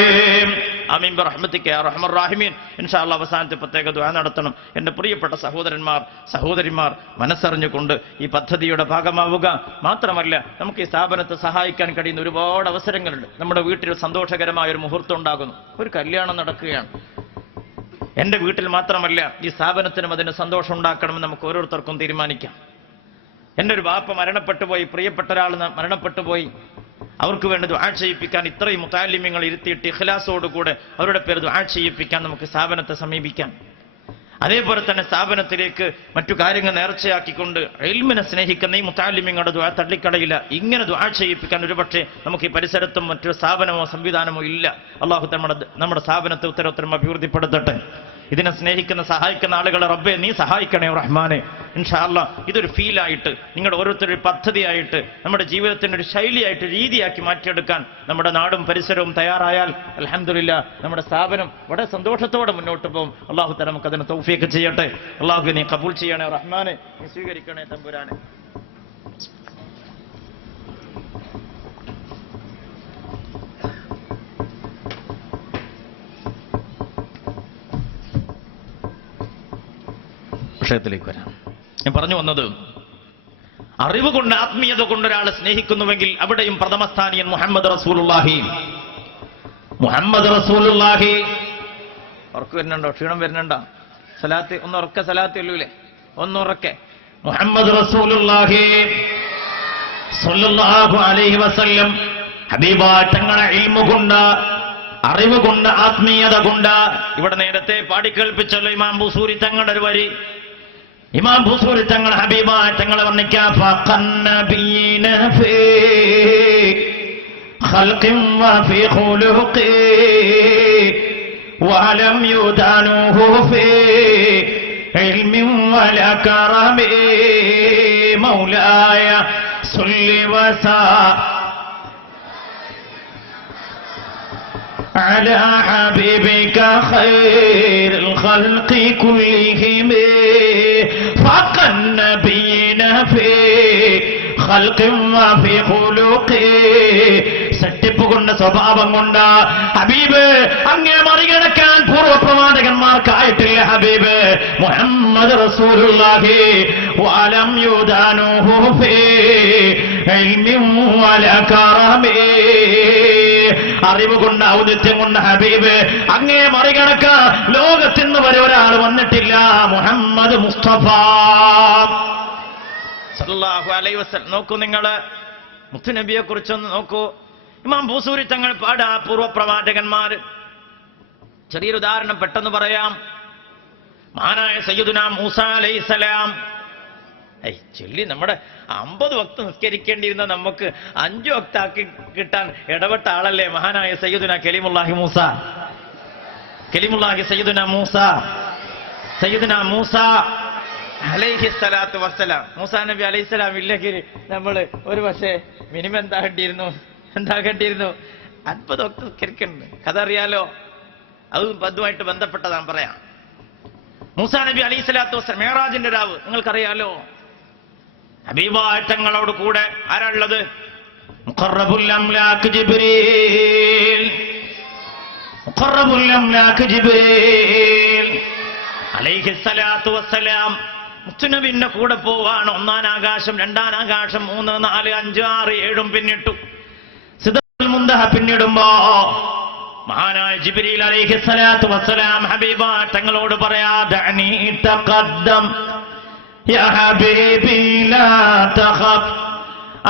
ആമീൻ ബിറഹ്മതിക യാ അർഹമർ റഹീമീൻ. ഇൻഷാ അല്ലാഹ് അവസാനത്തെ പ്രത്യേക ദുആ നടത്തണം. എൻ്റെ പ്രിയപ്പെട്ട സഹോദരന്മാർ, സഹോദരിമാർ, മനസ്സറിഞ്ഞുകൊണ്ട് ഈ പദ്ധതിയുടെ ഭാഗമാവുക. മാത്രമല്ല, നമുക്ക് ഈ സ്ഥാപനത്തെ സഹായിക്കാൻ കഴിയുന്ന ഒരുപാട് അവസരങ്ങളുണ്ട്. നമ്മുടെ വീട്ടിൽ സന്തോഷകരമായ ഒരു മുഹൂർത്തം ഉണ്ടാകുന്നു, ഒരു കല്യാണം നടക്കുകയാണ്. എൻ്റെ വീട്ടിൽ മാത്രമല്ല, ഈ സ്ഥാപനത്തിനും അതിന് സന്തോഷം ഉണ്ടാക്കണമെന്ന് നമുക്ക് ഓരോരുത്തർക്കും തീരുമാനിക്കാം. എൻ്റെ ഒരു ബാപ്പ മരണപ്പെട്ടുപോയി, പ്രിയപ്പെട്ട ഒരാൾ മരണപ്പെട്ടുപോയി. അവർക്ക് വേണ്ടി ദുആ ചെയ്യിപ്പിക്കാൻ ഇത്രയും മുതഅല്ലിമീങ്ങൾ ഇരുത്തിയിട്ട് ഇഖ്ലാസോടുകൂടെ അവരുടെ പേര് ദുആ ചെയ്യിപ്പിക്കാൻ നമുക്ക് സ്ഥാപനത്തെ സമീപിക്കാം. അതേപോലെ തന്നെ സ്ഥാപനത്തിലേക്ക് മറ്റു കാര്യങ്ങൾ നേർച്ചയാക്കിക്കൊണ്ട് ഇൽമിനെ സ്നേഹിക്കുന്ന ഈ മുതഅല്ലിമീങ്ങളുടെ ദുആ തള്ളിക്കളയില്ല. ഇങ്ങനെ ദുആ ചെയ്യിപ്പിക്കാൻ ഒരുപക്ഷെ നമുക്ക് ഈ പരിസരത്തും മറ്റൊരു സ്ഥാപനമോ സംവിധാനമോ ഇല്ല. അല്ലാഹു നമ്മുടെ സ്ഥാപനത്തെ ഉത്തരോത്തരം അഭിവൃദ്ധിപ്പെടുത്തട്ടെ. ഇതിനെ സ്നേഹിക്കുന്ന സഹായിക്കുന്ന ആളുകളെ റബ്ബേ നീ സഹായിക്കണേ റഹ്മാനെ. ഇൻഷാ അല്ലാഹ് ഇതൊരു ഫീലായിട്ട്, നിങ്ങളുടെ ഓരോരുത്തരുടെ പദ്ധതിയായിട്ട്, നമ്മുടെ ജീവിതത്തിൻ്റെ ഒരു ശൈലിയായിട്ട്, രീതിയാക്കി മാറ്റിയെടുക്കാൻ നമ്മുടെ നാടും പരിസരവും തയ്യാറായാൽ അൽഹംദുലില്ലാ നമ്മുടെ സ്ഥാപനം വളരെ സന്തോഷത്തോടെ മുന്നോട്ട് പോകും. അല്ലാഹു തആല നമുക്ക് അതിന് തൗഫീഖ് ചെയ്യട്ടെ. അല്ലാഹു നീ ഖബൂൽ ചെയ്യണേ റഹ്മാനെ, നീ സ്വീകരിക്കണേ തമ്പുരാനെ. വിഷയത്തിലേക്ക് വരാം. ഞാൻ പറഞ്ഞു വന്നത്, അറിവ് കൊണ്ട് ആത്മീയത കൊണ്ട് ഒരാളെ സ്നേഹിക്കുന്നുവെങ്കിൽ അവിടെയും പ്രഥമസ്ഥാനീയൻ മുഹമ്മദ് റസൂലുള്ളാഹി. മുഹമ്മദ് റസൂലുള്ളാഹി. ഉറക്ക് വരുന്നുണ്ടോ? ക്ഷീണം വരുന്നുണ്ടോ? സലാത്ത് ഒന്ന് ഉറക്കെ, സലാത്ത് ഇല്ലൂലേ? ഒന്നുറക്കെ. മുഹമ്മദ് റസൂലുള്ളാഹി സ്വല്ലല്ലാഹു അലൈഹി വസല്ലം ഹബീബായ തങ്ങളെ ഇൽമു കൊണ്ട്, അറിവ് കൊണ്ട്, ആത്മീയത കൊണ്ട്, ഇവിടെ നേരത്തെ പാടിക്കേൾപ്പിച്ചല്ലോ ഇമാം ബുസൂരി തങ്ങളുടെ ഒരു വരി. ഇമാം ബുസൂരി തങ്ങൾ ഹബീബായ തങ്ങളെ വർണ്ണിക്കാൻ ഫഖന്നബീന ഫീ ഖൽഖിൻ വഫീ ഖുലുഖി വലം യുദാനുഹു ഫീ ഇൽമിൻ വലാ കറമി മൗലായ സല്ലി വസാ على حبيبك خير الخلق كلهم فوق النبيين في خلق وفي خلق. സെറ്റിപ്പ് കൊണ്ട്, സ്വഭാവം കൊണ്ട് ഹബീബ് അങ്ങേ മറികടക്കാൻ പൂർവ്വപ്രവാചകന്മാർക്കായിട്ടില്ല. ഹബീബ് മുഹമ്മദ് റസൂലുള്ളാഹി വലം യുദാനുഹു ഫീ ഇൽമിൻ വലാ കറമി. അറിവ് കൊണ്ട്, ഔന്നിത്യം കൊണ്ട് ഹബീബ് അങ്ങേ മറികടക്കാൻ ലോകത്തിന്ന് വരെ ഒരാൾ വന്നിട്ടില്ല. മുഹമ്മദ് മുസ്തഫ സല്ലല്ലാഹു അലൈഹി വസല്ലം. നോക്കൂ, നിങ്ങള് മുത്തുനബിയെ കുറിച്ചൊന്ന് നോക്കൂ. ഇമാം ബൂസൂരി തങ്ങൾ പാടാ പൂർവ്വപ്രവാചകന്മാര്. ചെറിയൊരു ഉദാഹരണം പെട്ടെന്ന് പറയാം. മഹാനായ സയ്യിദുനാ മൂസ അലൈഹിസ്സലാം. ചൊല്ലി നമ്മുടെ 50 വക്ത് നിസ്കരിക്കേണ്ടിയിരുന്ന നമുക്ക് 5 വക്താക്കി കിട്ടാൻ ഇടപെട്ട ആളല്ലേ മഹാനായ സയ്യിദുനാ കലീമുല്ലാഹി മൂസ. കലീമുല്ലാഹി സയ്യിദുനാ മൂസ, സയ്യിദുനാ മൂസ അലൈഹിസ്സലാത്തു വസ്സലാം. മൂസാ നബി അലൈഹിസ്സലാം ഇല്ലെങ്കിൽ നമ്മൾ ഒരു പക്ഷേ മിനിമം എന്താകേണ്ടിയിരുന്നു 50 വക്ത് നിസ്കരിക്കുന്നുണ്ട്. കഥ അറിയാലോ, അതുമായിട്ട് ബന്ധപ്പെട്ടതാൻ പറയാം. മൂസാ നബി അലൈഹിസ്സലാത്തു വസ്സലാം മിഅ്റാജിന്റെ രാവ് നിങ്ങൾക്കറിയാലോ. ഹബീബായ തങ്ങളോട് കൂടെ ആരാളുള്ളത്? മുഖറബുൽ അംലാക്ക് ജിബ്രീൽ. മുഖറബുൽ അംലാക്ക് ജിബ്രീൽ അലൈഹിസ്സലാത്തു വസ്സലാം മുത്തുനബിന്റെ കൂടെ പോവാണ്. 1-ാം ആകാശം, 2-ാം ആകാശം, 3, 4, 5, 6, 7 പിന്നിട്ടു. സിദ്റത്തുൽ മുന്തഹ പിന്നിടുമ്പോ മഹാനായ ജിബ്രീൽ അലൈഹിസ്സലാത്തു വസ്സലാം ഹബീബായ തങ്ങളോട് പറയാ, ദഅനി തഖദ്ദം യാ ഹബീബി ലാ തഖഫ്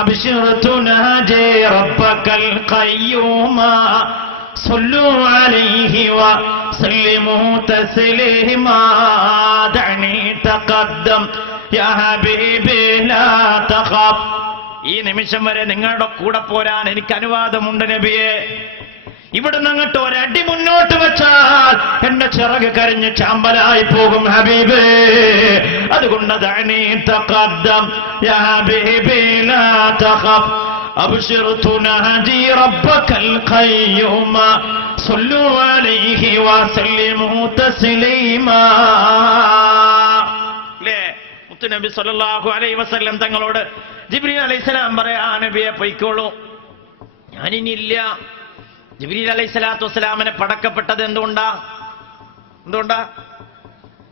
അബ്ശിർ തുനാജി റബ്ബകൽ ഖയ്യൂമ സല്ലു അലൈഹി വസല്ലിമു തസ്ലീമാ. ദഅനി തഖദ്ദം യാ ഹബീബി ലാ തഖഫ്. ഈ നിമിഷം വരെ നിങ്ങളുടെ കൂടെ പോരാൻ എനിക്ക് അനുവാദമുണ്ട് നബിയെ. ഇവിടുന്ന് അങ്ങോട്ട് ഒരടി മുന്നോട്ട് വെച്ചാൽ എന്റെ ചിറക് കരിഞ്ഞ് ചാമ്പലായി പോകും ഹബീബേ. അതുകൊണ്ട് ദഅനി തഖദ്ദം യാ ഹബീബി ലാ തഖഫ് അബ്ശിർ തുനാജി റബ്ബകൽ ഖയ്യൂമ സല്ലു അലൈഹി വസല്ലിമു തസ്ലീമാ. ലേ മുത്തുനബി സല്ലല്ലാഹു അലൈഹി വസല്ലം തങ്ങളോട് ജിബ്രീൽ അലൈഹിസ്സലാം പറയാ, നബിയെ പൊയ്ക്കോളൂ, ഞാനിനില്ല. ജിബ്രീൽ അലൈഹിസ്സലാത്തു വസ്സലാമിനെ പടക്കപ്പെട്ടത് എന്തുകൊണ്ടാ?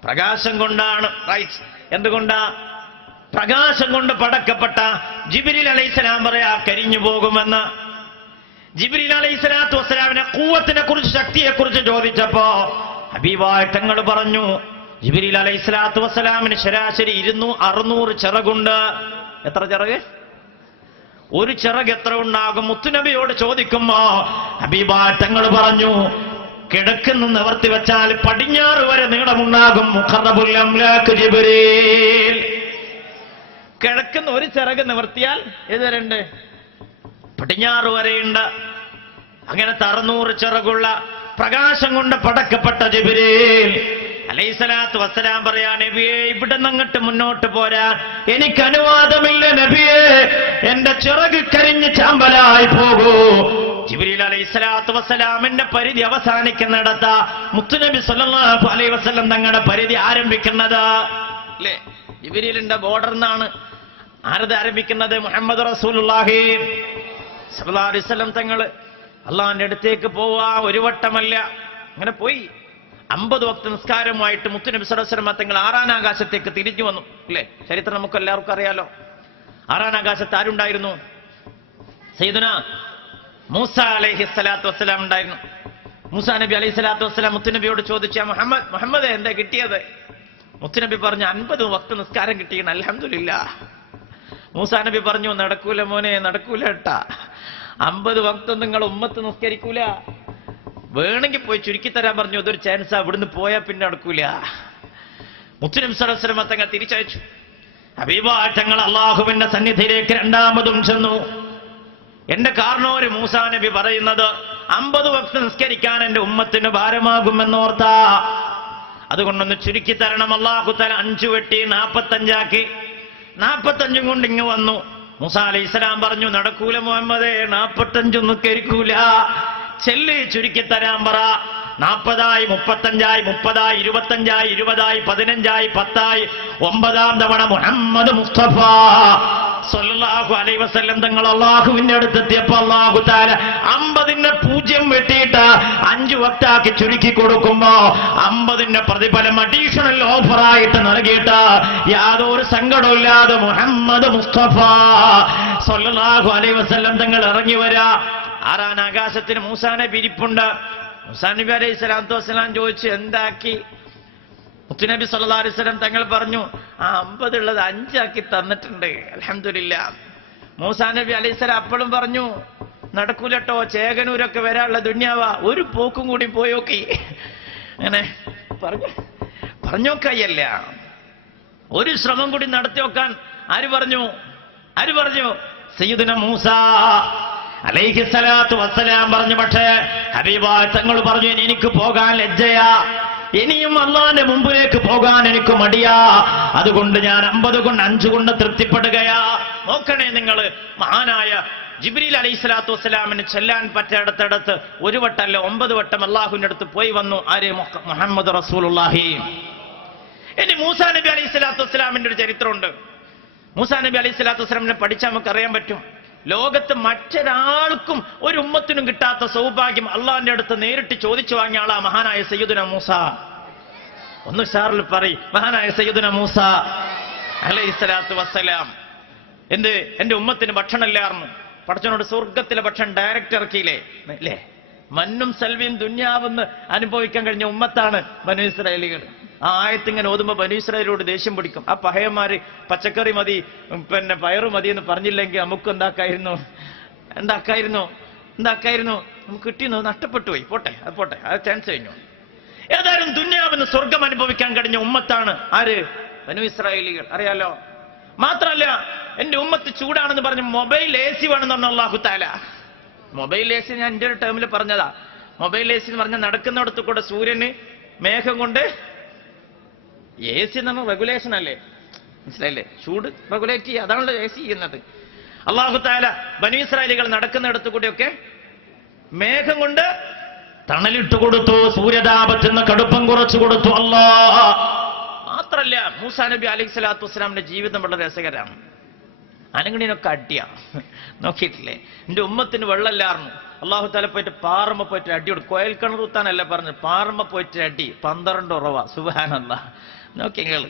പ്രകാശം കൊണ്ടാണ്. റൈറ്റ്. എന്തുകൊണ്ടാ? പ്രകാശം കൊണ്ട് പടക്കപ്പെട്ട ജിബ്രീൽ അലൈഹിസ്സലാം പറയാ കരിഞ്ഞു പോകുമെന്ന്. ജിബ്രീൽ അലൈഹിസ്സലാത്തു വസ്സലാമിനെ ഖുവത്തിനെ കുറിച്ച്, ശക്തിയെ കുറിച്ച് ചോദിച്ചപ്പോ ഹബീബായ തങ്ങൾ പറഞ്ഞു, ജിബ്രീൽ അലൈഹിസ്സലാത്തു വസ്സലാമിന് ശരാശരി 600 ചിറകുണ്ട്. എത്ര ചിറക്? ഒരു ചിറക് എത്ര ഉണ്ടാകും? മുത്തുനബിയോട് ചോദിക്കുമ്പോ ഹബീബായ തങ്ങൾ പറഞ്ഞു, കിഴക്കിൽ നിന്ന് നിവർത്തി വെച്ചാൽ പടിഞ്ഞാറ് വരെ നീളമുണ്ടാകും. മുഖറബുൽ അംലാക്ക് ജിബ്രീൽ. കിഴക്കുന്ന ഒരു ചിറക് നിവർത്തിയാൽ ഏതുവരെ ഉണ്ട്? പടിഞ്ഞാറ് വരെയുണ്ട്. അങ്ങനത്തെ 600 ചിറകുള്ള പ്രകാശം കൊണ്ട് പടക്കപ്പെട്ട ജിബ്രീൽ അലൈഹിസ്സലാത്തു വസ്സലാം പറയാ, നബിയെ ഇവിടെ നിന്നിട്ട് മുന്നോട്ട് പോരാൻ എനിക്ക് അനുവാദമില്ല നബിയെ, എന്റെ ചിറക് കരിഞ്ഞ് ചാമ്പലായി പോകൂ. ജിബ്രീൽ അലൈഹിസ്സലാത്തു വസ്സലാമിന്റെ പരിധി അവസാനിക്കുന്നിടത്ത മുത്തുനബി സല്ലല്ലാഹു അലൈഹി വസല്ലം തങ്ങളുടെ പരിധി ആരംഭിക്കുന്നത്. അല്ലേ? ജിബ്രീലിന്റെ ബോർഡറിനാണ് ആരത് ആരംഭിക്കുന്നത്? മുഹമ്മദ് റസൂലുള്ളാഹി സല്ലല്ലാഹു അലൈഹി വസല്ലം തങ്ങള് അള്ളാഹിന്റെ അടുത്തേക്ക് പോവാ. ഒരു വട്ടമല്ല, അങ്ങനെ പോയി 50 വക്ത് നിസ്കാരമായിട്ട് മുത്തുനബി സല്ലല്ലാഹു അലൈഹി വസല്ലം തങ്ങൾ 6-ാം ആകാശത്തേക്ക് തിരിഞ്ഞു വന്നു. അല്ലേ? ചരിത്രം നമുക്ക് എല്ലാവർക്കും അറിയാലോ. 6-ാം ആകാശത്ത് ആരുണ്ടായിരുന്നു? സയ്യിദുനാ മൂസ അലൈഹിസ്സലാത്തു വസ്സലാം ഉണ്ടായിരുന്നു. മൂസാ നബി അലൈഹിസ്സലാത്തു വസ്സലാം മുത്തുനബിയോട് ചോദിച്ചു, മുഹമ്മദ് എന്താ കിട്ടിയത്? മുത്തുനബി പറഞ്ഞു, 50 വക്ത് നിസ്കാരം കിട്ടിയാണ്, അൽഹംദുലില്ലാഹ്. മൂസാ നബി പറഞ്ഞു, നടക്കൂല മോനെ, നടക്കൂല ഏട്ടാ, 50 വക്ത് നിങ്ങൾ ഉമ്മത്ത് നിസ്കരിക്കൂല, വേണമെങ്കിൽ പോയി ചുരുക്കി തരാൻ പറഞ്ഞു. അതൊരു ചാൻസാ, ഇവിടുന്ന് പോയാൽ പിന്നെ നടക്കൂല. മുത്തുനബി സ്വല്ലല്ലാഹു അലൈഹി വസല്ലം തങ്ങൾ തിരിച്ചയച്ചു. ഹബീബായ തങ്ങൾ അള്ളാഹുവിന്റെ സന്നിധിയിലേക്ക് രണ്ടാമതും ചെന്നു. എന്റെ കാരണവര് മൂസാ നബി പറയുന്നത് 50 വക്ത് നിസ്കരിക്കാൻ എന്റെ ഉമ്മത്തിന് ഭാരമാകുമെന്നോർത്താ, അതുകൊണ്ടൊന്ന് ചുരുക്കി തരണം. അല്ലാഹു തആല 5 വെട്ടി 45 ആക്കി. 45 കൊണ്ട് ഇങ്ങ് വന്നു. മൂസാ അലൈഹിസ്സലാം പറഞ്ഞു, നടക്കൂല മുഹമ്മദേ, 45 ഒന്നും കരിക്കൂല, ചെല്ല് ചുരുക്കി തരാൻ പറ. 40 35 30 25 20 15 10 9-ാം തവണ മുഹമ്മദ് മുസ്തഫ സല്ലല്ലാഹു അലൈഹി വസല്ലം തങ്ങൾ അള്ളാഹുവിന്റെ അടുത്തെത്തിയപ്പോ അല്ലാഹു തആല 50ന്റെ 0 വെട്ടിയിട്ട് 5 വക്താക്കി ചുരുക്കി കൊടുക്കുമ്പോ 50ന്റെ പ്രതിഫലം അഡീഷണൽ ഓഫറായിട്ട് നൽകിയിട്ട് യാതൊരു സങ്കടമില്ലാതെ മുഹമ്മദ് മുസ്തഫ സല്ലല്ലാഹു അലൈഹി വസല്ലം തങ്ങൾ ഇറങ്ങി വരാ. 6-ാം ആകാശത്തിന് മൂസാ നബി ഇരിപ്പുണ്ട്. മൂസാ നബി അലൈഹി സ്വലാത്തു വസ്സലാം ചോദിച്ചു, എന്താക്കി? മുത്തുനബി സല്ലല്ലാഹു അലൈഹി വസല്ലം തങ്ങൾ പറഞ്ഞു, 50 ഉള്ളത് 5 ആക്കി തന്നിട്ടുണ്ട്, അൽഹംദുലില്ലാഹ്. മൂസാ നബി അലൈഹി സ്വലാം അപ്പോഴും പറഞ്ഞു, നടക്കൂലട്ടോ, ചേകനൂരൊക്കെ വരാനുള്ള ദുന്യാവ, ഒരു പോക്കും കൂടി പോയോക്കി. അങ്ങനെ പറഞ്ഞോക്കയ്യല്ല, ഒരു ശ്രമം കൂടി നടത്തി നോക്കാൻ ആര് പറഞ്ഞു? സയ്യിദുന മൂസ അലൈഹിസ്സലാത്തു വസ്സലാം പറഞ്ഞു. പക്ഷേ ഹബീബായ തങ്ങൾ പറഞ്ഞു, എനിക്ക് പോകാൻ ലജ്ജയാ, ഇനിയും അള്ളാന്റെ മുമ്പിലേക്ക് പോകാൻ എനിക്ക് മടിയാ, അതുകൊണ്ട് ഞാൻ 50 കൊണ്ട് 5 കൊണ്ട് തൃപ്തിപ്പെടുകയാ. നോക്കണേ നിങ്ങൾ, മഹാനായ ജിബ്രീൽ അലൈഹിസ്സലാത്തു വസ്സലാമിന് ചെല്ലാൻ പറ്റിടത്തടത്ത് 1 വട്ടമല്ല 9 വട്ടം അള്ളാഹുവിന്റെ അടുത്ത് പോയി വന്നു. ആര്? മുഹമ്മദ് റസൂലുള്ളാഹി. ഇനി മൂസാ നബി അലൈഹിസ്സലാത്തു വസ്സലാമിന്റെ ഒരു ചരിത്രമുണ്ട്. മൂസാ നബി അലൈഹിസ്സലാത്തു വസ്സലാമിനെ പഠിച്ചാൽ നമുക്ക് അറിയാൻ പറ്റും. ലോകത്ത് മറ്റൊരാൾക്കും ഒരു ഉമ്മത്തിനും കിട്ടാത്ത സൗഭാഗ്യം അള്ളാഹിന്റെ അടുത്ത് നേരിട്ട് ചോദിച്ചു വാങ്ങിയ ആളാ മഹാനായ സയ്യിദുന മൂസ. ഒന്ന് ഷാറിൽ പറയും, മഹാനായ സയ്യിദുന മൂസ അലൈഹിസ്സലാത്തു വസ്സലാം. എന്റെ ഉമ്മത്തിന് ഭക്ഷണമില്ലായിരുന്നു. പടച്ചവനോട് സ്വർഗത്തിലെ ഭക്ഷണം ഡയറക്റ്റ് ഇറക്കിയില്ലേ അല്ലേ? മന്നും സൽവിയും ദുന്യാവെന്ന് അനുഭവിക്കാൻ കഴിഞ്ഞ ഉമ്മത്താണ് ബനൂ ഇസ്രായേലികൾ. ആ ആയത്തിങ്ങനെ ഓതുമ്പോ ബനൂ ഇസ്രായേലിനോട് ദേഷ്യം പിടിക്കും. ആ പഹയന്മാര് പച്ചക്കറി മതി, പിന്നെ പയറു മതി എന്ന് പറഞ്ഞില്ലെങ്കിൽ നമുക്ക് എന്താക്കായിരുന്നു നമുക്ക് കിട്ടിയെന്ന് നഷ്ടപ്പെട്ടു പോയി. പോട്ടെ, അത് ചാൻസ് കഴിഞ്ഞു. ഏതായാലും ദുന്യാവിന് സ്വർഗം അനുഭവിക്കാൻ കഴിഞ്ഞ ഉമ്മത്താണ് ആര്? ബനൂ ഇസ്രായേലികൾ. അറിയാലോ. മാത്രമല്ല, എന്റെ ഉമ്മത്ത് ചൂടാണെന്ന് പറഞ്ഞ് മൊബൈൽ AC വേണമെന്ന് പറഞ്ഞ അല്ലാഹു തആല. മൊബൈൽ AC ഞാൻ എന്റെ ഒരു ടേമിൽ പറഞ്ഞതാ. മൊബൈൽ AC എന്ന് പറഞ്ഞാൽ നടക്കുന്നിടത്ത് കൂടെ സൂര്യന് മേഘം കൊണ്ട് AC എന്ന് പറഞ്ഞാൽ റെഗുലേഷൻ അല്ലേ, മനസ്സിലായില്ലേ? ചൂട് റെഗുലേറ്റ് ചെയ്യുക, അതാണല്ലോ AC ചെയ്യുന്നത്. അല്ലാഹു തആല ബനീ ഇസ്രായേലികൾ നടക്കുന്നിടത്ത് കൂടിയൊക്കെ മേഘം കൊണ്ട് തണലിട്ട് കൊടുത്തു, സൂര്യതാപത്തിൽ നിന്ന് കടുപ്പം കുറച്ചു കൊടുത്തു. മാത്രല്ല മൂസാ നബി അലൈഹി സ്വലാത്തു വസ്സലാമിന്റെ ജീവിതം വളരെ രസകരമാണ്. അനങ്ങണിനൊക്കെ അടിയാ, നോക്കിയിട്ടില്ലേ? എന്റെ ഉമ്മത്തിന് വെള്ളമില്ലായിരുന്നു. അല്ലാഹു തആല പോയിട്ട് പാറമ്മ പോയിട്ട് അടി കൊടുക്കും. കോയൽ കിണർ കുത്താനല്ല പറഞ്ഞു, പാറമ്മ പോയിട്ട് അടി 12 ഉറവ. സുബ്ഹാനല്ലാഹ്. നോക്കിങ്ങൾ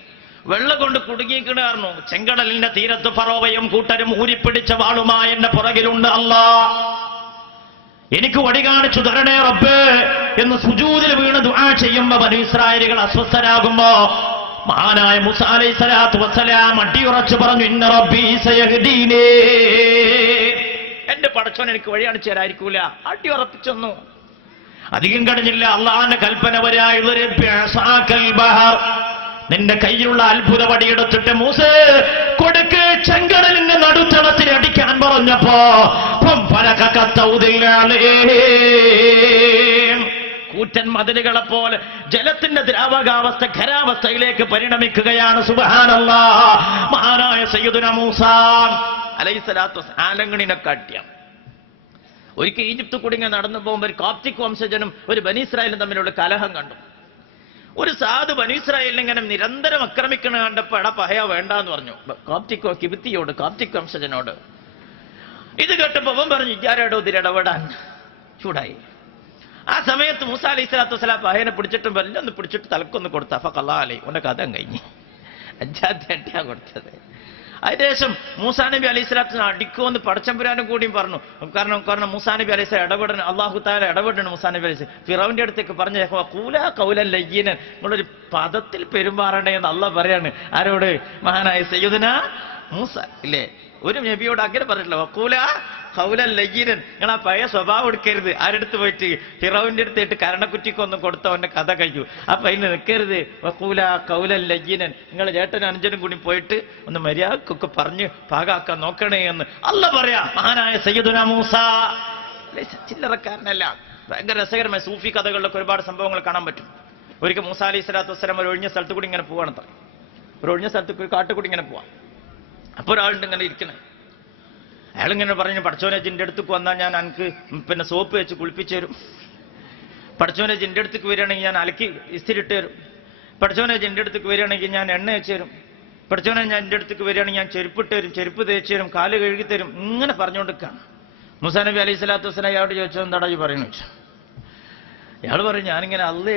വെള്ളം കൊണ്ട് കുടുങ്ങിക്കിടാർന്നു. ചെങ്കടലിന്റെ തീരത്ത് ഫറോവയും കൂട്ടരും ഊരിപ്പിടിച്ച വാളുമായി എന്റെ പുറകിലുണ്ട്. എനിക്ക് വടി കാണിച്ചു തരണേ റബ്ബേ എന്ന് സുജൂദിൽ വീണ് ദുആ ചെയ്യുമ്പോ ബനീ ഇസ്രായേലികൾ അസ്വസ്ഥരാകുമ്പോ മഹാനായ മൂസാ അലൈഹി സ്വലാത്തു വസ്സലാം അടിയുറച്ചു പറഞ്ഞു, ഇന്ന റബ്ബീ സയഹ്ദീനീ, എന്റെ പടച്ചോൻ എനിക്ക് വഴി കാണിച്ചു തരായിരിക്കൂല. അടിയുറപ്പിച്ചൊന്നു. അധികം കഴിഞ്ഞില്ല, അള്ളാഹുവിന്റെ കൽപ്പന വരാ, നിന്റെ കയ്യിലുള്ള അത്ഭുത വടിയെടുത്തിട്ട് മൂസേ കൊടുക്ക്, ചെങ്കടലിന്റെ നടുത്തളത്തിൽ അടിക്കാൻ പറഞ്ഞപ്പോ കൂറ്റൻ മതിലുകളെ പോലെ ജലത്തിന്റെ ദ്രാവകാവസ്ഥ ഖരാവസ്ഥയിലേക്ക് പരിണമിക്കുകയാണ്. സുബ്ഹാനല്ലാഹ്. മഹാനായ സയ്യിദുനാ മൂസാ അലൈഹിസ്സലാത്തു ആലങ്കണിനെ കാട്ടിയാണ്. ഒരിക്കൽ ഈജിപ്ത് കൂടി ഇങ്ങനെ നടന്നു പോകുമ്പോൾ ഒരു കോപ്റ്റിക് വംശജനും ഒരു ബനീ ഇസ്രായേലും തമ്മിലുള്ള കലഹം കണ്ടു. ഒരു സാധു ബനീ ഇസ്രായേലിനെ ഇങ്ങനെ നിരന്തരം ആക്രമിക്കണ കണ്ടപ്പോ എടാ പഹയ വേണ്ടാന്ന് പറഞ്ഞു കിബിത്തിയോട്, കോപ്റ്റിക് വംശജനോട്. ഇത് കേട്ടപ്പോ അവൻ പറഞ്ഞു ഇജാരടോ ഇതിലിടപെടാൻ. ചൂടായി. ആ സമയത്ത് മൂസാ അലൈഹി സ്വലാത്തു വസ്സലാം പഹയനെ പിടിച്ചിട്ടും വല്ലൊന്ന് പിടിച്ചിട്ട് തലക്കൊന്ന് കൊടുത്ത ഫഖല്ലാ അലൈഹി, അവന്റെ കഥ കഴിഞ്ഞ്. അഞ്ചാത്തെ അടിയാ കൊടുത്തത്. അതിനുശേഷം മൂസാ നബി അലൈഹി സ്വലാത്തു അടിക്കുമെന്ന് പടച്ചമ്പുരാനും കൂടിയും പറഞ്ഞു. കാരണം മൂസാ നബി അലൈഹി സ്വലാം ഇടപെടണം, അല്ലാഹു തആല ഇടപെടണം. മൂസാ നബി അലൈഹി സ്വലാം ഫിറൗന്റെ അടുത്തേക്ക് പറഞ്ഞു, ഖൂലാ ഖൗലൻ ലയ്യിനൻ, നിങ്ങളൊരു പദത്തിൽ പെരുമാറണേ എന്ന് അല്ലാഹ് പറയാണ്. ആരോട്? മഹാനായ സയ്യിദുനാ മൂസ ഇല്ലേ? ഒരു നബിയോട് അങ്ങനെ പറഞ്ഞിട്ടില്ല, വഖൂലാ ഖൗലൻ ലയ്യിനൻ, നിങ്ങൾ ആ പഴയ സ്വഭാവം എടുക്കരുത്. ആരെടുത്ത് പോയിട്ട് ഫിറൗന്റെ അടുത്തിട്ട് കരണക്കുറ്റിക്കൊന്നും കൊടുത്തവന്റെ കഥ കഴിച്ചു. അപ്പൊ അതിന് നിൽക്കരുത്. വഖൂലാ ഖൗലൻ ലയ്യിനൻ, നിങ്ങൾ ചേട്ടനും അനുജനും കൂടി പോയിട്ട് ഒന്ന് മര്യാദക്കൊക്കെ പറഞ്ഞ് പാകാക്കാൻ നോക്കണേ എന്ന് അല്ലാഹ് പറയാ. മഹാനായ സയ്യിദുനാ മൂസ ചില്ലറക്കാരനല്ല. ഭയങ്കര രസകരമായ സൂഫി കഥകളിലൊക്കെ ഒരുപാട് സംഭവങ്ങൾ കാണാൻ പറ്റും. ഒരിക്കൽ മൂസാ അലൈഹി സ്വലാത്തു വസ്സലാം ഒരു ഒഴിഞ്ഞ സ്ഥലത്ത് കൂടി ഇങ്ങനെ പോവാണ്. ഒരു ഒഴിഞ്ഞ സ്ഥലത്ത് ഒരു കാട്ടുകൂടി ഇങ്ങനെ പോവാം. അപ്പൊ ഒരാളുണ്ട് ഇങ്ങനെ ഇരിക്കണേ. അയാളിങ്ങനെ പറഞ്ഞു, പടച്ചോനെ ജിന്റെ അടുത്തേക്ക് വന്നാൽ ഞാൻ എനിക്ക് സോപ്പ് വെച്ച് കുളിപ്പിച്ചു തരും. പടച്ചോനെ ജിന്റെ അടുത്തേക്ക് വരികയാണെങ്കിൽ ഞാൻ അലക്കി ഇസ്തിരിട്ട് തരും. പടച്ചോനെ ജിന്റെ അടുത്തേക്ക് വരികയാണെങ്കിൽ ഞാൻ എണ്ണ വെച്ച് തരും. പടച്ചോനെ ഞാൻ എൻ്റെ അടുത്തേക്ക് വരികയാണെങ്കിൽ ഞാൻ ചെരുപ്പിട്ട് തരും, ചെരുപ്പ് തേച്ച് തരും, കാല് കഴുകി തരും. ഇങ്ങനെ പറഞ്ഞുകൊണ്ടിരിക്കുകയാണ്. മൂസാ നബി അലൈഹി സ്വലാത്തു വസ്സലാം അയാളോട് ചോദിച്ചു, എന്താടാ ഈ പറയുന്നു വെച്ചു. അയാൾ പറയും, ഞാനിങ്ങനെ അല്ല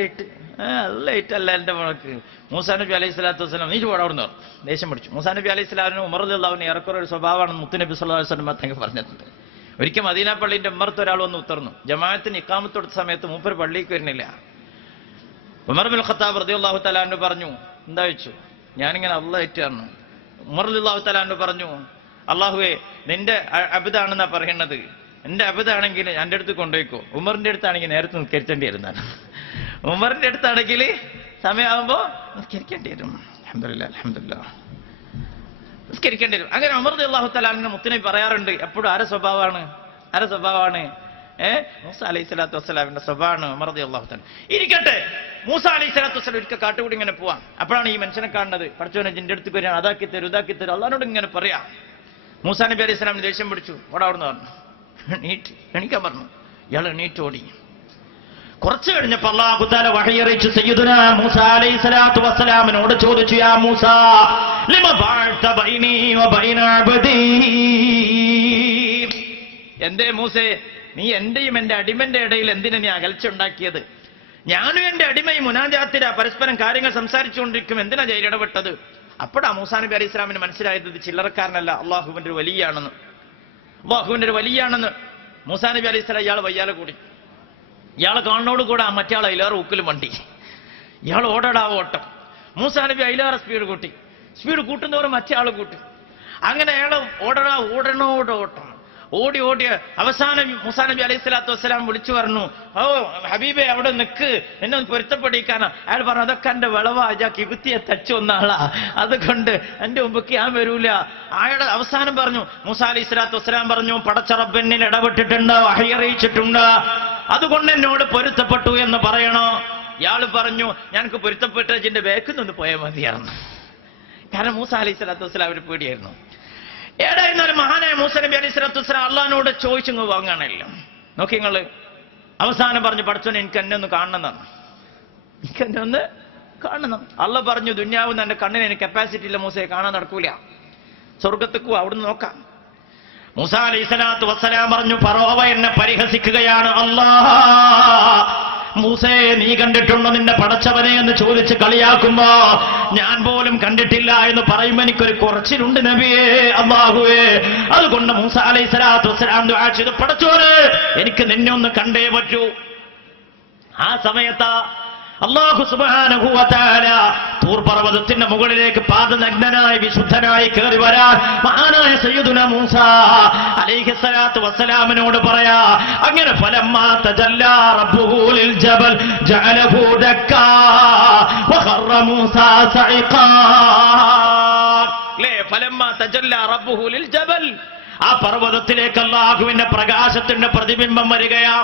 എൻ്റെ മകൾക്ക്. മൂസാ നബി അലൈഹി സ്വലാത്തു വസ്സലാം നീ പോടാവുന്ന ദേഷ്യം പിടിച്ചു. മൂസാ നബി അലൈഹി സ്വലാമിന് ഉമർ റളിയല്ലാഹുവിന് ഏറെക്കുറെ ഒരു സ്വഭാവമാണ് മുത്തുനബി സ്വല്ലല്ലാഹു അലൈഹി വസല്ലം തങ്ങൾ പറഞ്ഞിട്ടുണ്ട്. ഒരിക്കൽ മദീന പള്ളിന്റെ ഉമ്മർത്ത് ഒരാൾ വന്ന് ഉത്തർന്നു. ജമാഅത്തിന് ഇഖാമത്ത് കൊടുത്ത സമയത്ത് മൂപ്പർ പള്ളിക്ക് വരുന്നില്ല. ഉമർ ബിൻ ഖത്താബ് റളിയല്ലാഹു തആല അൻഹു പറഞ്ഞു, എന്താ വെച്ചു? ഞാനിങ്ങനെ അള്ളാഹിറ്റാണ്. ഉമർ റളിയല്ലാഹു തആല അൻഹു പറഞ്ഞു, അള്ളാഹുവേ നിന്റെ അബ്ദാണെന്നാ പറയുന്നത്, എന്റെ അബദ്ധാണെങ്കിൽ എൻ്റെ അടുത്ത് കൊണ്ടുപോയിക്കോ. ഉമറിന്റെ അടുത്താണെങ്കിൽ നേരത്തെ നിസ്കരിക്കേണ്ടി വരുന്നതാണ്. ഉമറിന്റെ അടുത്താണെങ്കിൽ സമയമാകുമ്പോ നിസ്കരിക്കേണ്ടി വരും. അൽഹംദുലില്ലാഹ് അൽഹംദുലില്ലാഹ് നിസ്കരിക്കേണ്ടി വരും. അങ്ങനെ ഉമർ റളിയല്ലാഹു തആല അൻഹു മുത്തുനബി പറയാറുണ്ട്, എപ്പോഴും ആരെ സ്വഭാവമാണ്? മൂസ അലൈഹി സ്വലാത്തു വസ്സലാമിന്റെ സ്വഭാവമാണ് ഉമർ റളിയല്ലാഹു തആല. ഇരിക്കട്ടെ, മൂസ അലൈഹി സ്വലാത്തു വസ്സലാം ഒരിക്കൽ കാട്ടുകൂടി ഇങ്ങനെ പോവാം. അപ്പോഴാണ് ഈ മനുഷ്യനെ കാണുന്നത്. പടച്ചോനെ ജിന്റെ അടുത്ത് വരികയാണ്, അതാക്കി തരും ഇതാക്കി തരും അള്ളാഹിനോട് ഇങ്ങനെ പറയാം. മൂസാ നബി അലൈഹി സ്വലാമിന് ദേഷ്യം പിടിച്ചു. ഓടാ അവിടുന്ന് പറഞ്ഞു, എണീക്കാൻ പറഞ്ഞു. ഇയാൾ എണീറ്റോടി. കുറച്ചു കഴിഞ്ഞപ്പോൾ അല്ലാഹു തആല വഹി അറിയിച്ചു. സയ്യിദുനാ മൂസാ അലൈഹി സ്വലാത്തു വസ്സലാമിനോട് ചോദിച്ചു, യാ മൂസാ ലിമ ബഅത ബൈനി വ ബൈന അബ്ദി, എന്തേ മൂസേ നീ എന്റെയും എന്റെ അടിമന്റെ ഇടയിൽ എന്തിനാ നീ അകൽച്ച ഉണ്ടാക്കിയത്? ഞാനും എന്റെ അടിമയും മുനാജാത്തില പരസ്പരം കാര്യങ്ങൾ സംസാരിച്ചുകൊണ്ടിരിക്കും, എന്തിനാ ജയിൽ ഇടപെട്ടത്? അപ്പോഴാ മൂസാ നബി അലൈഹി സ്വലാമിന് മനസ്സിലായത് ഇത് ചില്ലറക്കാരനല്ല, അള്ളാഹുവിന്റെ ഒരു വലിയാണെന്ന്. മൂസാ നബി അലൈഹി സ്വലാം ഇയാൾ വയ്യാലെ കൂടി. ഇയാളെ കാണുന്നോടുകൂടെ ആ മറ്റേ ആളെ അതിലേറെ ഊക്കലും വണ്ടി. ഇയാൾ ഓടടാ ഓട്ടം. മൂസാ നബി അതിലേറെ സ്പീഡ് കൂട്ടി. സ്പീഡ് കൂട്ടുന്നവരും മറ്റേ ആൾ കൂട്ടി. അങ്ങനെ അയാൾ ഓടണോട് ഓടി അവസാനം മൂസാ നബി അലൈഹി സ്വലാത്തു വസ്സലാം വിളിച്ചു പറഞ്ഞു, ഓ ഹബീബെ അവിടെ നിൽക്ക്, എന്നെ ഒന്ന് പൊരുത്തപ്പെടിക്കാനാ. അയാൾ പറഞ്ഞു, അതൊക്കെ എന്റെ വിളവാ, കിബിത്തിയെ തച്ചു വന്നാളാ, അതുകൊണ്ട് എന്റെ മുമ്പ് ഞാൻ വരൂല. അയാൾ അവസാനം പറഞ്ഞു, മൂസാ അലൈഹി സ്വലാത്തു വസ്സലാം പറഞ്ഞു, പടച്ച റബ്ബ് എന്നിൽ ഇടപെട്ടിട്ടുണ്ട്, വഹി അറിയിച്ചിട്ടുണ്ട്. അതുകൊണ്ട് എന്നോട് പൊരുത്തപ്പെട്ടു എന്ന് പറയണോ? ഇയാൾ പറഞ്ഞു, ഞങ്ങൾക്ക് പൊരുത്തപ്പെട്ടതിന്റെ ബാക്കിൽ നിന്ന് പോയാൽ മതിയായിരുന്നു. കാരണം മൂസ അലൈഹി സ്വലാത്തു വസ്സലാം ഒരു പേടിയായിരുന്നു. ഏടായിരുന്നാലും മഹാനായ മൂസ നബി അലൈഹി സ്വലാത്തു വസ്സലാം അള്ളഹാനോട് ചോദിച്ചു വാങ്ങാനല്ലോ. നോക്കി നിങ്ങള് അവസാനം പറഞ്ഞു, പഠിച്ചോനെ എനിക്ക് എന്നെ ഒന്ന് കാണണം, എനിക്ക് എന്നെ ഒന്ന് കാണണം. അള്ള പറഞ്ഞു, ദുന്യാവുന്ന എന്റെ കണ്ണിന് എനിക്ക് കപ്പാസിറ്റി ഇല്ല മൂസയെ, കാണാൻ നടക്കൂല, സ്വർഗത്തേക്കു അവിടുന്ന് നോക്കാം. മൂസ അലൈഹി സ്വലാത്തു വസ്സലാം പറഞ്ഞു, ഫറോവ എന്നെ പരിഹസിക്കുകയാണ്. അല്ലാഹ്, മൂസയെ നീ കണ്ടിട്ടുണ്ടോ നിന്റെ പടച്ചവനെ എന്ന് ചോദിച്ച് കളിയാക്കുമ്പോ ഞാൻ പോലും കണ്ടിട്ടില്ല എന്ന് പറയുമ്പോ എനിക്കൊരു കുറച്ചിലുണ്ട് നബിയേ, അല്ലാഹുവേ. അതുകൊണ്ട് മൂസ അലൈഹി സ്വലാത്തു വസ്സലാം ദുആ ചെയ്തു, പടച്ചോനെ എനിക്ക് നിന്നെ ഒന്ന് കണ്ടേ പറ്റൂ. ആ സമയത്ത് അല്ലാഹു സുബ്ഹാനഹു വ തആല തൂർ പർവ്വതത്തിന്റെ മുകളിലേക്ക് പാദനഗ്നനായി വിശുദ്ധനായി കയറി വരാൻ മഹാനായ സയ്യിദുനാ മൂസ അലൈഹി സ്വലാത്തു വസ്സലാമിനോട് പറയാ. അങ്ങനെ ഫലമ്മാ തജല്ലാ റബ്ബുഹു ലിൽ ജബൽ ജഅലഹു ദക്കാ വഖറ മൂസ സഇഖാ. ലേ ഫലമ്മാ തജല്ലാ റബ്ബുഹു ലിൽ ജബൽ, ആ പർവ്വതത്തിലേക്ക് അല്ലാഹുവിന്റെ പ്രകാശത്തിന്റെ പ്രതിബിംബം വരികയാ.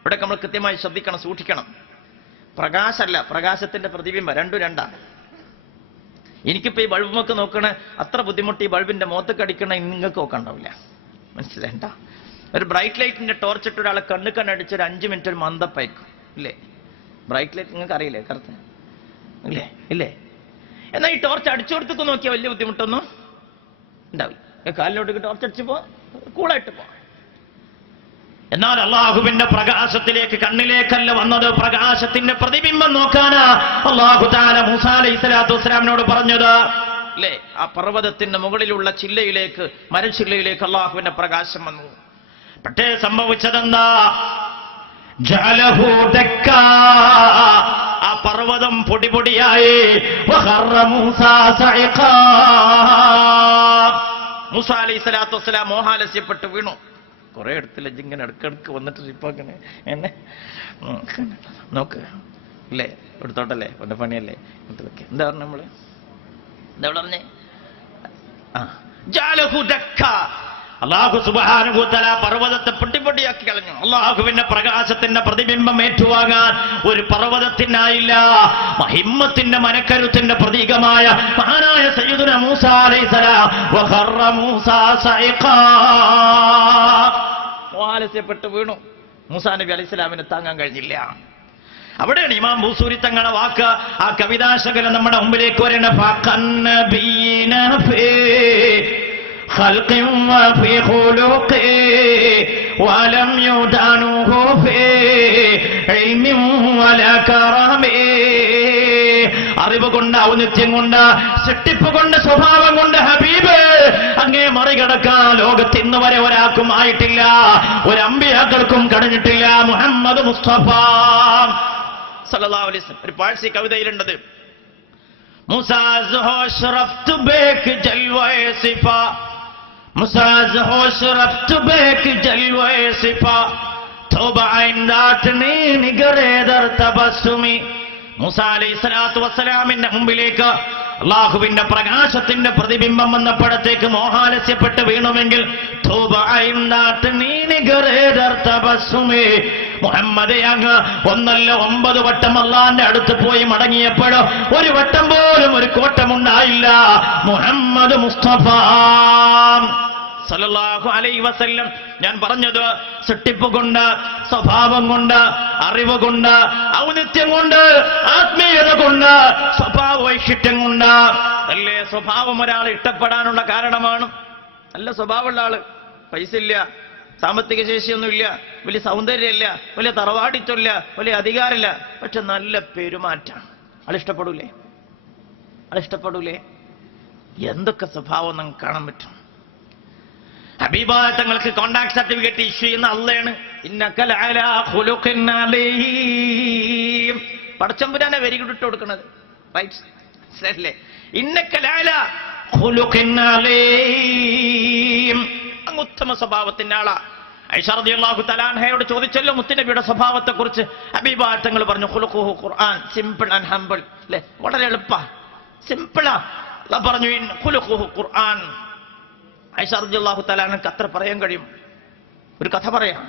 ഇവിടെ നമ്മൾ കൃത്യമായി ശ്രദ്ധിക്കണം, സൂക്ഷിക്കണം. പ്രകാശമല്ല, പ്രകാശത്തിന്റെ പ്രതിബിംബം, രണ്ടും രണ്ടാണ്. എനിക്കിപ്പോ ഈ ബൾബുമൊക്കെ നോക്കണ അത്ര ബുദ്ധിമുട്ട് ഈ ബൾബിന്റെ മുഖത്തൊക്കെ അടിക്കണ നിങ്ങൾക്ക് ഒക്കെ ഉണ്ടാവില്ല, മനസ്സിലാണ്ട. ഒരു ബ്രൈറ്റ് ലൈറ്റിന്റെ ടോർച്ചിട്ട് ഒരാളെ കണ്ണടിച്ച് ഒരു 5 മിനിറ്റ് ഒരു മന്ദപ്പായിരിക്കും, ഇല്ലേ? ബ്രൈറ്റ് ലൈറ്റ് നിങ്ങൾക്ക് അറിയില്ലേ കറുത്ത്, ഇല്ലേ? ഇല്ലേ? എന്നാൽ ഈ ടോർച്ച് അടിച്ചു കൊടുത്തൊക്കെ നോക്കിയാൽ വലിയ ബുദ്ധിമുട്ടൊന്നും ഉണ്ടാവില്ല. കാലിലോട്ട് ടോർച്ച് അടിച്ചു പോ, കൂളായിട്ട് പോ. എന്നാൽ അള്ളാഹുവിന്റെ പ്രകാശത്തിലേക്ക് കണ്ണിലേക്കല്ല വന്നത്, പ്രകാശത്തിന്റെ പ്രതിബിംബം നോക്കാനാ അല്ലാഹു തആല മൂസ അലൈഹി സ്വലാത്തു വസ്സലാമിനോട് പറഞ്ഞത്, അല്ലേ? ആ പർവ്വതത്തിന്റെ മുകളിലുള്ള ചില്ലയിലേക്ക്, മരച്ചില്ലയിലേക്ക് അള്ളാഹുവിന്റെ പ്രകാശം വന്നു. പക്ഷേ സംഭവിച്ചതെന്താ? ജഅലഹു ദക്കാ, ആ പർവ്വതം പൊടിപൊടിയായി. വഖറ മൂസ സഇഖാ, മൂസ അലൈഹി സ്വലാത്തു വസ്സലാം മോഹാലസ്യപ്പെട്ട് വീണു. കുറെ എടുത്തില്ല, ഇങ്ങനെ ഇടക്കിടക്ക് വന്നിട്ട് ഇപ്പൊ അങ്ങനെ എന്നെ നോക്ക്, ഇല്ലേ? എടുത്തോട്ടല്ലേ, എന്റെ പണിയല്ലേ? എന്താ പറഞ്ഞ നമ്മള്, എന്താ പറഞ്ഞേ? അല്ലാഹു സുബ്ഹാനഹു വ തആല പർവ്വതത്തെ പൊട്ടിപ്പൊടിയാക്കി കളഞ്ഞു. അല്ലാഹുവിന്റെ പ്രകാശത്തിന്റെ പ്രതിബിംബം ഏറ്റുവാങ്ങാൻ ഒരു പർവ്വതത്തിനായില്ല. ഹിമ്മത്തിന്റെ മനക്കരുത്തിന്റെ പ്രതീകമായ മഹാനായ സയ്യിദുനാ മൂസ അലൈഹിസ്സലാം വഖറ മൂസ സഇഖാ, ആലസ്യപ്പെട്ട് വീണു. മൂസാ നബി അലൈഹിസ്സലാമിന് താങ്ങാൻ കഴിഞ്ഞില്ല. അവിടെയാണ് ഇമാം ബൂസൂരി തങ്ങളുടെ വാക്ക്, ആ കവിതാശകലം നമ്മുടെ മുമ്പിലേക്ക് വരണം. അറിവ് കൊണ്ട്, ഔന്നിത്യം കൊണ്ട്, സൃഷ്ടിപ്പ് കൊണ്ട്, സ്വഭാവം കൊണ്ട് ഹബീബ് അങ്ങേ മറികടക്കാൻ ലോകത്ത് ഇന്ന് വരെ ഒരാൾക്കും ആയിട്ടില്ല, ഒരു അമ്പിയാക്കൾക്കും കഴിഞ്ഞിട്ടില്ല. മുഹമ്മദ് മുസ്തഫ സല്ലല്ലാഹു അലൈഹി വസല്ലം. ഒരു പാഴ്സി കവിതയിലുണ്ടത്, മുസാസ് ഹോ ശറഫ്തു ബേക്ക് ജൽവേ സിഫ, മുസാസ് ഹോ ശറഫ്തു ബേക്ക് ജൽവേ സിഫ, തൗബ ഐന്ദാത്നി നിഗരേ ദർ തബസ്സുമി. മൂസ അലൈഹി സ്വലാത്തു വസ്സലാമിന്റെ മുമ്പിലേക്ക് അള്ളാഹുവിന്റെ പ്രകാശത്തിന്റെ പ്രതിബിംബം വന്നപ്പോഴത്തേക്ക് മോഹാലസ്യപ്പെട്ട് വീണുവെങ്കിൽ മുഹമ്മദേ, അങ്ങ് 1 അല്ല 9 വട്ടം അള്ളാന്റെ അടുത്ത് പോയി മടങ്ങിയപ്പോഴോ ഒരു വട്ടം പോലും ഒരു കോട്ടമുണ്ടായില്ല. മുഹമ്മദ് മുസ്തഫ സല്ലല്ലാഹു അലൈഹി വസല്ലം. ഞാൻ പറഞ്ഞത് സൃഷ്ടിപ്പ് കൊണ്ട്, സ്വഭാവം കൊണ്ട്, അറിവ് കൊണ്ട്, ഔന്നിത്യം കൊണ്ട്, ആത്മീയത കൊണ്ട്, സ്വഭാവ വൈശിഷ്ട്യം കൊണ്ട് അല്ലേ സ്വഭാവം ഒരാൾ ഇഷ്ടപ്പെടാനുള്ള കാരണമാണ്. നല്ല സ്വഭാവമുള്ള ആള്, പൈസ ഇല്ല, സാമ്പത്തിക ശേഷിയൊന്നുമില്ല, വലിയ സൗന്ദര്യമില്ല, വലിയ തറവാടിത്തമില്ല, വലിയ അധികാരമില്ല, പക്ഷെ നല്ല പെരുമാറ്റം, ആളിഷ്ടപ്പെടൂലേ? ആളിഷ്ടപ്പെടൂലേ? എന്തൊക്കെ സ്വഭാവം നമുക്ക് കാണാൻ പറ്റും. ഹബീബായ തങ്ങൾക്ക് കോണ്ടാക്ട് സർട്ടിഫിക്കറ്റ് ഇഷ്യൂ ചെയ്യുന്ന അള്ളയാണ്. പടച്ചമ്പുരാനെ വെരി ഗുഡ് ഇട്ട് കൊടുക്കുന്നത്, റൈറ്റ്? ശരിയല്ലേ? അങ്ങ് ഉത്തമ സ്വഭാവത്തിന്റെ ആളാ. ഐഷ റളിയല്ലാഹു തആല അൻഹയോട് ചോദിച്ചല്ലോ മുത്തുനബിയുടെ സ്വഭാവത്തെ കുറിച്ച്. ഹബീബായ തങ്ങൾ പറഞ്ഞു, ഖുലുഖുഹു ഖുർആൻ, സിമ്പിൾ ആൻഡ് ഹംബിൾ. അല്ലേ? വളരെ എളുപ്പാ, സിമ്പിളാ. അല്ലാഹു പറഞ്ഞു ഖുലുഖുഹു ഖുർആൻ. ഐഷ റളിയല്ലാഹു തആല അൻഹക്ക് അത്ര പറയാൻ കഴിയും. ഒരു കഥ പറയാം.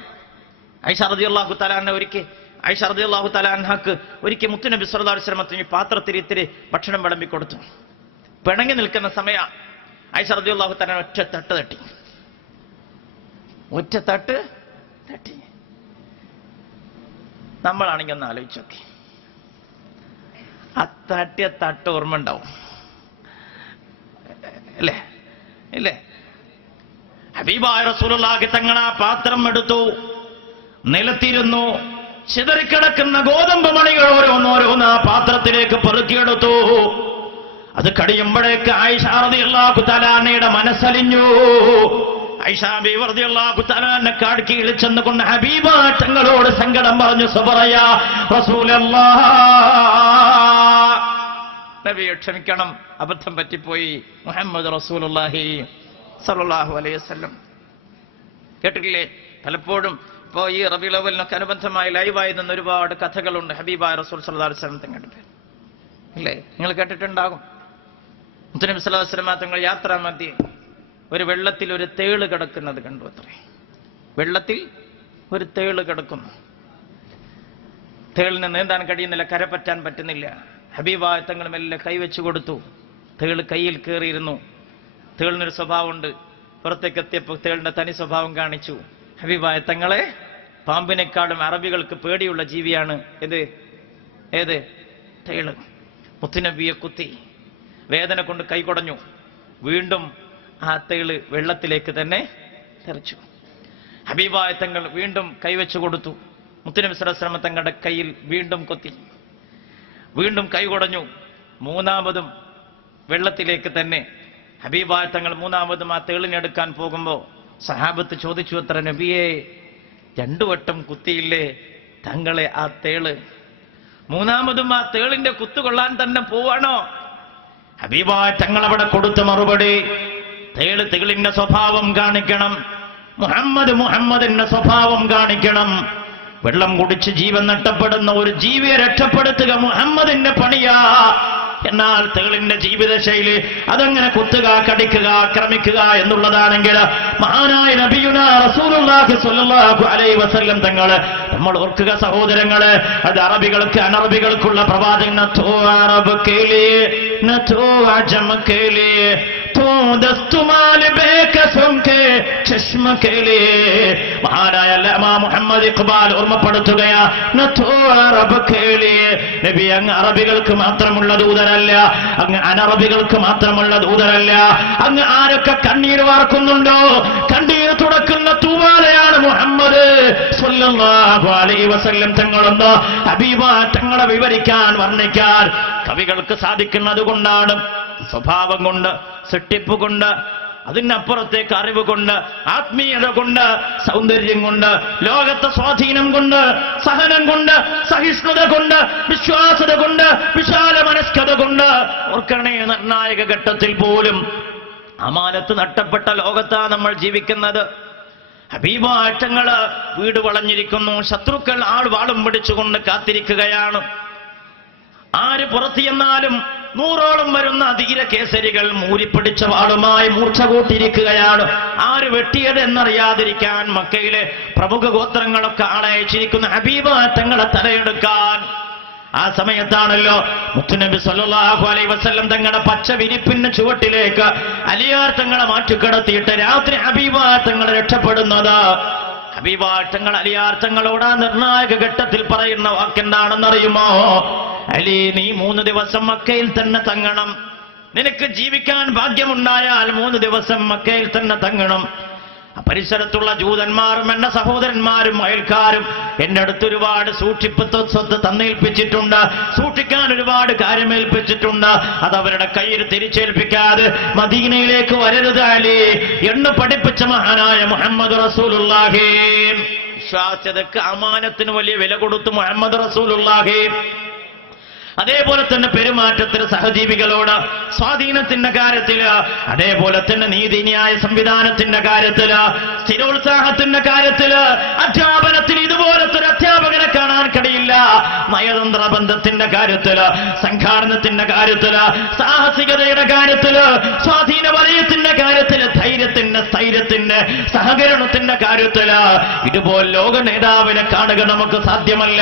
ആയിഷ റളിയല്ലാഹു തആല അൻഹക്ക് ഒരിക്കൽ മുത്തുനബി സ്വല്ലല്ലാഹു അലൈഹി വസല്ലം പാത്രത്തിൽ ഇത്തിരി ഭക്ഷണം വിളമ്പി കൊടുത്തു. പിണങ്ങി നിൽക്കുന്ന സമയം ആയിഷ റളിയല്ലാഹു തആല ഒറ്റ തട്ട് തട്ടി. നമ്മളാണെങ്കിൽ ഒന്ന് ആലോചിച്ച് നോക്കി, ആ തട്ടിയ തട്ട് ഓർമ്മ ഉണ്ടാവും ഇല്ലേ? ഹബീബായ റസൂലുള്ളാഹി തങ്ങൾ ആ പാത്രം എടുത്തു, നിലത്തിരുന്നു, ചിതറിക്കിടക്കുന്ന ഗോതമ്പ് മണികൾ ഓരോന്നോരോന്ന് ആ പാത്രത്തിലേക്ക് പെറുക്കിയെടുത്തു. അത് കഴിയുമ്പോഴേക്ക് ആയിഷ റളിയല്ലാഹു തആല അൻഹയുടെ മനസ്സലിഞ്ഞു. ആയിഷ ബീവി റളിയല്ലാഹു തആല അൻഹ കാടിക്ക് ഇളിച്ചെന്നുകൊണ്ട് ഹബീബ തങ്ങളോട് സങ്കടം പറഞ്ഞു. സബറയാ റസൂലല്ലാഹ്, നബിയെ ക്ഷമിക്കണം, അബദ്ധം പറ്റിപ്പോയി. മുഹമ്മദ് റസൂലുള്ളാഹി സല്ലല്ലാഹു അലൈഹി വസല്ലം. കേട്ടിട്ടില്ലേ? പലപ്പോഴും ഇപ്പോ ഈ റബീഉൽ അവ്വലിനൊക്കെ അനുബന്ധമായി ലൈവായി നിന്ന് ഒരുപാട് കഥകളുണ്ട് ഹബീബായ റസൂൽ സല്ലല്ലാഹു അലൈഹി വസല്ലം തങ്ങളുടെ പേര്, ഇല്ലേ? നിങ്ങൾ കേട്ടിട്ടുണ്ടാകും. മുത്തുനബി സല്ലല്ലാഹു അലൈഹി വസല്ലം തങ്ങൾ യാത്രാ മധ്യേ ഒരു വെള്ളത്തിൽ ഒരു തേള് കിടക്കുന്നത് കണ്ടു. അത്രേ, വെള്ളത്തിൽ ഒരു തേള് കിടക്കുന്നു. തേളിന് നീന്താൻ കഴിയുന്നില്ല, കരപറ്റാൻ പറ്റുന്നില്ല. ഹബീബായ തങ്ങൾ മെല്ലെ കൈവച്ചു കൊടുത്തു. തേള് കയ്യിൽ കയറിയിരുന്നു. തേളിനൊരു സ്വഭാവമുണ്ട്. പുറത്തേക്ക് എത്തിയപ്പോൾ തേളിന്റെ തനി സ്വഭാവം കാണിച്ചു. ഹബീബായ തങ്ങളെ, പാമ്പിനെക്കാളും അറബികൾക്ക് പേടിയുള്ള ജീവിയാണ് ഏത് തേള്. മുത്തുനബിയെ കുത്തി, വേദന കൊണ്ട് കൈ കുടഞ്ഞു. വീണ്ടും ആ തേള് വെള്ളത്തിലേക്ക് തന്നെ തെറിച്ചു. ഹബീബായ തങ്ങൾ വീണ്ടും കൈവച്ചു കൊടുത്തു. മുത്തുനബി സ്വല്ലല്ലാഹു അലൈഹി വസല്ലം തങ്ങളുടെ കയ്യിൽ വീണ്ടും കൊത്തി, വീണ്ടും കൈ കുടഞ്ഞു. മൂന്നാമതും വെള്ളത്തിലേക്ക് തന്നെ. ഹബീബായ തങ്ങൾ മൂന്നാമതും ആ തേളിനെടുക്കാൻ പോകുമ്പോൾ സഹാബത്ത് ചോദിച്ചു, അത്ര നബിയെ, 2 വട്ടം കുത്തിയില്ലേ തങ്ങളെ ആ തേള്? മൂന്നാമതും ആ തേളിന്റെ കുത്തുകൊള്ളാൻ തന്നെ പോവാണോ? ഹബീബായ തങ്ങൾ അവിടെ കൊടുത്ത മറുപടി, തേളിന്റെ സ്വഭാവം കാണിക്കണം, മുഹമ്മദിന്റെ സ്വഭാവം കാണിക്കണം. വെള്ളം കുടിച്ച് ജീവൻ നഷ്ടപ്പെടുന്ന ഒരു ജീവിയെ രക്ഷപ്പെടുത്തുക മുഹമ്മദിന്റെ പണിയാ. എന്നാൽ തേളിന്റെ ജീവിതശൈലി അതങ്ങനെ കുത്തുക, കടിക്കുക, ആക്രമിക്കുക എന്നുള്ളതാണെങ്കിൽ മഹാനായ നബിയുനാ റസൂലുള്ളാഹി സ്വല്ലല്ലാഹു അലൈഹി വസല്ലം തങ്ങൾ നമ്മൾ ഓർക്കുക സഹോദരങ്ങളെ, അത് അറബികൾക്ക് അനറബികൾക്കുള്ള പ്രവാചകൻ. മഹാനായ മുഹമ്മദ് ഇഖ്ബാൽ ഓർമ്മപ്പെടുത്തുകയാ, നബി അങ്ങ് അറബികൾക്ക് മാത്രമുള്ള ദൂതനല്ല, അങ്ങ് അനറബികൾക്ക് മാത്രമുള്ള ദൂതനല്ല. അങ്ങ് ആരൊക്കെ കണ്ണീർ വാർക്കുന്നുണ്ടോ, കണ്ണീർ തുടക്കുന്ന തൂവാലയാണ് മുഹമ്മദ് സ്വല്ലല്ലാഹു അലൈഹി വസല്ലം തങ്ങളെന്ന് ഹബീബ തങ്ങളെ വിവരിക്കാൻ, വർണ്ണിക്കാൻ കവികൾക്ക് സാധിക്കുന്നത് കൊണ്ടാണ്. സ്വഭാവം കൊണ്ട്, സൃഷ്ടിപ്പ് കൊണ്ട്, അതിനപ്പുറത്തേക്ക് അറിവ് കൊണ്ട്, ആത്മീയത കൊണ്ട്, സൗന്ദര്യം കൊണ്ട്, ലോകത്തെ സ്വാധീനം കൊണ്ട്, സഹനം കൊണ്ട്, സഹിഷ്ണുത കൊണ്ട്, വിശ്വാസത കൊണ്ട്, വിശാല മനസ്കത കൊണ്ട്. ഓർക്കണേ, നിർണായക ഘട്ടത്തിൽ പോലും അമാനത്ത് നഷ്ടപ്പെട്ട ലോകത്താ നമ്മൾ ജീവിക്കുന്നത്. ഹബീബാറ്റങ്ങള് വീട് വളഞ്ഞിരിക്കുന്നു. ശത്രുക്കൾ വാളും പിടിച്ചുകൊണ്ട് കാത്തിരിക്കുകയാണ്. ആര് പുറത്തു ചെന്നാലും 100ഓളം വരുന്ന ധീരകേസരികൾ മൂരിപ്പിടിച്ച വാളുമായി മൂർച്ച കൂട്ടിയിരിക്കുകയാണ്. ആര് വെട്ടിയത് എന്നറിയാതിരിക്കാൻ മക്കയിലെ പ്രമുഖ ഗോത്രങ്ങളൊക്കെ ആളയച്ചിരിക്കുന്ന ഹബീബ തങ്ങളെ തലയെടുക്കാൻ. ആ സമയത്താണല്ലോ മുത്തുനബി സല്ലല്ലാഹു അലൈഹി വസല്ലം തങ്ങളുടെ പച്ച വിരിപ്പിന് ചുവട്ടിലേക്ക് അലിയാർ തങ്ങളെ മാറ്റിക്കിടത്തിയിട്ട് രാത്രി ഹബീബ തങ്ങളെ രക്ഷപ്പെടുന്നത്. ഹബീബ തങ്ങൾ അലിയാർ തങ്ങളോട് ആ നിർണായക ഘട്ടത്തിൽ പറയുന്ന വാക്കെന്താണെന്നറിയുമോ? അലി, നീ 3 ദിവസം മക്കയിൽ തന്നെ തങ്ങണം. നിനക്ക് ജീവിക്കാൻ ഭാഗ്യമുണ്ടായാൽ 3 ദിവസം മക്കയിൽ തന്നെ തങ്ങണം. പരിസരത്തുള്ള ജൂതന്മാരും എന്റെ സഹോദരന്മാരും അയൽക്കാരും എന്റെ അടുത്ത് ഒരുപാട് സൂക്ഷിപ്പ് സ്വത്ത് തന്നേൽപ്പിച്ചിട്ടുണ്ട്, സൂക്ഷിക്കാൻ ഒരുപാട് കാര്യമേൽപ്പിച്ചിട്ടുണ്ട്. അതവരുടെ കയ്യിൽ തിരിച്ചേൽപ്പിക്കാതെ മദീനയിലേക്ക് വരരുത് അലി എന്ന് പഠിപ്പിച്ച മഹാനായ മുഹമ്മദ് റസൂലുള്ളാഹി. വിശ്വാസ്യതക്ക്, അമാനത്തിന് വലിയ വില കൊടുത്തു മുഹമ്മദ് റസൂലുള്ളാഹി. അതേപോലെ തന്നെ പെരുമാറ്റത്തിന്, സഹജീവികളോട് സ്വാധീനത്തിന്റെ കാര്യത്തില്, അതേപോലെ തന്നെ നീതിന്യായ സംവിധാനത്തിന്റെ കാര്യത്തില്, സ്ഥിരോത്സാഹത്തിന്റെ കാര്യത്തില്, അധ്യാപനത്തിൽ ഇതുപോലത്തെ ഒരു അധ്യാപകനെ കാണാൻ കഴിയില്ല. നയതന്ത്ര ബന്ധത്തിന്റെ കാര്യത്തില്, സംഘാടനത്തിന്റെ കാര്യത്തില്, സാഹസികതയുടെ കാര്യത്തില്, സ്വാധീന വലയത്തിന്റെ കാര്യത്തില്, ധൈര്യത്തിന്റെ, സ്ഥൈര്യത്തിന്റെ, സഹകരണത്തിന്റെ കാര്യത്തില് ഇതുപോലെ ലോക നേതാവിനെ കാണുക നമുക്ക് സാധ്യമല്ല.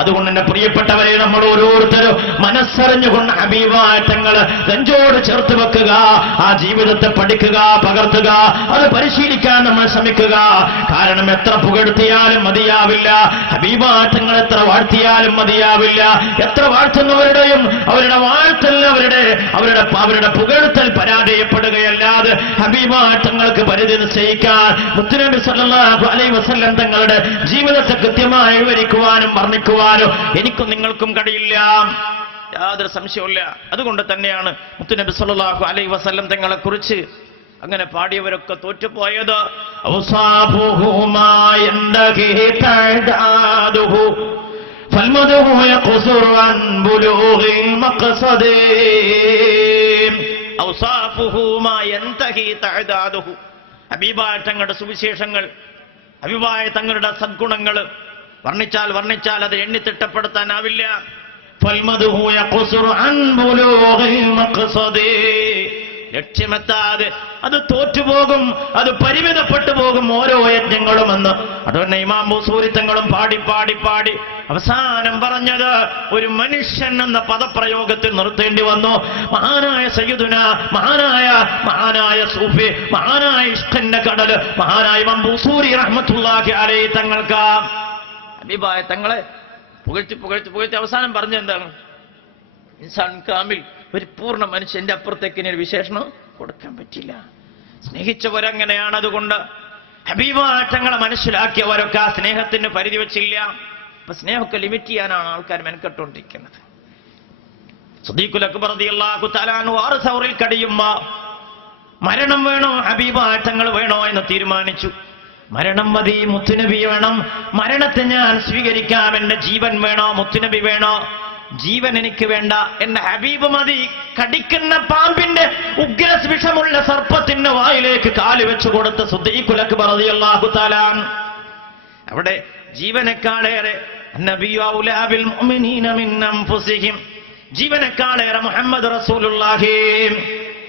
അതുകൊണ്ട് എന്റെ പ്രിയപ്പെട്ടവരെ, നമ്മൾ ഓരോരുത്തരും മനസ്സറിഞ്ഞുകൊണ്ട് ഹബീബായ തങ്ങള് നെഞ്ചോട് ചേർത്ത് വെക്കുക, ആ ജീവിതത്തെ പഠിക്കുക, പകർത്തുക, അത് പരിശീലിക്കാൻ നമ്മൾ ശ്രമിക്കുക. കാരണം എത്ര പുകഴ്ത്തിയാലും മതിയാവില്ല, ഹബീബായ തങ്ങൾ എത്ര വാഴ്ത്തിയാലും മതിയാവില്ല. എത്ര വാഴ്ത്തുന്നവരുടെയും അവരുടെ വാഴ്ത്തൽ, അവരുടെ പുകഴ്ത്തൽ പരാജയപ്പെടുകയല്ലാതെ ഹബീബായ തങ്ങൾക്ക് പരിധി നിശ്ചയിക്കാൻ മുത്തുനബി സല്ലല്ലാഹു അലൈഹി വസല്ലം തങ്ങളുടെ ജീവിതത്തെ കൃത്യമായി വിവരിക്കുവാനും വർണ്ണിക്കുവാനും എനിക്കും നിങ്ങൾക്കും കഴിയില്ല, യാതൊരു സംശയവുമില്ല. അതുകൊണ്ട് തന്നെയാണ് മുത്തുനബി സല്ലല്ലാഹു അലൈഹി വസല്ലം തങ്ങളെ കുറിച്ച് അങ്ങനെ പാടിയവരൊക്കെ തോറ്റുപോയത്. ഹബീബായ തങ്ങളുടെ സുവിശേഷങ്ങൾ, ഹബീബായ തങ്ങളുടെ സദ്ഗുണങ്ങൾ വർണ്ണിച്ചാൽ അത് എണ്ണിത്തിട്ടപ്പെടുത്താനാവില്ല. ലക്ഷ്യമെത്താതെ അത് തോറ്റുപോകും, അത് പരിമിതപ്പെട്ടു പോകും ഓരോ യജ്ഞങ്ങളുമെന്ന്. അതുകൊണ്ട് ഇമാം ബൂസൂരി തങ്ങളും പാടി അവസാനം പറഞ്ഞത് ഒരു മനുഷ്യൻ എന്ന പദപ്രയോഗത്തിൽ നിർത്തേണ്ടി വന്നു. മഹാനായ സയ്യിദുന, മഹാനായ സൂഫി, മഹാനായ ഇഷ്ഖിന്റെ കടല്, മഹാനായ ഇമാം ബൂസൂരി റഹ്മത്തുള്ളാഹി അലൈഹി തങ്ങൾക്ക് ഹബീബായ തങ്ങളെ പുകഴ്ത്തി അവസാനം പറഞ്ഞെന്താണ്? ഇൻസാൻ കാമിൽ, ഒരു പൂർണ്ണ മനുഷ്യന്റെ അപ്പുറത്തേക്ക് ഇനി ഒരു വിശേഷണം കൊടുക്കാൻ പറ്റില്ല. സ്നേഹിച്ചവരങ്ങനെയാണ്. അതുകൊണ്ട് ഹബീബായ തങ്ങളെ മനസ്സിലാക്കിയവരൊക്കെ ആ സ്നേഹത്തിന് പരിധി വെച്ചില്ല. അപ്പൊ സ്നേഹമൊക്കെ ലിമിറ്റ് ചെയ്യാനാണ് ആൾക്കാർ മെനക്കെട്ടുകൊണ്ടിരിക്കുന്നത്. സിദ്ദീഖുൽ അക്ബർ റളിയല്ലാഹു തആല അൻഹു 6 സൗറിൽ കഴിയുമ്പോ മരണം വേണോ ഹബീബായ തങ്ങൾ വേണോ എന്ന് തീരുമാനിച്ചു. മരണം മതി, മുത്തുനബി വേണം. മരണത്തെ ഞാൻ സ്വീകരിക്കാം. എന്റെ ജീവൻ വേണോ, മുത്തുനബി വേണോ? ജീവൻ എനിക്ക് വേണ്ട, എന്റെ ഹബീബ് മതി. കടിക്കുന്ന പാമ്പിന്റെ ഉഗ്രവിഷമുള്ള സർപ്പത്തിന്റെ വായിലേക്ക് കാല് വെച്ചു കൊടുത്ത സിദ്ദീഖുൽ അക്ബർ റളിയല്ലാഹു തആല അവിടെ ജീവനേക്കാളേറെ നബിയു ഔലാ ബിൽ മുഅ്മിനീന മിൻ അൻഫുസിഹിം, ജീവനേക്കാളേറെ മുഹമ്മദ് റസൂലുള്ളാഹി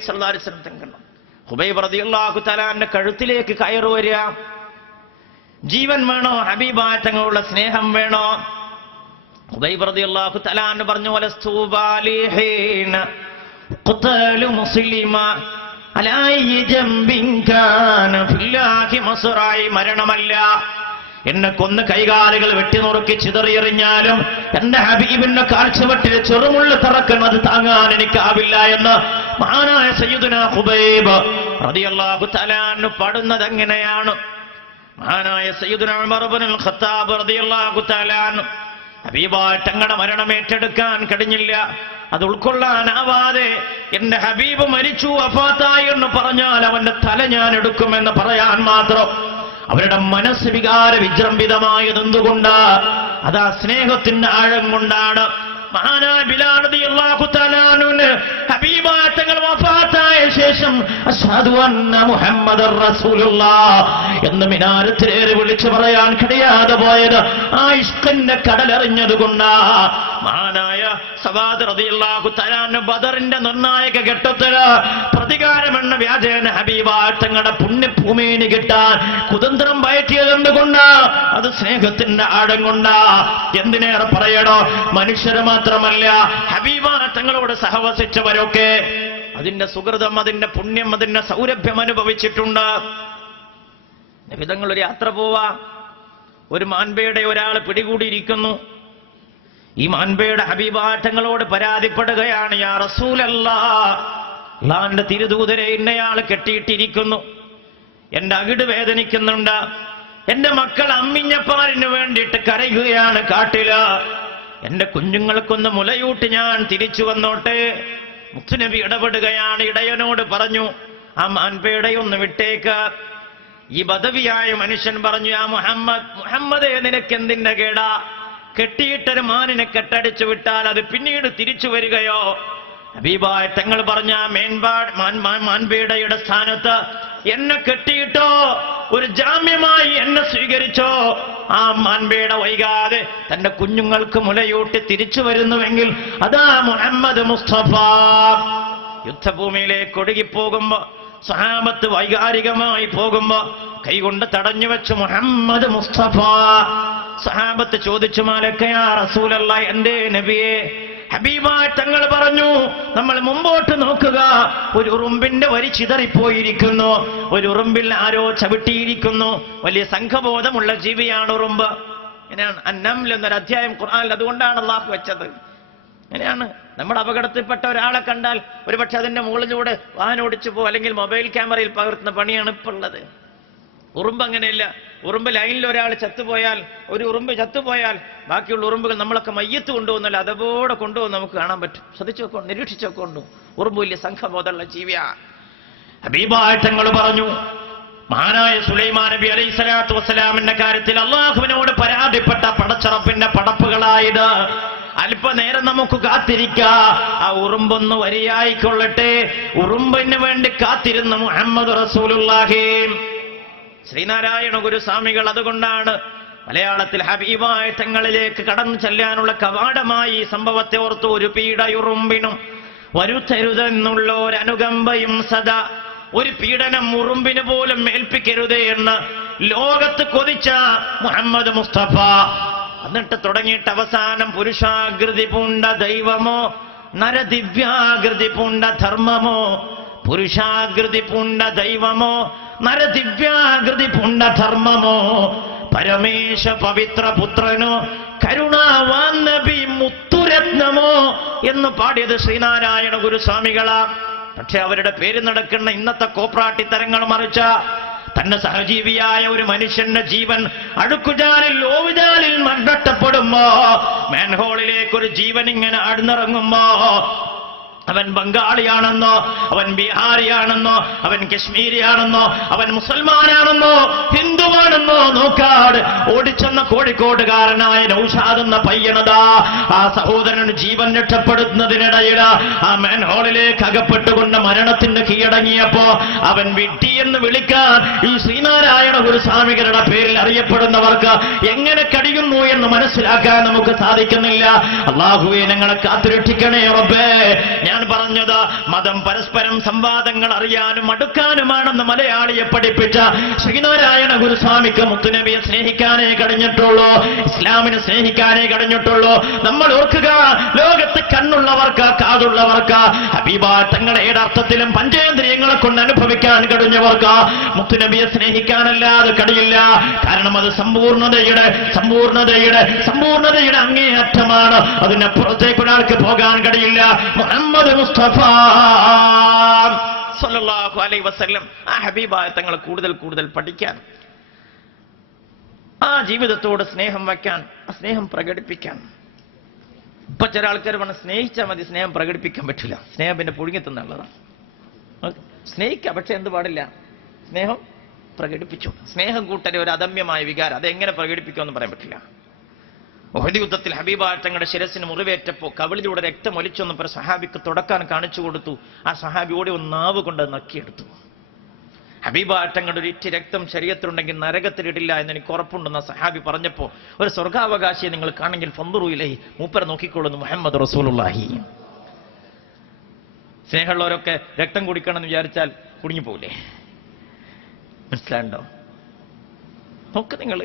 സ്വല്ലല്ലാഹു അലൈഹി വസല്ലം തങ്ങൾ ഖുബൈബ് റളിയല്ലാഹു തആലാന്റെ കഴുത്തിലേക്ക് കയറി വരിക. ജീവൻ വേണോ, ഹബീബായ തങ്ങളുള്ള സ്നേഹം വേണോ? ഖുബൈബ് റളിയല്ലാഹു തആല പറഞ്ഞു, വലസ്തു ബാലിഹീന ഖതലു മുസ്ലിമ അലൈഹി ജംബിൻ കാന ഫില്ലാഹി മസ്റായി. മരണമല്ല, എന്നെ കൊന്ന് കൈകാലുകൾ വെട്ടിനുറുക്കി ചിതറിയെറിഞ്ഞാലും എന്റെ ഹബീബിന്റെ കാഴ്ചവെട്ടിൽ ചെറുമുള്ള തറക്കുന്നത് താങ്ങാൻ എനിക്കാവില്ല എന്ന് മഹാനായ സയ്യിദുനാ ഖുബൈബ് റളിയല്ലാഹു തആല പാടുന്നത് എങ്ങനെയാണ്? മഹാനായ സയ്യിദുനാ ഉമർ ഇബ്നുൽ ഖത്താബ് റളിയല്ലാഹു തആല ഹബീബായ തങ്ങളുടെ മരണം ഏറ്റെടുക്കാൻ കഴിഞ്ഞില്ല. അത് ഉൾക്കൊള്ളാനാവാതെ എന്റെ ഹബീബ് മരിച്ചു, വഫാത്തായി എന്ന് പറഞ്ഞാൽ അവന്റെ തല ഞാൻ എടുക്കുമെന്ന് പറയാൻ മാത്രം അവരുടെ മനസ്സ് വികാര വിജൃംഭിതമായത് എന്തുകൊണ്ട്? അതാ സ്നേഹത്തിന്റെ ആഴം കൊണ്ടാണ്. മഹാനായ ബിലാൽ റളിയല്ലാഹു തആല അൻഹു ഹബീബായ തങ്ങൾ വഫാത്തായ ശേഷം അശ്ഹദു അന്ന മുഹമ്മദർ റസൂലുള്ളാഹ് എന്ന് മിനാരത്തിലേറി വിളിച്ചു പറയാൻ കഴിയാതെ പോയത് ആ ഇഷ്കിന്റെ കടലെറിഞ്ഞതുകൊണ്ടാ. മഹാനായ സവാദ് റളിയല്ലാഹു തആല അൻഹു ബദറിന്റെ നിർണായക ഘട്ടത്തില് പ്രതികാരമെന്ന വ്യാജേന ഹബീബായ തങ്ങളുടെ പുണ്യഭൂമിയിൽ കിട്ടാൻ കുതന്ത്രം പയറ്റിയതെന്തുകൊണ്ട്? അത് സ്നേഹത്തിന്റെ ആഴം കൊണ്ടാ. എന്തിനേറെ പറയണോ, മനുഷ്യരെ മാത്രമല്ല ഹബീബായ തങ്ങളോട് സഹവസിച്ചവരൊക്കെ അതിന്റെ സുഹൃതം, അതിന്റെ പുണ്യം, അതിന്റെ സൗരഭ്യം അനുഭവിച്ചിട്ടുണ്ട്. നബി തങ്ങൾ ഒരു യാത്ര പോവാ, ഒരു മാൻപയുടെ ഒരാൾ പിടികൂടിയിരിക്കുന്നു. ഈ മാൻപയുടെ ഹബീബായ തങ്ങളോട് പരാതിപ്പെടുകയാണ്, യാ റസൂലല്ലാഹ്, അല്ലാഹുവിന്റെ തിരുദൂതരെ ഇന്നയാൾ കെട്ടിയിട്ടിരിക്കുന്നു, എന്റെ അകിട് വേദനിക്കുന്നുണ്ട്, എന്റെ മക്കൾ അമ്മിഞ്ഞപ്പാലിന് വേണ്ടിയിട്ട് കരയുകയാണ് കാട്ടില്, എന്റെ കുഞ്ഞുങ്ങൾക്കൊന്ന് മുലയൂട്ടി ഞാൻ തിരിച്ചു വന്നോട്ടെ. മുത്തുനബി ഇടപെടുകയാണ്. ഇടയനോട് പറഞ്ഞു, ആ മാൻപേടയൊന്ന് വിട്ടേക്ക്. ഈ ബദവിയായ മനുഷ്യൻ പറഞ്ഞു, യാ മുഹമ്മദേ, നിനക്കെന്തിന്റെ കേടാ? കെട്ടിയിട്ടൊരു മാനിനെ കെട്ടടിച്ചു വിട്ടാൽ അത് പിന്നീട് തിരിച്ചു വരികയോ? ഹബീബായ തങ്ങൾ പറഞ്ഞ മാൻപേടയുടെ സ്ഥാനത്ത് എന്നെ കെട്ടിയിട്ടോ, ഒരു ജാമ്യമായി എന്നെ സ്വീകരിച്ചോ, ആ മാൻപേട വൈകാതെ തന്റെ കുഞ്ഞുങ്ങൾക്ക് മുലയൂട്ടി തിരിച്ചു വരുന്നുവെങ്കിൽ അതാ മുഹമ്മദ് മുസ്തഫ. യുദ്ധഭൂമിയിലേക്ക് ഒഴുകിപ്പോകുമ്പോ സ്വഹാബത്ത് വൈകാരികമായി പോകുമ്പോ കൈകൊണ്ട് തടഞ്ഞു വെച്ച് മുഹമ്മദ് മുസ്തഫ. സ്വഹാബത്ത് ചോദിച്ചു, മാലക്കയാ റസൂലല്ലാഹ്, എന്തേ നബിയെ? ഹബീബായ തങ്ങൾ പറഞ്ഞു, നമ്മൾ മുമ്പോട്ട് നോക്കുക, ഒരു ഉറുമ്പിന്റെ വരി ചിതറിപ്പോയിരിക്കുന്നു, ഒരു ഉറുമ്പിൽ ആരോ ചവിട്ടിയിരിക്കുന്നു. വലിയ സംഘബോധമുള്ള ജീവിയാണ് ഉറുമ്പ്. ഇങ്ങനെയാണ് അന്നംൽ എന്നൊരു അധ്യായം ഖുർആനിൽ അതുകൊണ്ടാണ് അള്ളാഹു വെച്ചത്. അങ്ങനെയാണ് നമ്മുടെ അപകടത്തിൽപ്പെട്ട ഒരാളെ കണ്ടാൽ ഒരുപക്ഷെ അതിന്റെ മുകളിലൂടെ വാഹനം ഓടിച്ചു പോകും, അല്ലെങ്കിൽ മൊബൈൽ ക്യാമറയിൽ പകർത്തുന്ന പണിയാണ് ഇപ്പോൾ ഉള്ളത്. ഉറുമ്പ് അങ്ങനെയില്ല. ഉറുമ്പ് ലൈനിൽ ഒരാൾ ചത്തുപോയാൽ, ഒരു ഉറുമ്പ് ചത്തുപോയാൽ ബാക്കിയുള്ള ഉറുമ്പുകൾ നമ്മളൊക്കെ മയ്യത്ത് കൊണ്ടുപോകുന്നല്ല, അതുപോലെ കൊണ്ടുപോകും നമുക്ക് കാണാൻ പറ്റും. ശ്രദ്ധിച്ചു നോക്കോ, നിരീക്ഷിച്ചു നോക്കൊണ്ടു. ഉറുമ്പ് വലിയ സംഘബോധമുള്ള ജീവിയാ. ഹബീബായ തങ്ങൾ പറഞ്ഞു, മഹാനായ സുലൈമാൻ നബി അലൈഹി സ്വലാത്തു വസ്സലാമിന്റെ കാര്യത്തിൽ അള്ളാഹുവിനോട് പരാതിപ്പെട്ട പടച്ചറപ്പിന്റെ പടപ്പുകളായത്. അല്പനേരം നമുക്ക് കാത്തിരിക്കാം, ആ ഉറുമ്പൊന്ന് വരിയായിക്കൊള്ളട്ടെ. ഉറുമ്പിന് വേണ്ടി കാത്തിരുന്ന മുഹമ്മദ് റസൂലുള്ളാഹി. ശ്രീനാരായണ ഗുരുസ്വാമികൾ അതുകൊണ്ടാണ് മലയാളത്തിൽ ഹബീബായ തങ്ങളിലേക്ക് കടന്നു ചെല്ലാനുള്ള കവാടമായി ഈ സംഭവത്തെ ഓർത്തു. ഒരു പീഡയുറുമ്പിനും വരുത്തരുതെന്നുള്ള ഒരനുകമ്പയും സദാ, ഒരു പീഡനം ഉറുമ്പിന് പോലും ഏൽപ്പിക്കരുതേ എന്ന് ലോകത്ത് കൊതിച്ച മുഹമ്മദ് മുസ്തഫ. എന്നിട്ട് തുടങ്ങിയിട്ട് അവസാനം പുരുഷാകൃതി പൂണ്ട ദൈവമോ നരദിവ്യാകൃതി പൂണ്ട ധർമ്മമോ, പുരുഷാകൃതി പൂണ്ട ദൈവമോ നരദിവ്യാകൃതി പൂണ്ട ധർമ്മമോ, പരമേശ പവിത്ര പുത്രനോ കരുണാവാൻ നബി മുത്തുരത്നമോ എന്ന് പാടിയത് ശ്രീനാരായണ ഗുരുസ്വാമികളാ. പക്ഷെ അവരുടെ പേര് നടക്കുന്ന ഇന്നത്തെ കോപ്രാട്ടിത്തരങ്ങൾ മറിച്ച തന്റെ സഹജീവിയായ ഒരു മനുഷ്യന്റെ ജീവൻ അഴുക്കുചാലിൽ ഓവുചാലിൽ മണ്ടട്ടപ്പെടുമ്പോ, മാൻഹോളിലേക്ക് ഒരു ജീവൻ ഇങ്ങനെ ആഴ്ന്നിറങ്ങുമ്പോ, അവൻ ബംഗാളിയാണെന്നോ, അവൻ ബീഹാറിയാണെന്നോ, അവൻ കശ്മീരിയാണെന്നോ, അവൻ മുസൽമാനാണെന്നോ, ഹിന്ദുവാണെന്നോ നോക്കാട് ഓടിച്ചെന്ന കോഴിക്കോടുകാരനായ നൗഷാദ് എന്ന പയ്യനതാ ആ സഹോദരന് ജീവൻ രക്ഷപ്പെടുത്തുന്നതിനിടയിൽ ആ മാൻഹോളിലേക്ക് അകപ്പെട്ടുകൊണ്ട് മരണത്തിന് കീഴടങ്ങിയപ്പോ അവൻ വിട്ടി എന്ന് വിളിക്കാൻ ഈ ശ്രീനാരായണ ഗുരുസ്വാമികളുടെ പേരിൽ അറിയപ്പെടുന്നവർക്ക് എങ്ങനെ കഴിയുന്നു എന്ന് മനസ്സിലാക്കാൻ നമുക്ക് സാധിക്കുന്നില്ല. അല്ലാഹുവേ, ഞങ്ങളെ കാത്തുരക്ഷിക്കണേ റബ്ബേ. ഞാൻ പറഞ്ഞത് മതം പരസ്പരം സംവാദങ്ങൾ അറിയാനും അടുക്കാനുമാണെന്ന് മലയാളിയെ പഠിപ്പിച്ച ശ്രീനാരായണ ഗുരുസ്വാമിക്ക് മുത്തുനബിയെ സ്നേഹിക്കാനേ കഴിഞ്ഞിട്ടുള്ളൂ, ഇസ്ലാമിനെ സ്നേഹിക്കാനേ കഴിഞ്ഞിട്ടുള്ളൂ. നമ്മൾ ഓർക്കുക, ലോകത്ത് കണ്ണുള്ളവർക്ക് കാതുള്ളവർക്ക് ഹബീബാ തങ്ങളെ ഏതർത്ഥത്തിലും പഞ്ചേന്ദ്രിയങ്ങളെ കൊണ്ട് അനുഭവിക്കാൻ കഴിഞ്ഞവർക്ക് മുത്തുനബിയെ സ്നേഹിക്കാനല്ലാതെ കഴിയില്ല. കാരണം അത് സമ്പൂർണതയുടെ അങ്ങേയറ്റമാണ്. അതിനപ്പുറത്തേക്ക് ഒരാൾക്ക് പോകാൻ കഴിയില്ല. മുഹമ്മദ് മുസ്തഫ സല്ലല്ലാഹു അലൈഹി വസല്ലം ആ ഹബീബായ തങ്ങളെ കൂടുതൽ പഠിക്കാൻ, ആ ജീവിതത്തോട് സ്നേഹം വയ്ക്കാൻ, ആ സ്നേഹം പ്രകടിപ്പിക്കാൻ. ഇപ്പൊ ചില ആൾക്കാർ പറഞ്ഞ സ്നേഹിച്ചാൽ മതി, സ്നേഹം പ്രകടിപ്പിക്കാൻ പറ്റില്ല. സ്നേഹം പിന്നെ പുഴുങ്ങിത്തുന്നുള്ളതാണ്. സ്നേഹിക്കാം, പക്ഷെ എന്ത് പാടില്ല, സ്നേഹം പ്രകടിപ്പിച്ചു. സ്നേഹം കൂട്ടരെ ഒരു അദമ്യമായ വികാരം, അതെങ്ങനെ പ്രകടിപ്പിക്കുമെന്ന് പറയാൻ പറ്റില്ല. ഉഹദ് യുദ്ധത്തിൽ ഹബീബായ തങ്ങളുടെ ശിരസിന് മുറിവേറ്റപ്പോ കവിളിലൂടെ രക്തം ഒലിച്ചൊന്നും ഒരു സഹാബിക്ക് തുടക്കാൻ കാണിച്ചു കൊടുത്തു. ആ സഹാബി ഓടി ഒന്ന് നാവ് കൊണ്ട് നക്കിയെടുത്തു. ഹബീബായ തങ്ങളുടെ ഒരു ഇറ്റി രക്തം ശരീരത്തിലുണ്ടെങ്കിൽ നരകത്തിലിടില്ല എന്ന് എനിക്ക് ഉറപ്പുണ്ടെന്ന സഹാബി പറഞ്ഞപ്പോ, ഒരു സ്വർഗാവകാശിയെ നിങ്ങൾ കാണെങ്കിൽ ഫന്ദുറുയിലേ, മൂപ്പരെ നോക്കിക്കൊള്ളുന്നു മുഹമ്മദ് റസൂലുള്ളാഹി. സ്നേഹമുള്ളവരൊക്കെ രക്തം കുടിക്കണം എന്ന് വിചാരിച്ചാൽ കുടുങ്ങിപ്പോവില്ലേ? മനസ്സിലാണ്ടോ? നോക്ക് നിങ്ങൾ,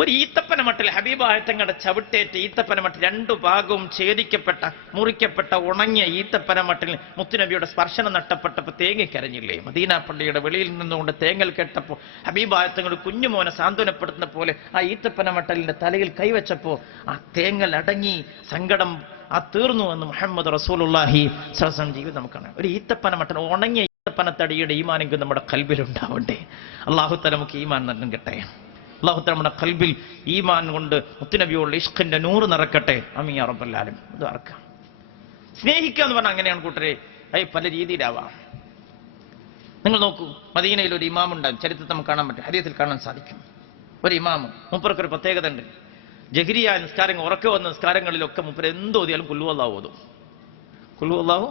ഒരു ഈത്തപ്പന മട്ടിൽ ഹബീബായ തങ്ങളുടെ ചവിട്ടേറ്റ് ഈത്തപ്പന മട്ടിൽ രണ്ടു ഭാഗവും ഛേദിക്കപ്പെട്ട മുറിക്കപ്പെട്ട ഉണങ്ങിയ ഈത്തപ്പന മട്ടിൽ മുത്തുനബിയുടെ സ്പർശനം നഷ്ടപ്പെട്ടപ്പോൾ തേങ്ങിക്കരഞ്ഞില്ലേ? മദീന പള്ളിയുടെ വെളിയിൽ നിന്നുകൊണ്ട് തേങ്ങൽ കേട്ടപ്പോൾ ഹബീബായ തങ്ങളുടെ കുഞ്ഞുമോനെ സാന്ത്വനപ്പെടുത്തുന്ന പോലെ ആ ഈത്തപ്പന മട്ടലിന്റെ തലയിൽ കൈവച്ചപ്പോ ആ തേങ്ങൽ അടങ്ങി, സങ്കടം തീർന്നു എന്ന് മുഹമ്മദ് റസൂലുള്ളാഹി സ്വല്ലല്ലാഹു അലൈഹി വസല്ലം ജീവിതം നമുക്കാണ്. ഒരു ഈത്തപ്പന മട്ടൽ, ഉണങ്ങിയ ഈത്തപ്പനത്തടിയുടെ ഈമാനെങ്കിൽ നമ്മുടെ കൽബിലുണ്ടാവണ്ടേ? അല്ലാഹു തആല നമുക്ക് ഈമാൻ നൽകട്ടെ. അല്ലാഹു തആല നമ്മുടെ കൽബിൽ ഈമാൻ കൊണ്ട് മുത്തുനബിയോടുള്ള ഇഷ്ഖിന്റെ നൂറ് നിറക്കട്ടെ. ആമീൻ യാ റബ്ബൽ ആലമീൻ. ഇത് ആർക്കാം സ്നേഹിക്കുക എന്ന് പറഞ്ഞാൽ അങ്ങനെയാണ് കൂട്ടരെ. പല രീതിയിലാവാം. നിങ്ങൾ നോക്കൂ, മദീനയിൽ ഒരു ഇമാം ഉണ്ടാകും. ചരിത്രത്തിൽ നമുക്ക് കാണാൻ പറ്റും, ഹദീസിൽ കാണാൻ സാധിക്കും. ഒരു ഇമാം, മൂപ്പർക്കൊരു പ്രത്യേകത ഉണ്ട്. ജഹരിയായ നിസ്കാരങ്ങൾ, ഉറക്കെ വന്ന നിസ്കാരങ്ങളിലൊക്കെ മൂപ്പർ എന്തോതിയാലും കുല്ലു അല്ലാഹു ഓതും. കുല്ലു അല്ലാഹു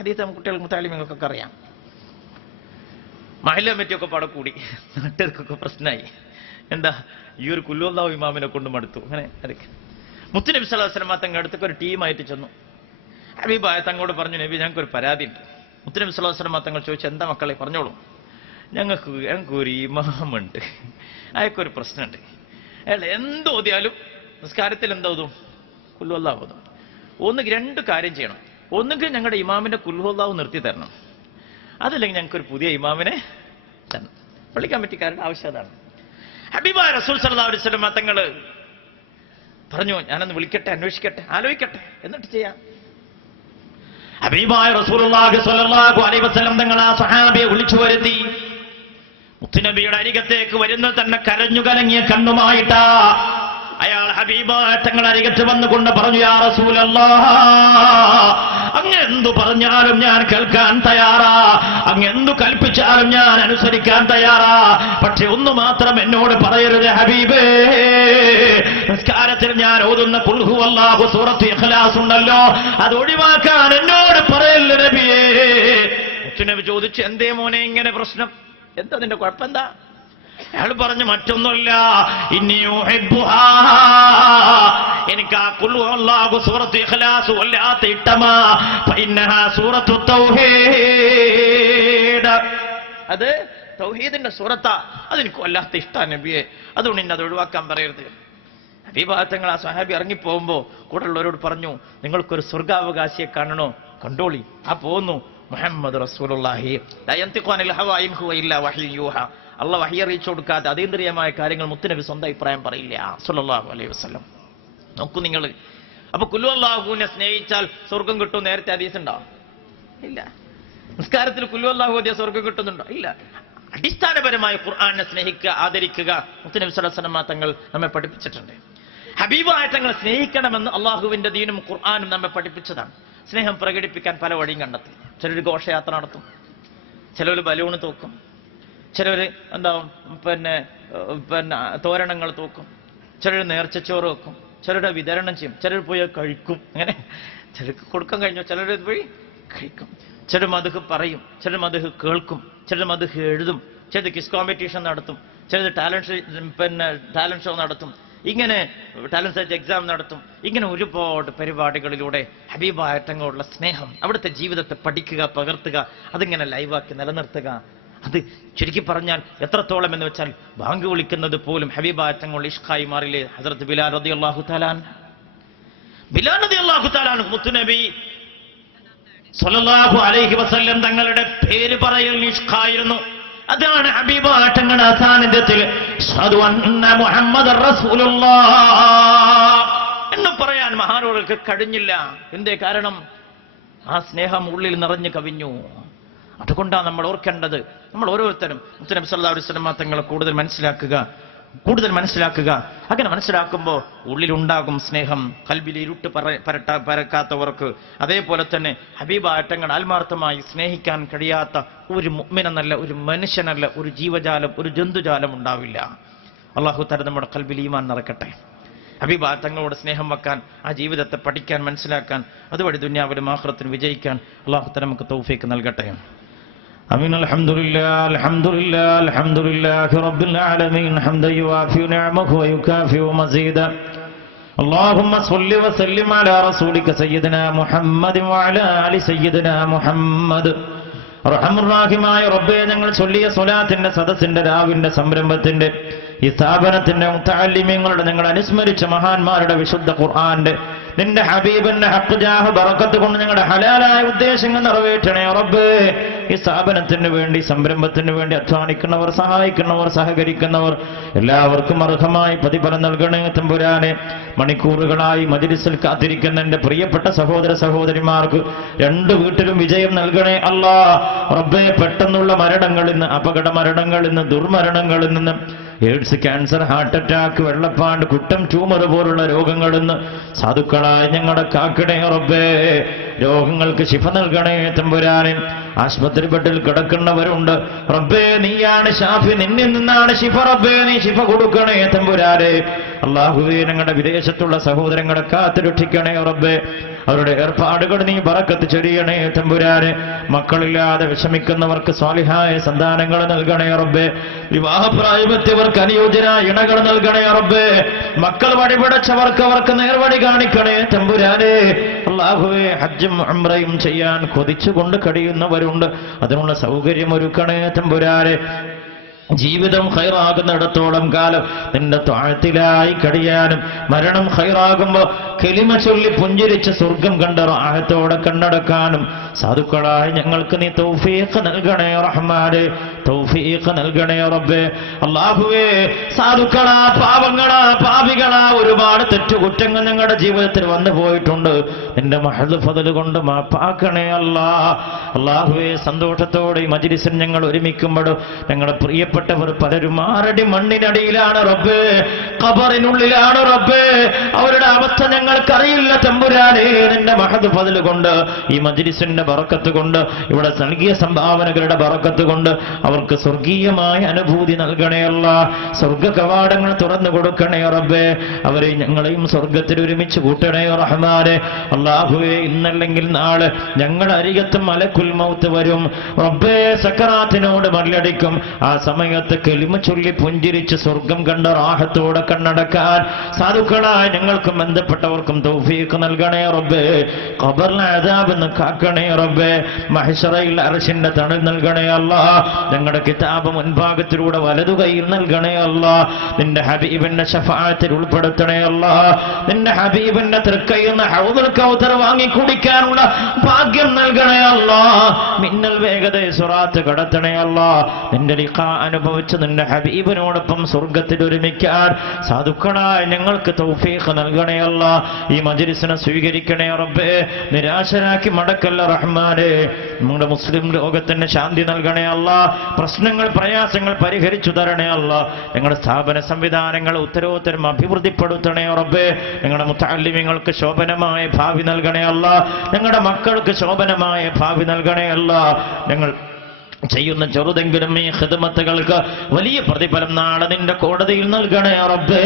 ഹദീസ് നമുക്ക് കുട്ടികൾക്ക് മുത്താലിമീങ്ങൾക്കൊക്കെ അറിയാം. മഹല്ല കമ്മിറ്റിയൊക്കെ പാടെ കൂടി നാട്ടുകാർക്കൊക്കെ പ്രശ്നമായി. എന്താ ഈ ഒരു കുല്ലുവല്ലാഹു ഇമാമിനെ കൊണ്ട് മടുത്തു. അങ്ങനെ അതൊക്കെ മുത്തുനബി സ്വല്ലല്ലാഹു അലൈഹി വസല്ലം തങ്ങളുടെ അടുത്തേക്ക് ഒരു ടീമായിട്ട് ചെന്നു. ഹബീബായ തങ്ങളോട് പറഞ്ഞു, നബി ഞങ്ങൾക്കൊരു പരാതിയുണ്ട്. മുത്തുനബി സ്വല്ലല്ലാഹു അലൈഹി വസല്ലം തങ്ങൾ ചോദിച്ചു, എന്താ മക്കളെ പറഞ്ഞോളൂ. ഞങ്ങൾക്കൊരു ഇമാമുണ്ട്, അയാൾക്കൊരു പ്രശ്നമുണ്ട്. അയാൾ എന്തോതിയാലും നിസ്കാരത്തിൽ എന്തോതും കുല്ലുവല്ലാഹു ഓതും. ഒന്നുകിൽ രണ്ട് കാര്യം ചെയ്യണം. ഒന്നുകിൽ ഞങ്ങളുടെ ഇമാമിന്റെ കുല്ലുവല്ലാഹു നിർത്തി തരണം, അതല്ലെങ്കിൽ ഞങ്ങൾക്കൊരു പുതിയ ഇമാമിനെ തരണം. പള്ളി കമ്മിറ്റിക്കാരുടെ ആവശ്യം അതാണ്. ഹബീബായ റസൂൽ സല്ലല്ലാഹു അലൈഹി വസല്ലം തങ്ങൾ പറഞ്ഞു, ഞാനൊന്ന് വിളിക്കട്ടെ, അന്വേഷിക്കട്ടെ, ആലോചിക്കട്ടെ, എന്നിട്ട് ചെയ്യാം. ഹബീബായ റസൂലുള്ളാഹി സ്വല്ലല്ലാഹു അലൈഹി വസല്ലം തങ്ങൾ ആ സ്വഹാബിയെ വിളിച്ചു വരുത്തി. മുത്തുനബിയുടെ അരികത്തേക്ക് വരുന്നത് തന്നെ കരഞ്ഞു കലങ്ങിയ കണ്ണുമായിട്ടാ. അയാൾ ഹബീബായ തങ്ങൾ അരികത്ത് വന്നുകൊണ്ട് പറഞ്ഞു, യാ റസൂലല്ലാഹ്, അങ്ങ് എന്തു പറഞ്ഞാലും ഞാൻ കേൾക്കാൻ തയ്യാറാ, അങ്ങ് എന്തു കൽപ്പിച്ചാലും ഞാൻ അനുസരിക്കാൻ തയ്യാറാ. പക്ഷെ ഒന്ന് മാത്രം എന്നോട് പറയരുത് ഹബീബേ, നിസ്കാരത്തിൽ ഞാൻ ഓതുന്ന ഖുൽ ഹുവല്ലാഹു സൂറത്ത് ഇഖ്ലാസ് ഉണ്ടല്ലോ, അത് ഒഴിവാക്കാൻ എന്നോട് പറയല്ലേ നബിയേ. മുത്തുനബി ചോദിച്ചു, എന്തേ മോനെ ഇങ്ങനെ പ്രശ്നം, എന്താ നിന്റെ കുഴപ്പമെന്താ? അയാൾ പറഞ്ഞു, മറ്റൊന്നുമില്ല, എനിക്ക് ആ ഖുൽ ഹുവല്ലാഹു സൂറത്ത് ഇഖ്ലാസ് വല്ലാത്ത ഇഷ്ടമാ, ഫഇന്നഹാ സൂറത്തു തൗഹീദ്, അത് തൗഹീദിന്റെ സൂറത്താ, അതെനിക്ക് വല്ലാത്ത ഇഷ്ടമാണ് നബിയെ, അതുകൊണ്ട് ഇന്നത് ഒഴിവാക്കാൻ പറയരുത്. ഹബീബാത്തങ്ങൾ ആ സ്വഹാബി ഇറങ്ങിപ്പോകുമ്പോ കൂടെയുള്ളവരോട് പറഞ്ഞു, നിങ്ങൾക്കൊരു സ്വർഗാവകാശിയെ കാണണോ, കണ്ടോളി. ആ പോകുന്നു മുഹമ്മദ് റസൂലുള്ളാഹി ലാ യൻതിഖു അനിൽ ഹവാ ഇൻ ഹുവ ഇല്ലാ വഹ്യു യൂഹാ. അള്ളാഹ് വഹി അറിയിച്ചു കൊടുക്കാതെ അതീന്ദ്രിയമായ കാര്യങ്ങൾ മുത്തുനബി സ്വന്തം അഭിപ്രായം പറയില്ല സ്വല്ലല്ലാഹു അലൈഹി വസല്ലം. നോക്കൂ നിങ്ങൾ. അപ്പൊ ഖുൽ ഹുവല്ലാഹുവിനെ സ്നേഹിച്ചാൽ സ്വർഗം കിട്ടും, നേരത്തെ ഹദീസ് ഉണ്ടോ? ഇല്ല. നിസ്കാരത്തിൽ ഖുൽ ഹുവല്ലാഹു ഓതിയ സ്വർഗം കിട്ടുന്നുണ്ടോ? ഇല്ല. അടിസ്ഥാനപരമായി ഖുർആനെ സ്നേഹിക്കുക, ആദരിക്കുക മുത്തുനബി സ്വല്ലല്ലാഹു അലൈഹി വസല്ലം തങ്ങൾ നമ്മെ പഠിപ്പിച്ചിട്ടുണ്ട്. ഹബീബായ തങ്ങൾ സ്നേഹിക്കണമെന്ന് അള്ളാഹുവിന്റെ ദീനും ഖുർആനും നമ്മെ പഠിപ്പിച്ചതാണ്. സ്നേഹം പ്രകടിപ്പിക്കാൻ പല വഴിയും കണ്ടെത്തി. ചിലർ ഘോഷയാത്ര നടത്തും, ചിലർ ബലൂണ് തൂക്കും, ചിലർ പിന്നെ തോരണങ്ങൾ തൂക്കും, ചിലർ നേർച്ചച്ചോറ് വെക്കും, ചിലരുടെ വിതരണം ചെയ്യും, ചിലർ പോയി കഴിക്കും. അങ്ങനെ ചിലർക്ക് കൊടുക്കാൻ കഴിഞ്ഞു, ചിലർ പോയി കഴിക്കും. ചിലർ മദ്ഹ് പറയും, ചിലർ മദ്ഹ് കേൾക്കും, ചിലർ മദ്ഹ് എഴുതും, ചിലർ ക്വിസ് കോമ്പറ്റീഷൻ നടത്തും, ചിലർ ടാലന്റ് ഷോ നടത്തും, ഇങ്ങനെ ടാലന്റ് സെർച്ച് എക്സാം നടത്തും. ഇങ്ങനെ ഒരുപാട് പരിപാടികളിലൂടെ ഹബീബായ തങ്ങളോടുള്ള സ്നേഹം, അവിടുത്തെ ജീവിതത്തെ പഠിക്കുക, പകർത്തുക, അതിങ്ങനെ ലൈവാക്കി നിലനിർത്തുക. അത് ചുരുക്കി പറഞ്ഞാൽ എത്രത്തോളം എന്ന് വെച്ചാൽ ബാങ്ക് വിളിക്കുന്നത് പോലും ഹബീബായ തങ്ങൾ ഇഷ്കായി മാറില്ലേ. ഹസ്രത്ത് ബിലാൽ റളിയല്ലാഹു തആല മുത്തുനബി സ്വല്ലല്ലാഹു അലൈഹി വസല്ലം തങ്ങളുടെ പേര് പറയൽ ഇഷ്കായിരുന്നു. അതാണ് ഹബീബായ തങ്ങളുടെ സാന്നിധ്യത്തിൽ അശ്ഹദു അന്ന മുഹമ്മദർ റസൂലുള്ളാഹ് എന്ന് പറയാൻ മഹാനോർക്ക് കഴിഞ്ഞില്ല. എന്തേ കാരണം? ആ സ്നേഹം ഉള്ളിൽ നിറഞ്ഞു കവിഞ്ഞു. അതുകൊണ്ടാണ് നമ്മൾ ഓർക്കേണ്ടത്. നമ്മൾ ഓരോരുത്തരും മുത്തുനബി സല്ലല്ലാഹു അലൈഹി വസല്ലം തങ്ങളെ കൂടുതൽ മനസ്സിലാക്കുക. അങ്ങനെ മനസ്സിലാക്കുമ്പോൾ ഉള്ളിലുണ്ടാകും സ്നേഹം. കൽബിൽ ഇരുട്ട് പരക്കാത്തവർക്ക്, അതേപോലെ തന്നെ ഹബീബായ തങ്ങൾ ആത്മാർത്ഥമായി സ്നേഹിക്കാൻ കഴിയാത്ത ഒരു മുഅ്മിനല്ല, ഒരു മനുഷ്യനല്ല, ഒരു ജീവജാലം, ഒരു ജന്തുജാലം ഉണ്ടാവില്ല. അല്ലാഹു തആല നമ്മുടെ കൽബിൽ ഈമാൻ നിറക്കട്ടെ. ഹബീബായ തങ്ങളോട് സ്നേഹം വെക്കാൻ, ആ ജീവിതത്തെ പഠിക്കാൻ, മനസ്സിലാക്കാൻ, അതുവഴി ദുനിയാവിലും ആഖിറത്തിലും വിജയിക്കാൻ അല്ലാഹു തആല നമുക്ക് തൗഫീഖ് നൽകട്ടെ. آمين. الحمد لله رب العالمين حمدا يوافي نعمه ويكافئ مزيدا. اللهم صل وسلم على رسولك سيدنا محمد وعلى آل سيدنا محمد. റഹ്മാനായ റബ്ബേ, ഞങ്ങൾ ചൊല്ലിയ സ്വലാത്തിന്റെ സദസ്സിന്റെ രാവിന്റെ സംരംഭത്തിന്റെ ഈ സ്ഥാപനത്തിന്റെ മുതഅല്ലിമീങ്ങളുടെ ഞങ്ങൾ അനുസ്മരിച്ച മഹാന്മാരുടെ വിശുദ്ധ ഖുർആന്റെ നിന്റെ ഹബീബിന്റെ ഹഖ് ജാഹ് ബറക്കത്ത് കൊണ്ട് ഞങ്ങളുടെ ഹലാലായ ഉദ്ദേശങ്ങൾ നിറവേറ്റണേ റബ്ബേ. ഈ സ്ഥാപനത്തിന് വേണ്ടി, സംരംഭത്തിന് വേണ്ടി അധ്വാനിക്കുന്നവർ, സഹായിക്കുന്നവർ, സഹകരിക്കുന്നവർ എല്ലാവർക്കും അർഹമായി പ്രതിഫലം നൽകണേ തമ്പുരാനെ. മണിക്കൂറുകളായി മജ്‌ലിസിൽ കാത്തിരിക്കുന്ന എന്റെ പ്രിയപ്പെട്ട സഹോദര സഹോദരിമാർക്ക് രണ്ട് വീട്ടിലും വിജയം നൽകണേ അല്ലാ റബ്ബേ. പെട്ടെന്നുള്ള മരണങ്ങളിൽ നിന്ന്, അപകട മരണങ്ങളിൽ നിന്ന്, ദുർമരണങ്ങളിൽ നിന്ന്, എയ്ഡ്സ്, ക്യാൻസർ, ഹാർട്ട് അറ്റാക്ക്, വെള്ളപ്പാണ്ട്, കുട്ടം, ട്യൂമർ പോലുള്ള രോഗങ്ങളിൽ നിന്ന് സാധുക്കളായ ഞങ്ങളെ കാക്കണേ റബ്ബേ. രോഗങ്ങൾക്ക് ശിഫ നൽകണേ തമ്പുരാനെ. ആശുപത്രി ബെഡിൽ കിടക്കുന്നവരുണ്ട് റബ്ബേ, നീയാണ് ഷാഫി, നിന്നിൽ നിന്നാണ് ശിഫ റബ്ബേ, നീ ശിഫ കൊടുക്കണേ തമ്പുരാനെ. അല്ലാഹുവേ, ഞങ്ങളുടെ വിദേശത്തുള്ള സഹോദരങ്ങളെ കാത്തുരക്ഷിക്കണേ റബ്ബേ. അവരുടെ ഏർപ്പാടുകൾ നീ ബറക്കത്ത് ചൊരിയണേ തമ്പുരാനെ. മക്കളില്ലാതെ വിഷമിക്കുന്നവർക്ക് സ്വാലിഹായ സന്താനങ്ങൾ നൽകണേ റബ്ബേ. വിവാഹപ്രായമെത്തിയവർക്ക് അനുയോജ്യനായ ഇണകൾ നൽകണേ റബ്ബേ. മക്കൾ വഴിപിടച്ചവർക്ക് അവർക്ക് നേർവഴി കാണിക്കണേ തമ്പുരാനെ. അല്ലാഹുവേ, ഹജ്ജും ഉംറയും ചെയ്യാൻ കൊതിച്ചുകൊണ്ട് കഴിയുന്നവരുണ്ട്, അതിനുള്ള സൗകര്യം ഒരുക്കണേ തമ്പുരാനെ. ജീവിതം ഖൈറാകുന്നിടത്തോളം കാലം നിന്റെ ത്വാഅത്തിലായി കഴിയാനും മരണം ഖൈറാകുമ്പോ കലിമ ചൊല്ലി പുഞ്ചിരിച്ച് സ്വർഗം കണ്ട റാഹത്തോടെ കണ്ണടക്കാനും സാധുക്കളായി ഞങ്ങൾക്ക് നീ തൗഫീഖ് നൽകണേ റഹ്മാനെ, തൗഫീഖ് നൽകണേ റബ്ബേ. അല്ലാഹുവേ, സാധുക്കളാ, പാവങ്ങളാ, പാപികളാ, ഒരുപാട് തെറ്റുകുറ്റങ്ങൾ ഞങ്ങളുടെ ജീവിതത്തിൽ വന്നു പോയിട്ടുണ്ട്. നിന്റെ മഹദ് ഫദ്ൽ കൊണ്ട് മാപ്പാക്കണേ അല്ലാഹുവേ. സന്തോഷത്തോടെ ഈ മജ്ലിസിൽ ഞങ്ങൾ ഒരുമിക്കുമ്പോൾ ഞങ്ങളുടെ പ്രിയപ്പെട്ട പലരും ആറടി മണ്ണിനടിയിലാണ് റബ്ബേ, ഖബറിനുള്ളിലാണ് റബ്ബേ. അവരുടെ അവസ്ഥ ഞങ്ങൾക്കറിയില്ല തമ്പുരാനെ. നിന്റെ മഹദ് ഫദ്ൽ കൊണ്ട്, ഈ മജ്ലിസിന്റെ ബറക്കത്ത് കൊണ്ട്, ഇവിടെ നൽകിയ സംഭാവനകളുടെ ബറക്കത്ത് കൊണ്ട് അവർക്ക് സ്വർഗീയമായ അനുഭൂതി നൽകണേ അല്ലാഹ്. സ്വർഗ കവാടങ്ങൾ തുറന്നു കൊടുക്കണേ റബ്ബേ. അവരെ ഞങ്ങളെയും സ്വർഗത്തിൽ ഒരുമിച്ച് കൂട്ടണേ റഹ്മാനെ. അല്ലാഹുവേ, ഇന്നല്ലെങ്കിൽ നാളെ ഞങ്ങളുടെ അരികത്ത് മലക്കുൽ മൗത്ത് വരും റബ്ബേ. സക്കറാത്തിനോട് മല്ലടിക്കും. ആ സമയത്ത് കലിമ ചൊല്ലി പുഞ്ചിരിച്ച് സ്വർഗം കണ്ട റാഹത്തോടെ കണ്ണടക്കാൻ സാധുക്കളായ ഞങ്ങൾക്കും ബന്ധപ്പെട്ടവർക്കും തൗഫീഖ് നൽകണേ റബ്ബേ. ഖബറിലെ അദാബിൽ നിന്ന് കാക്കണേ റബ്ബേ. മഹ്ശറയിൽ അർശിന്റെ തണൽ നൽകണേ അല്ലാഹ്. ഞങ്ങളുടെ കിതാബ് മുൻഭാഗത്തിലൂടെ വലതു കൈയിൽ നൽകണേ അല്ലാഹ്. നിന്റെ ഹബീബിന്റെ ശഫാഅത്തിൽ ഉൾപ്പെടുത്തണേ അല്ലാഹ്. നിന്റെ ഹബീബിന്റെ തൃക്കൈയിൽ നിന്ന് ഹൗദുൽ കൗതർ വാങ്ങി കുടിക്കാനുള്ള ഭാഗ്യം നൽകണേ അല്ലാഹ്. മിന്നൽ വേഗതയിൽ സിറാത്ത് കടത്തണേ അല്ലാഹ്. നിന്റെ ലിഖാ അനുഭവിച്ച് നിന്റെ ഹബീബിനോടൊപ്പം സ്വർഗത്തിൽ ഒരുമിക്കാൻ സാധുക്കളായ ഞങ്ങൾക്ക് തൗഫീഖ് നൽകണേ അല്ലാഹ്. ഈ മജ്ലിസിനെ സ്വീകരിക്കണേ റബ്ബേ. നിരാശരാക്കി മടക്കല്ല റഹ്മാനെ. നമ്മുടെ മുസ്ലിം ലോകത്തിന് ശാന്തി നൽകണേ അല്ലാഹ്. പ്രശ്നങ്ങൾ പ്രയാസങ്ങൾ പരിഹരിച്ചു തരണേ അല്ലാഹ്. ഞങ്ങളുടെ സ്ഥാപന സംവിധാനങ്ങൾ ഉത്തരോത്തരം അഭിവൃദ്ധിപ്പെടുത്തണേ റബ്ബേ. ഞങ്ങളുടെ മുതഅല്ലിമീങ്ങൾക്ക് ശോഭനമായ ഭാവി നൽകണേ അല്ലാഹ്. ഞങ്ങളുടെ മക്കൾക്ക് ശോഭനമായ ഭാവി നൽകണേ അല്ലാഹ്. ഞങ്ങൾ ചെയ്യുന്ന ചെറുതെങ്കിലും ഈ ഖിദ്മത്തുകൾക്ക് വലിയ പ്രതിഫലം നാളെ നിന്റെ കോടതിയിൽ നൽകണേ റബ്ബേ.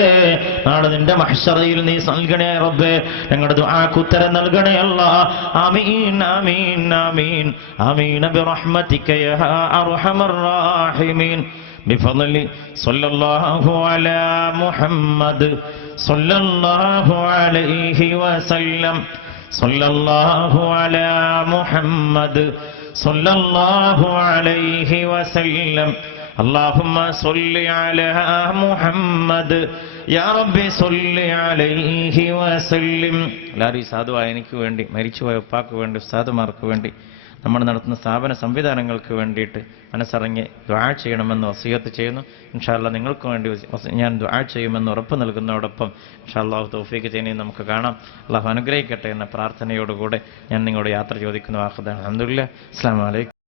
നാളെ നിന്റെ മഹ്ശറയിൽ നീ നൽകണേ റബ്ബേ. ഞങ്ങളുടെ ദുആക്ക് ഉത്തരം നൽകണേ അല്ലാഹ്. ആമീൻ ആമീൻ ആമീൻ ആമീൻ ബിറഹ്മതിക യാ അർഹമർ റഹീമീൻ. بفضل صلى الله على محمد صلى الله عليه وسلم صلى الله على محمد صلى الله عليه وسلم اللهم صل على محمد يا ربي صل عليه وسلم. എല്ലാവരും ഈ സാധുവായ എനിക്ക് വേണ്ടി, മരിച്ചുപോയ ഉപ്പാക്ക് വേണ്ടി, ഉസ്താദുമാർക്ക് വേണ്ടി, നമ്മൾ നടത്തുന്ന സ്ഥാപന സംവിധാനങ്ങൾക്ക് വേണ്ടിയിട്ട് മനസ്സറിഞ്ഞ് ദുആ ചെയ്യണമെന്ന് വസിയത്ത് ചെയ്യുന്നു. ഇൻഷാ അല്ലാഹ് നിങ്ങൾക്ക് വേണ്ടി ഞാൻ ദുആ ചെയ്യുമെന്ന് ഉറപ്പ് നൽകുന്നതോടൊപ്പം ഇൻഷാ അല്ലാഹ് തൗഫീഖ് ചെയ്യുന്നത് നമുക്ക് കാണാം. അല്ലാഹു അനുഗ്രഹിക്കട്ടെ എന്ന പ്രാർത്ഥനയോടുകൂടെ ഞാൻ നിങ്ങളോട് യാത്ര ചോദിക്കുന്നു. അൽഹംദുലില്ലാഹ്. അസ്സലാമു അലൈക്കും.